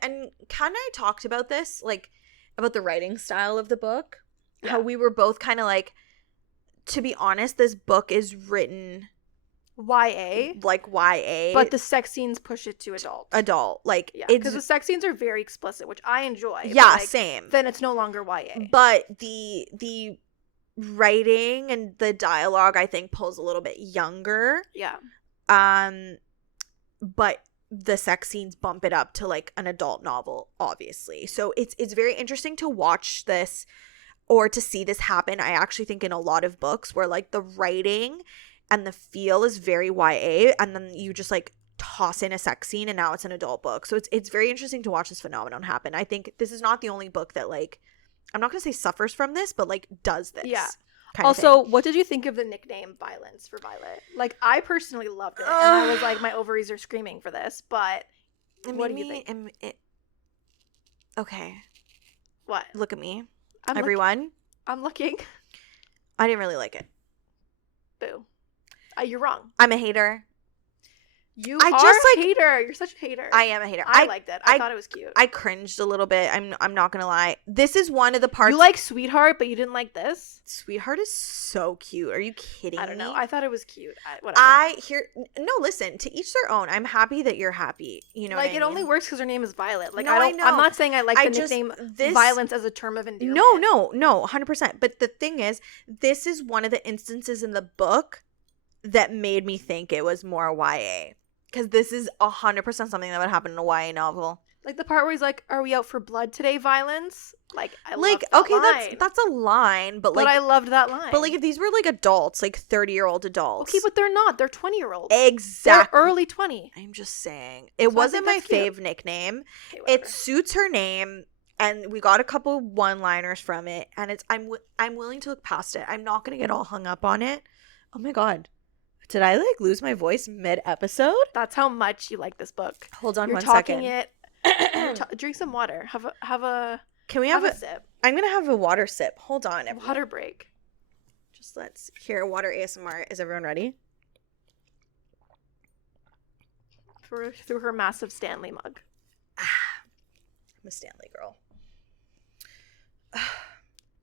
Kat and I talked about this, like, about the writing style of the book. Yeah. How we were both kind of like, to be honest, this book is written YA, like YA, but the sex scenes push it to adult. Like, yeah, because the sex scenes are very explicit, which I enjoy. Yeah, like, same. Then it's no longer YA. But the writing and the dialogue, I think, pulls a little bit younger. Yeah. But the sex scenes bump it up to like an adult novel, obviously. So it's very interesting to watch this or to see this happen. I actually think in a lot of books where like the writing and the feel is very YA, and then you just like toss in a sex scene and now it's an adult book. So it's very interesting to watch this phenomenon happen. I think this is not the only book that, like, I'm not gonna say suffers from this, but like does this. Yeah. Also, what did you think of the nickname Violence for Violet? Like, I personally loved it, and I was like, my ovaries are screaming for this. But what do you think? Okay. What? Look at me, I'm everyone. I'm looking. I didn't really like it. Boo. You're wrong. I'm a hater. You are a hater. You're such a hater. I am a hater. I liked it. I thought it was cute. I cringed a little bit. I'm not gonna lie. This is one of the parts. You like Sweetheart, but you didn't like this? Sweetheart is so cute. Are you kidding me? I don't know. I thought it was cute. Whatever. No, listen, to each their own. I'm happy that you're happy. You know, like, what I it only works because her name is Violet. Like, no, I know. I'm not saying I like the nickname Violence as a term of endearment. No, 100%. But the thing is, this is one of the instances in the book that made me think it was more YA. Because this is 100% something that would happen in a YA novel. Like the part where he's like, "Are we out for blood today, Violence?" Like, I like, loved that okay, line. that's a line, but like, I loved that line. But like, if these were like adults, like 30-year-old adults, okay, but they're not. They're 20-year-olds. Exactly, they're early 20. I'm just saying, it wasn't my fave nickname. Okay, it suits her name, and we got a couple one-liners from it, and I'm willing to look past it. I'm not gonna get all hung up on it. Oh my god. Did I like lose my voice mid-episode? That's how much you like this book. Hold on, You're one talking second. it. Drink some water. Can we have a sip. I'm gonna have a water sip. Hold on, everyone. Water break. Just let's hear water ASMR. Is everyone ready? Through her massive Stanley mug. I'm a Stanley girl.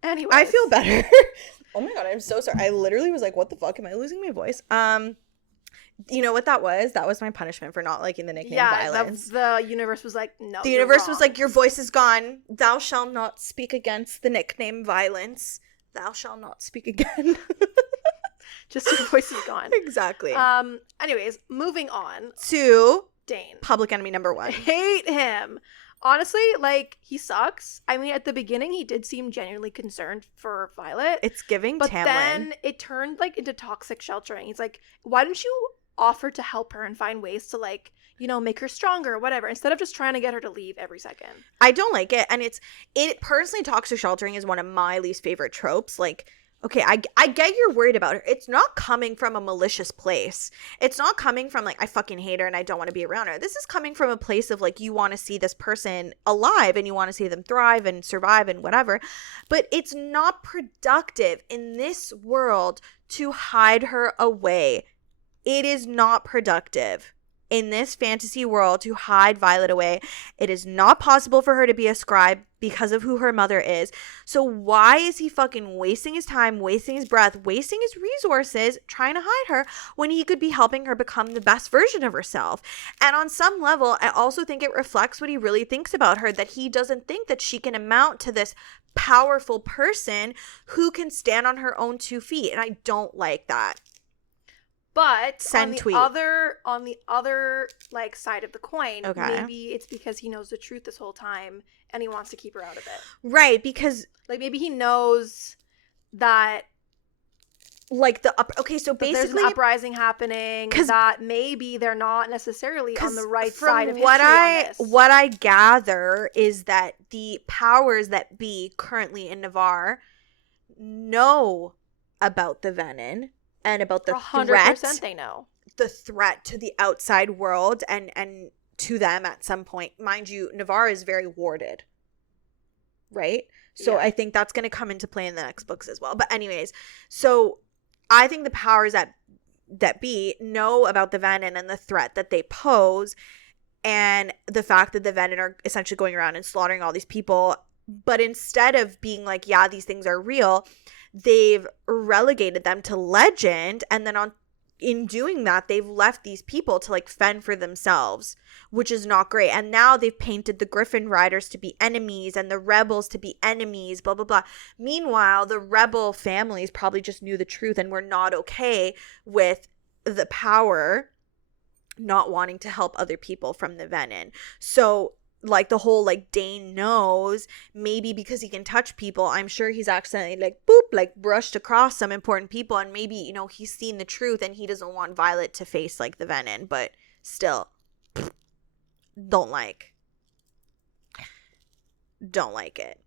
Anyway, I feel better. Oh my god, I'm so sorry. I literally was like, what the fuck? Am I losing my voice? You know what that was? That was my punishment for not liking the nickname Violence. The universe was like, no. The universe was like, your voice is gone. Thou shalt not speak against the nickname Violence. Thou shalt not speak again. Just your voice is gone. Exactly. Anyways, moving on to Dane. Public enemy number 1. Hate him. Honestly, like, he sucks. I mean, at the beginning, he did seem genuinely concerned for Violet. It's giving but Tamlin. Then it turned, like, into toxic sheltering. He's like, why don't you offer to help her and find ways to, like, you know, make her stronger or whatever, instead of just trying to get her to leave every second. I don't like it. And it personally, toxic sheltering is one of my least favorite tropes. Like, okay, I get you're worried about her. It's not coming from a malicious place. It's not coming from, like, I fucking hate her and I don't want to be around her. This is coming from a place of, like, you want to see this person alive and you want to see them thrive and survive and whatever. But it's not productive in this world to hide her away. It is not productive in this fantasy world to hide Violet away. It is not possible for her to be a scribe because of who her mother is. So why is he fucking wasting his time, wasting his breath, wasting his resources trying to hide her when he could be helping her become the best version of herself? And on some level, I also think it reflects what he really thinks about her, that he doesn't think that she can amount to this powerful person who can stand on her own 2 feet. And I don't like that. But on the other like side of the coin, maybe it's because he knows the truth this whole time and he wants to keep her out of it. Right, because like maybe he knows that like so basically there's an uprising happening, that maybe they're not necessarily on the right side of history on this. What I gather is that the powers that be currently in Navarre know about the venom. And about the 100% they know. The threat to the outside world and to them at some point. Mind you, Navarre is very warded. Right? So yeah. I think that's going to come into play in the next books as well. But anyways, so I think the powers that be know about the venom and the threat that they pose, and the fact that the venom are essentially going around and slaughtering all these people. But instead of being like, yeah, these things are real, they've relegated them to legend, and then in doing that, they've left these people to like fend for themselves, which is not great. And now they've painted the Griffin Riders to be enemies and the rebels to be enemies, blah, blah, blah. Meanwhile, the rebel families probably just knew the truth and were not okay with the power not wanting to help other people from the venom. So like the whole like Dane knows, maybe because he can touch people, I'm sure he's accidentally like boop, like brushed across some important people, and maybe, you know, he's seen the truth and he doesn't want Violet to face like the venom, but still don't like it.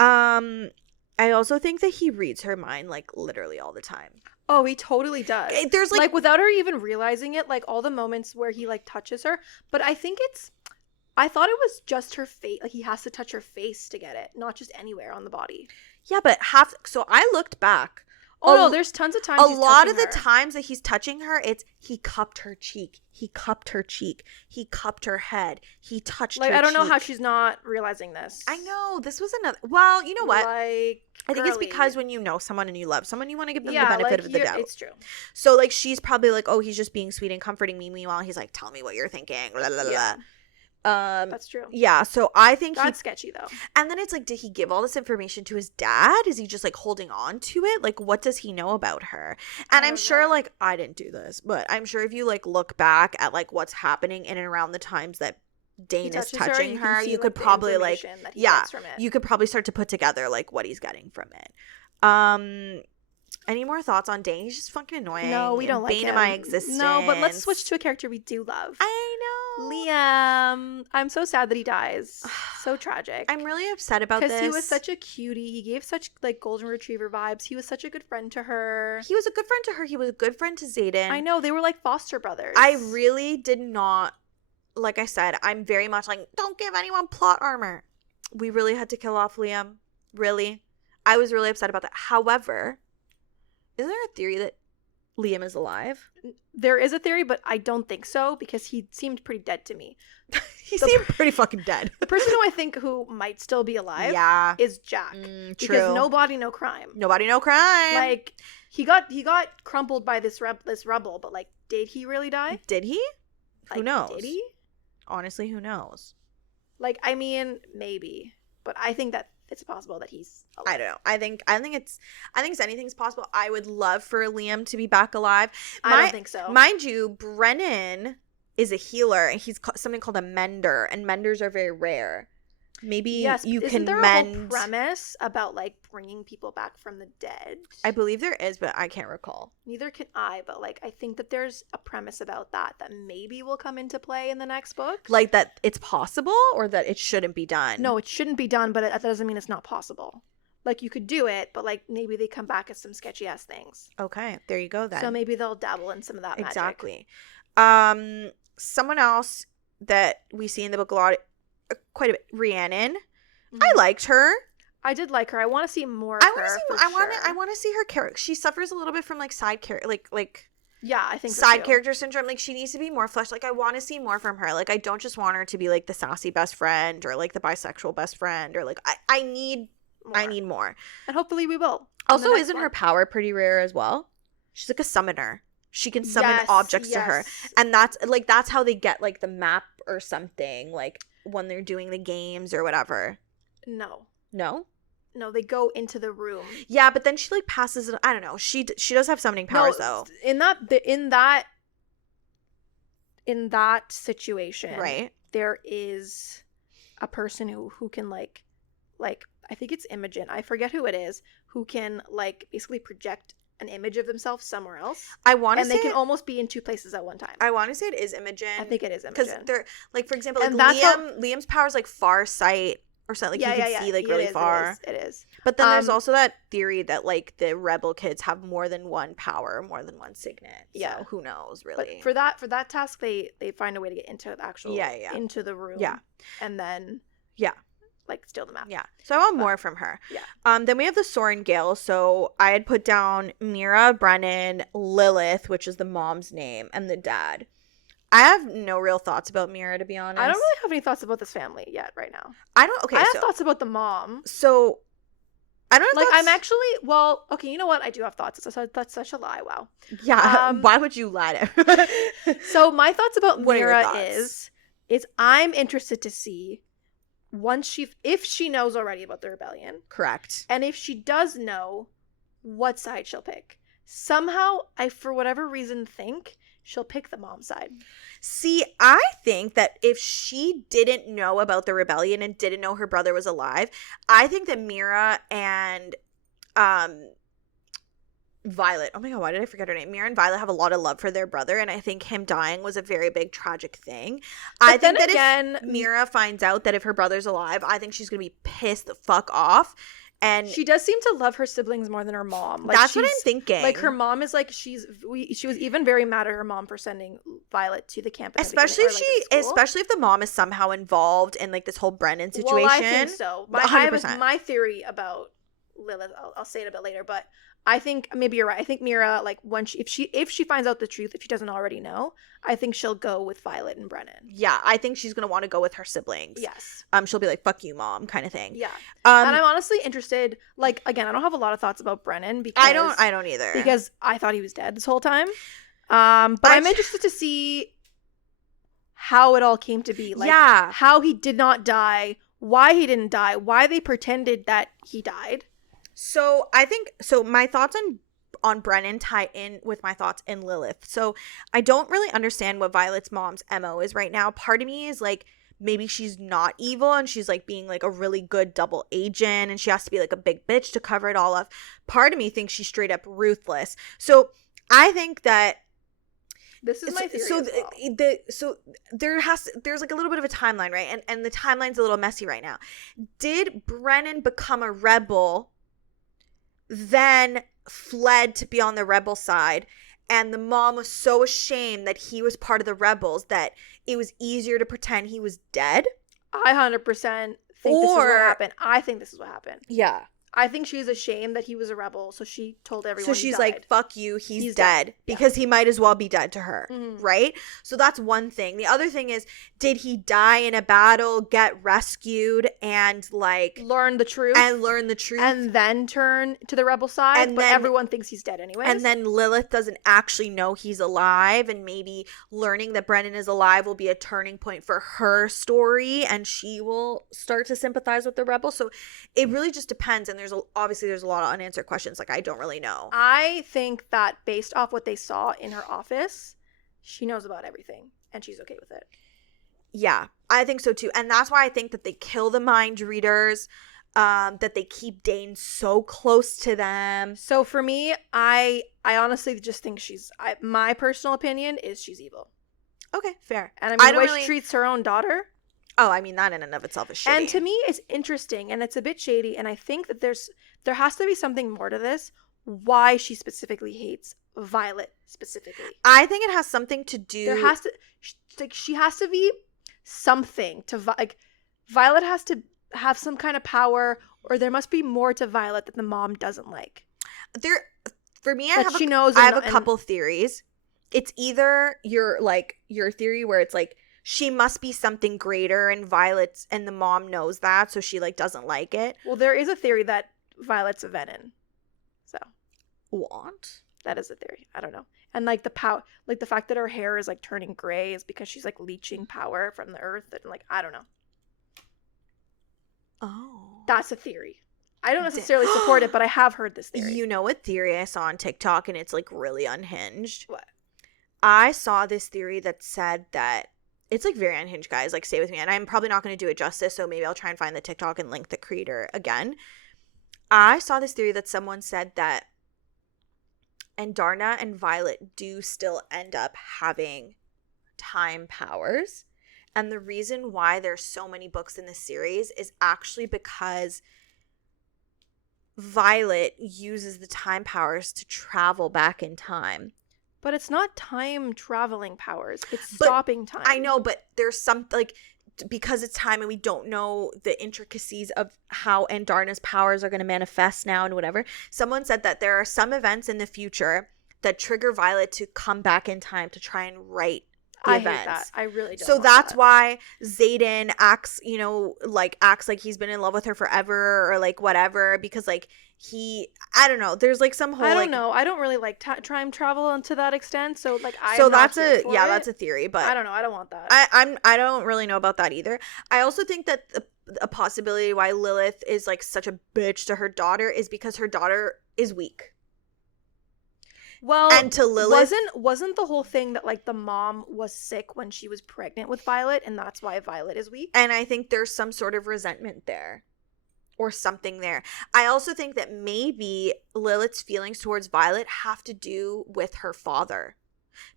I also think that he reads her mind like literally all the time. Oh, he totally does. There's like without her even realizing it, like all the moments where he like touches her, but I thought it was just her face. Like he has to touch her face to get it, not just anywhere on the body. Yeah, but so I looked back. Oh no, there's tons of times. A lot of the times that he's touching her, it's he cupped her cheek, he cupped her cheek, he cupped her head, he touched her I don't know cheek. how she's not realizing this. I know, this was another. Well, you know what? Like, I think it's because when you know someone and you love someone, you want to give them the benefit of the doubt. It's true. So like she's probably like, oh, he's just being sweet and comforting me. Meanwhile, he's like, tell me what you're thinking. Blah, blah, blah. That's true. Yeah, so I think that's sketchy though. And then it's like, did he give all this information to his dad? Is he just like holding on to it? Like, what does he know about her? And I'm sure like I didn't do this, but I'm sure if you like look back at like what's happening in and around the times that Dane is touching her, you could probably like you could probably start to put together like what he's getting from it. Any more thoughts on Dane? He's just fucking annoying. No, we don't like him. Bane of my existence. No, but let's switch to a character we do love. I know. Liam. I'm so sad that he dies. So tragic. I'm really upset about this. Because he was such a cutie. He gave such like golden retriever vibes. He was such a good friend to her. He was a good friend to her. He was a good friend to Xaden. I know. They were like foster brothers. I really did not, like I said, I'm very much like, don't give anyone plot armor. We really had to kill off Liam. Really. I was really upset about that. However, isn't there a theory that Liam is alive? There is a theory, but I don't think so because he seemed pretty dead to me. He seemed pretty fucking dead. The person who I think who might still be alive is Jack. True. Because no body, no crime. Nobody, no crime. Like, he got crumpled by this rubble, but like, did he really die? Did he? Like, who knows? Did he? Honestly, who knows? Like, I mean, maybe. But I think that it's possible that he's alive. I don't know. I think anything's possible. I would love for Liam to be back alive. I don't think so. Mind you, Brennan is a healer, and he's something called a mender, and menders are very rare. Maybe you can there mend. A whole premise about like bringing people back from the dead? I believe there is, but I can't recall. Neither can I, but like I think that there's a premise about that maybe will come into play in the next book. Like that it's possible, or that it shouldn't be done. No, it shouldn't be done, but that doesn't mean it's not possible. Like you could do it, but like maybe they come back as some sketchy ass things. Okay, there you go then. So maybe they'll dabble in some of that magic. Exactly. Someone else that we see in the book quite a bit, Rhiannon. Mm-hmm. I liked her. I did like her. I want to see more of her. I want to see her character. She suffers a little bit from like side character, like yeah, I think side character syndrome. Like she needs to be more fleshed. Like I want to see more from her. Like I don't just want her to be like the sassy best friend or like the bisexual best friend or like I need more. And hopefully we will. Also, isn't her power pretty rare as well? She's like a summoner. She can summon objects to her, and that's how they get like the map or something. Like when they're doing the games or whatever. No, they go into the room. Yeah, but then she like passes it. I don't know. She does have summoning powers though. In that situation, right? There is a person who can like I think it's Imogen. I forget who it is who can like basically project an image of themselves somewhere else. I want to say they can almost be in two places at one time. I want to say it is Imogen. I think it is Imogen. Because they're like, for example, like Liam's power is like far sight or something. Like he can see like really far. It is. But then there's also that theory that like the rebel kids have more than one power, more than one signet. So who knows really? But for that task, they find a way to get into the actual into the room. Yeah. And then like steal the map. Yeah. So I want more from her. Yeah. Then we have the Soren Gale. So I had put down Mira, Brennan, Lilith, which is the mom's name, and the dad. I have no real thoughts about Mira, to be honest. I don't really have any thoughts about this family yet right now. I have thoughts about the mom. So I don't know. Like I'm actually okay, you know what? I do have thoughts. That's such a lie. Wow. Yeah. Why would you lie to So my thoughts about Mira is I'm interested to see if she knows already about the rebellion. Correct. And if she does know, what side she'll pick. Somehow, I, for whatever reason, think she'll pick the mom side. See, I think that if she didn't know about the rebellion and didn't know her brother was alive, I think that Mira and Violet, oh my god, why did I forget her name? Mira and Violet have a lot of love for their brother, and I think him dying was a very big tragic thing. But I think that if Mira finds out that if her brother's alive, I think she's gonna be pissed the fuck off. And she does seem to love her siblings more than her mom. Like, that's what I'm thinking. Like her mom is like she was even very mad at her mom for sending Violet to the camp. Especially if the mom is somehow involved in like this whole Brennan situation. Well, I think so. 100%. My theory about Lilith, I'll say it a bit later, but I think maybe you're right. I think Mira, like if she finds out the truth, if she doesn't already know, I think she'll go with Violet and Brennan. Yeah, I think she's gonna want to go with her siblings. Yes. She'll be like, "Fuck you, mom," kind of thing. Yeah. And I'm honestly interested. Like again, I don't have a lot of thoughts about Brennan because I don't either because I thought he was dead this whole time. But I'm interested to see how it all came to be. Like, how he did not die, why he didn't die, why they pretended that he died. So I think my thoughts on Brennan tie in with my thoughts in Lilith. So I don't really understand what Violet's mom's MO is right now. Part of me is like, maybe she's not evil and she's like being like a really good double agent and she has to be like a big bitch to cover it all up. Part of me thinks she's straight up ruthless. So I think that This is my theory. So there's like a little bit of a timeline, right? And the timeline's a little messy right now. Did Brennan become a rebel, then fled to be on the rebel side, and the mom was so ashamed that he was part of the rebels that it was easier to pretend he was dead? I 100% think this is what happened. I think this is what happened. Yeah. I think she's ashamed that he was a rebel, so she told everyone. So she's like, fuck you, he's dead. Because he might as well be dead to her, right? So that's one thing. The other thing is, did he die in a battle, get rescued, and like learn the truth, and then turn to the rebel side? But everyone thinks he's dead anyway. And then Lilith doesn't actually know he's alive, and maybe learning that Brennan is alive will be a turning point for her story, and she will start to sympathize with the rebel. So it really just depends, and obviously there's a lot of unanswered questions. Like, I don't really know. I think that based off what they saw in her office, she knows about everything and she's okay with it. Yeah, I think so too. And that's why I think that they kill the mind readers, that they keep Dane so close to them. So for me, I honestly just think my personal opinion is she's evil. Okay, fair. And I mean, the way she treats her own daughter. Oh, I mean, that in and of itself is shady. And to me, it's interesting and it's a bit shady. And I think that there has to be something more to this. Why she specifically hates Violet specifically. I think it has something to do. She has to be something to like. Violet has to have some kind of power, or there must be more to Violet that the mom doesn't like. For me, I have a couple theories. It's either your theory where it's like, she must be something greater, and the mom knows that, so she like doesn't like it. Well, there is a theory that Violet's a Venom. So what? That is a theory. I don't know. And like the fact that her hair is like turning gray is because she's like leeching power from the earth, and like I don't know. Oh, that's a theory. I don't necessarily support it, but I have heard this theory. You know what theory I saw on TikTok, and it's like really unhinged? What? I saw this theory that said that. It's like very unhinged, guys. Like, stay with me. And I'm probably not going to do it justice, so maybe I'll try and find the TikTok and link the creator again. I saw this theory that someone said that Andarna and Violet do still end up having time powers. And the reason why there's so many books in this series is actually because Violet uses the time powers to travel back in time. But it's not time traveling powers. It's stopping time. I know, but there's some, like, because it's time and we don't know the intricacies of how Andarna's powers are going to manifest now and whatever. Someone said that there are some events in the future that trigger Violet to come back in time to try and right the events. Hate that. I really don't. So that's why Xaden acts like he's been in love with her forever, or like whatever, because like I don't know. There's like some whole I don't know. I don't really like time travel to that extent. So like that's a theory, but I don't know. I don't want that. I don't really know about that either. I also think that a possibility why Lilith is like such a bitch to her daughter is because her daughter is weak. Well, and to Lilith wasn't the whole thing that like the mom was sick when she was pregnant with Violet, and that's why Violet is weak? And I think there's some sort of resentment there. Or something there. I also think that maybe Lilith's feelings towards Violet have to do with her father.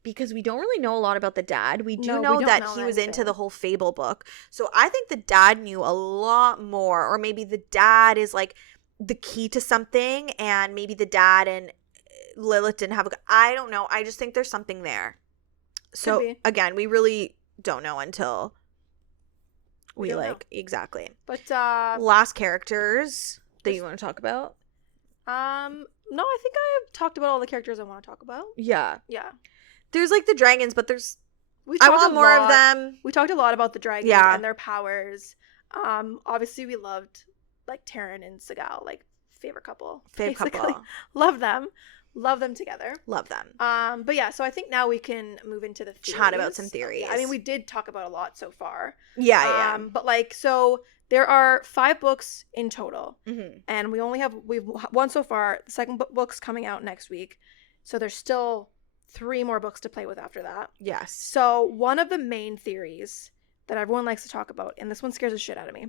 Because we don't really know a lot about the dad. We know that he was into the whole Fable book. So I think the dad knew a lot more. Or maybe the dad is like the key to something. And maybe the dad and Lilith didn't have I don't know. I just think there's something there. So again, we really don't know until... We like know. Exactly. But last characters that you want to talk about? No, I think I've talked about all the characters I want to talk about. Yeah. Yeah. There's like the dragons, but I want more of them. We talked a lot about the dragons and their powers. Obviously we loved like Taryn and Segal, like favorite couple. Love them. Love them together. Love them. But yeah, so I think now we can move into the theories. Chat about some theories. I mean, we did talk about a lot so far. Yeah. But like, so there are 5 books in total, and we've one so far. The second book's coming out next week, so there's still 3 more books to play with after that. Yes. So one of the main theories that everyone likes to talk about, and this one scares the shit out of me,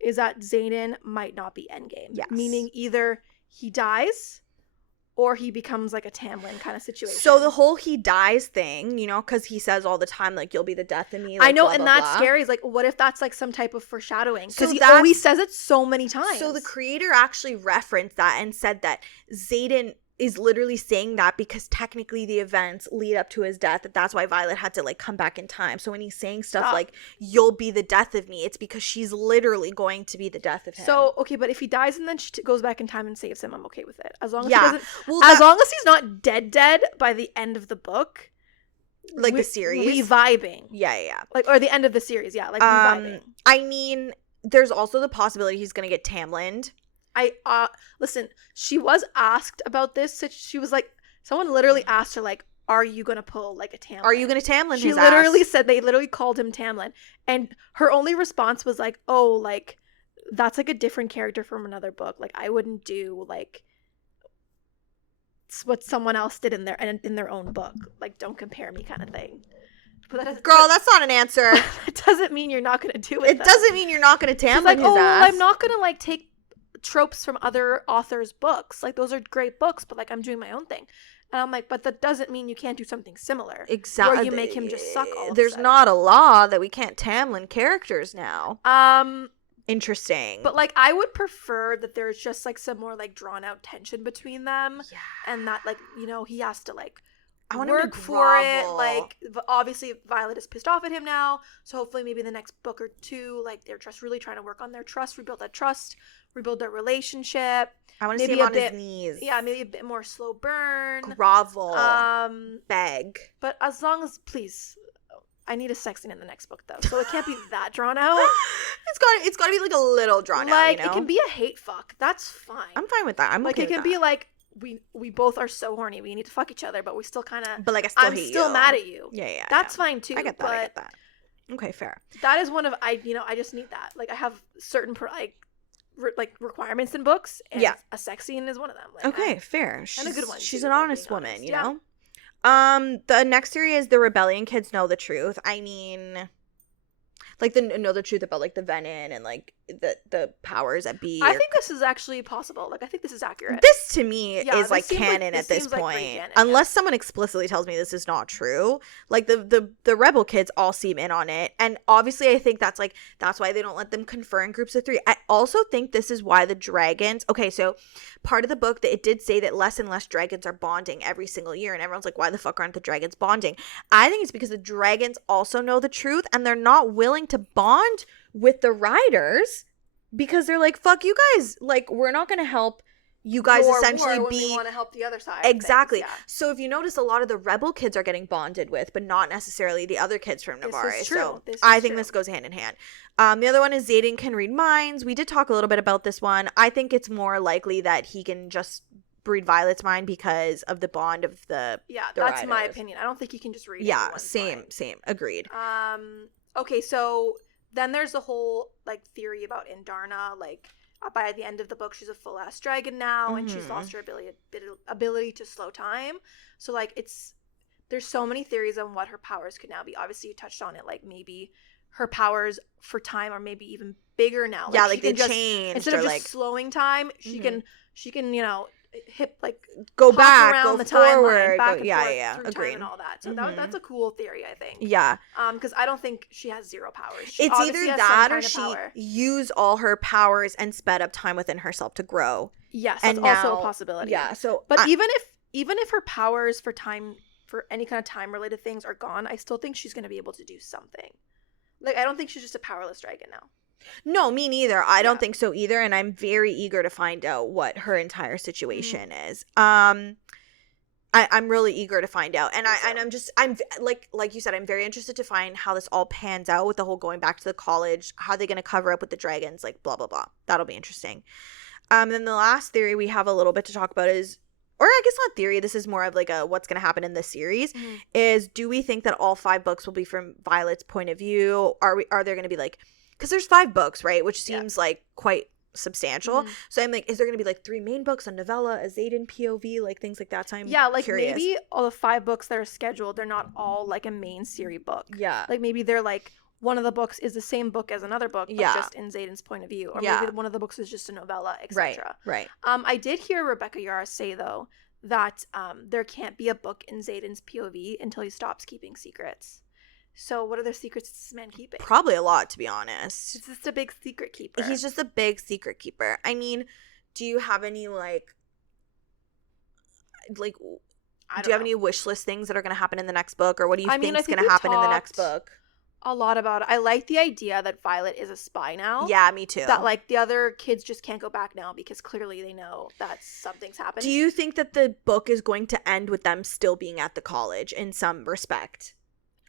is that Xaden might not be Endgame. Yes. Meaning either he dies, or he becomes like a Tamlin kind of situation. So the whole he dies thing, you know, because he says all the time, like, you'll be the death of me. Like, I know, blah, and blah, that's blah. scary. Is like, what if that's like some type of foreshadowing? Because So he always says it so many times. So the creator actually referenced that and said that Xaden is literally saying that because technically the events lead up to his death. That's why Violet had to like come back in time. So when he's saying stuff like, you'll be the death of me, it's because she's literally going to be the death of him. So, okay, but if he dies and then she goes back in time and saves him, I'm okay with it. As long as he Yeah. doesn't, Well, as long as he's not dead by the end of the book. Like the series? Reviving. Yeah. Like, or the end of the series, yeah. Like, reviving. I mean, there's also the possibility he's going to get Tamlined. Listen, she was asked about this. She was like, someone literally asked her, like, are you going to pull, like, a Tamlin? Are you going to Tamlin She his literally ass? said, they literally called him Tamlin. And her only response was like, oh, like, that's, like, a different character from another book. Like, I wouldn't do, like, what someone else did in their own book. Like, don't compare me kind of thing. But Girl, that's not an answer. It doesn't mean you're not going to do it, It doesn't mean you're not going to Tamlin like, his ass. Well, I'm not going to, like, take tropes from other authors' books. Like, those are great books, but, like, I'm doing my own thing. And I'm like, but that doesn't mean you can't do something similar. Exactly. Where you make him just suck all of a There's sudden. not a law that we can't Tamlin characters now. Interesting. But, like, I would prefer that there's just, like, some more, like, drawn-out tension between them. Yeah. And that, like, you know, he has to, like, I want work to for it. Like, obviously Violet is pissed off at him now, so hopefully maybe the next book or two, like, they're just really trying to work on their trust, rebuild their relationship. I want to see him on his knees. Yeah, maybe a bit more slow burn, grovel, beg. But as long as, please, I need a sex scene in the next book though, so it can't be that drawn out. It's got to be like a little drawn out. Like, you know? it can be a hate fuck. That's fine. I'm fine with that. I'm like, okay it can with be that. like, we both are so horny, we need to fuck each other, but we still kind of. But like, I'm still mad at you. Yeah. That's fine too. I get that. Okay, fair. That is one of I just need that. Like, I have certain requirements in books, and a sex scene is one of them. Like, okay, fair. And a good one. She's too, an honest woman, honest. you know. The next theory is the rebellion kids know the truth. I mean, like, know the truth about, like, the venin and, like, the powers that be. I think this is actually possible. Like, I think this is accurate. This to me is like canon at this point, canon, unless someone explicitly tells me this is not true. Like, the rebel kids all seem in on it, and obviously I think that's why they don't let them confer in groups of 3. I also think this is why the dragons. Okay, so part of the book that it did say that less and less dragons are bonding every single year, and everyone's like, why the fuck aren't the dragons bonding? I think it's because the dragons also know the truth, and they're not willing to bond with the riders because they're like, fuck you guys, like, we're not gonna help you guys essentially when be we want to help the other side. Exactly. Things, yeah. So if you notice, a lot of the rebel kids are getting bonded with, but not necessarily the other kids from Navarre. This is true. So this is I think true. this goes hand in hand. The other one is Xaden can read minds. We did talk a little bit about this one. I think it's more likely that he can just read Violet's mind because of the bond of the that's riders. my opinion. I don't think he can just read. Yeah, same. Agreed. Okay, so then there's the whole, like, theory about Indarna. Like, by the end of the book, she's a full ass dragon now, and she's lost her ability to slow time. So, like, there's so many theories on what her powers could now be. Obviously, you touched on it. Like, maybe her powers for time are maybe even bigger now. Like, like they instead changed, of or just like slowing time. She can hip, like, go hop back, around go the forward, timeline, back and yeah, forth yeah, through agreed. time and all that. So that's a cool theory, I think. Yeah. Because I don't think she has zero powers. She It's obviously either has that some or kind of she power. used all her powers and sped up time within herself to grow. Yes, and that's also now- a possibility. Yeah. So, but even if her powers for any kind of time related things are gone, I still think she's going to be able to do something. Like, I don't think she's just a powerless dragon now. No, me neither. I don't think so either, and I'm very eager to find out what her entire situation is. I'm really eager to find out, and I'm like you said, I'm very interested to find how this all pans out with the whole going back to the college, how they're going to cover up with the dragons, like, blah blah blah. That'll be interesting. Then the last theory we have a little bit to talk about is, or I guess not theory, this is more of like a what's going to happen in this series, is, do we think that all 5 books will be from Violet's point of view? Are there going to be, like, because there's 5 books, right? Which seems like quite substantial. So I'm like, is there going to be, like, 3 main books, a novella, a Xaden POV, like, things like that? So I'm curious. Maybe all the 5 books that are scheduled, they're not all, like, a main series book. Yeah. Like, maybe they're, like, one of the books is the same book as another book, but just in Xaden's point of view. Or maybe one of the books is just a novella, etc. Right. I did hear Rebecca Yarros say, though, that there can't be a book in Xaden's POV until he stops keeping secrets. So what other secrets is this man keeping? Probably a lot, to be honest. He's just a big secret keeper. He's just a big secret keeper. I mean, do you have any, like do you have any wish list things that are going to happen in the next book? Or what do you think is going to happen in the next book? A lot about it. I like the idea that Violet is a spy now. Yeah, me too. That, like, the other kids just can't go back now because clearly they know that something's happening. Do you think that the book is going to end with them still being at the college in some respect?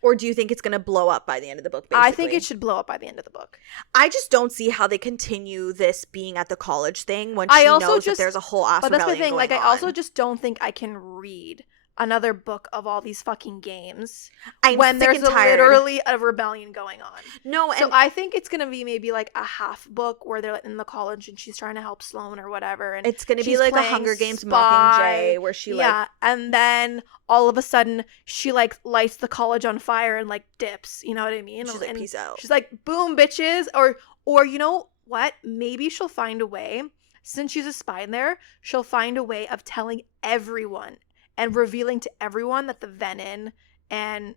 Or do you think it's going to blow up by the end of the book, basically? I think it should blow up by the end of the book. I just don't see how they continue this being at the college thing when she knows that there's a whole ass rebellion going on. But that's the thing. Like, I also just don't think I can read another book of all these fucking games when there's literally a rebellion going on. No, so I think it's gonna be maybe like a half book where they're in the college and she's trying to help Sloane or whatever, and it's gonna be like a Hunger Games Mockingjay where she and then all of a sudden she like lights the college on fire and like dips. You know what I mean? She's like, peace out. She's like, boom, bitches, or you know what? Maybe she'll find a way. Since she's a spy in there, she'll find a way of telling everyone and revealing to everyone that the Venin and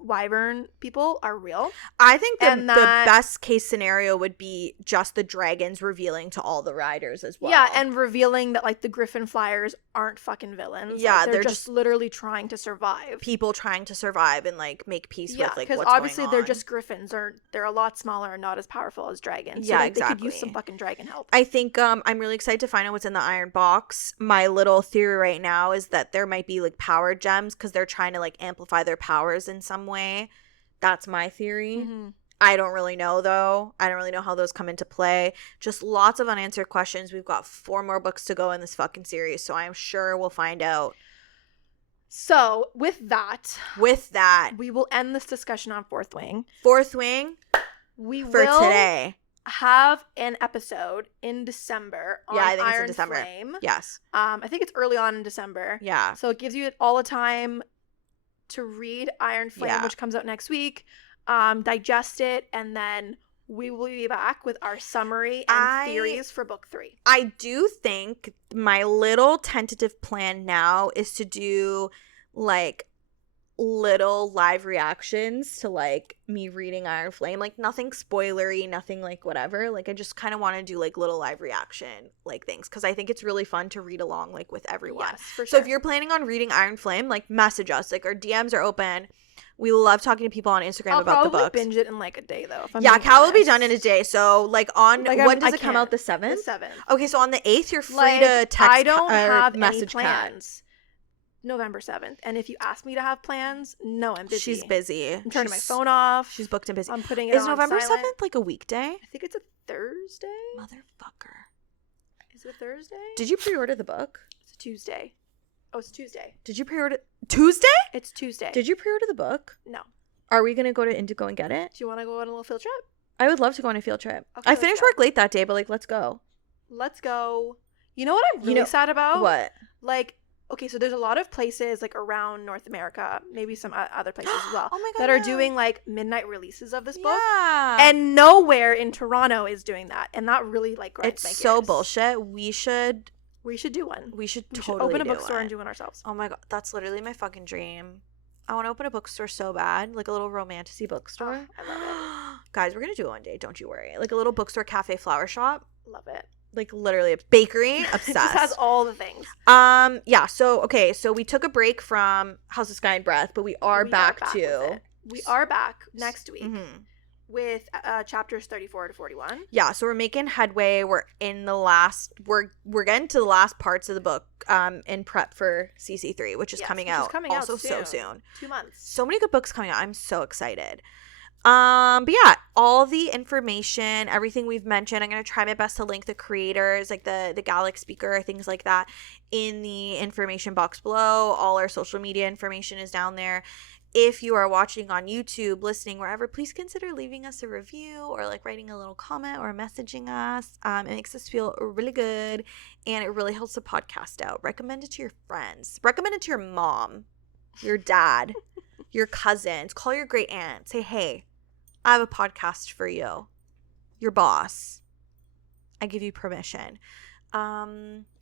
Wyvern people are real. I think the best case scenario would be just the dragons revealing to all the riders as well. Yeah, and revealing that like the Griffin Flyers aren't fucking villains. Yeah, like, they're just literally trying to survive. People trying to survive and like make peace with like what's going on. Yeah, because obviously they're just Griffins, or they're a lot smaller and not as powerful as dragons. So, yeah, like, exactly. They could use some fucking dragon help. I think I'm really excited to find out what's in the iron box. My little theory right now is that there might be like power gems because they're trying to like amplify their powers in some way. That's my theory. Mm-hmm. I don't really know, though. I don't really know how those come into play. Just lots of unanswered questions. We've got 4 more books to go in this fucking series, so I'm sure we'll find out. So, with that, we will end this discussion on Fourth Wing. Fourth Wing for today. Have an episode in December on I think Iron it's in December. Flame. Yes. I think it's early on in December. Yeah. So it gives you all the time to read Iron Flame, which comes out next week, digest it, and then we will be back with our summary and theories for book 3. I do think my little tentative plan now is to do like little live reactions to like me reading Iron Flame, like nothing spoilery, nothing like whatever. Like I just kind of want to do like little live reaction like things because I think it's really fun to read along like with everyone. Yes, for sure. So if you're planning on reading Iron Flame, like message us. Like our DMs are open. We love talking to people on Instagram about the books. I'll probably binge it in like a day though. Cal will be done in a day. So like on when does it come out? The 7th? The 7th. Okay, so on the 8th you're free to text. I don't have message any plans. November 7th. And if you ask me to have plans, no, I'm busy. She's busy. I'm turning my phone off. She's booked and busy. I'm putting it on November silent. 7th like a weekday? I think it's a Thursday. Motherfucker. Is it a Thursday? Did you pre-order the book? It's a Tuesday. Oh, it's Tuesday. Did you pre-order Tuesday? It's Tuesday. Did you pre-order the book? No. Are we going to go to Indigo and get it? Do you want to go on a little field trip? I would love to go on a field trip. Okay, I finished work late that day, but like let's go. Let's go. You know what I'm really sad about? What? Like, okay, so there's a lot of places like around North America, maybe some other places as well, oh my God, that are doing like midnight releases of this book. Yeah. And nowhere in Toronto is doing that. And that really like grinds my gears. It's so bullshit. We should do one. We should open a bookstore and do one ourselves. Oh my God, that's literally my fucking dream. I want to open a bookstore so bad, like a little romantic-y bookstore. Oh, I love it. Guys, we're going to do it one day, don't you worry. Like a little bookstore, cafe, flower shop. Love it. Like literally a bakery, obsessed. It just has all the things. Yeah, so we took a break from House of Sky and Breath, but we are back next week with chapters 34 to 41. Yeah, so we're making headway. We're in the last we're getting to the last parts of the book in prep for CC3, which is coming out so soon. 2 months. So many good books coming out. I'm so excited. But yeah, all the information, everything we've mentioned, I'm going to try my best to link the creators, like the Gallic speaker, things like that, in the information box below. All our social media information is down there. If you are watching on YouTube, listening, wherever, please consider leaving us a review or like writing a little comment or messaging us. It makes us feel really good and it really helps the podcast out. Recommend it to your friends. Recommend it to your mom, your dad, your cousins. Call your great aunt. Say, hey, I have a podcast for you. Your boss. I give you permission.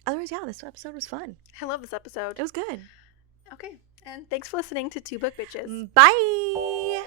otherwise, yeah, this episode was fun. I love this episode. It was good. Okay. And thanks for listening to Two Book Bitches. Bye.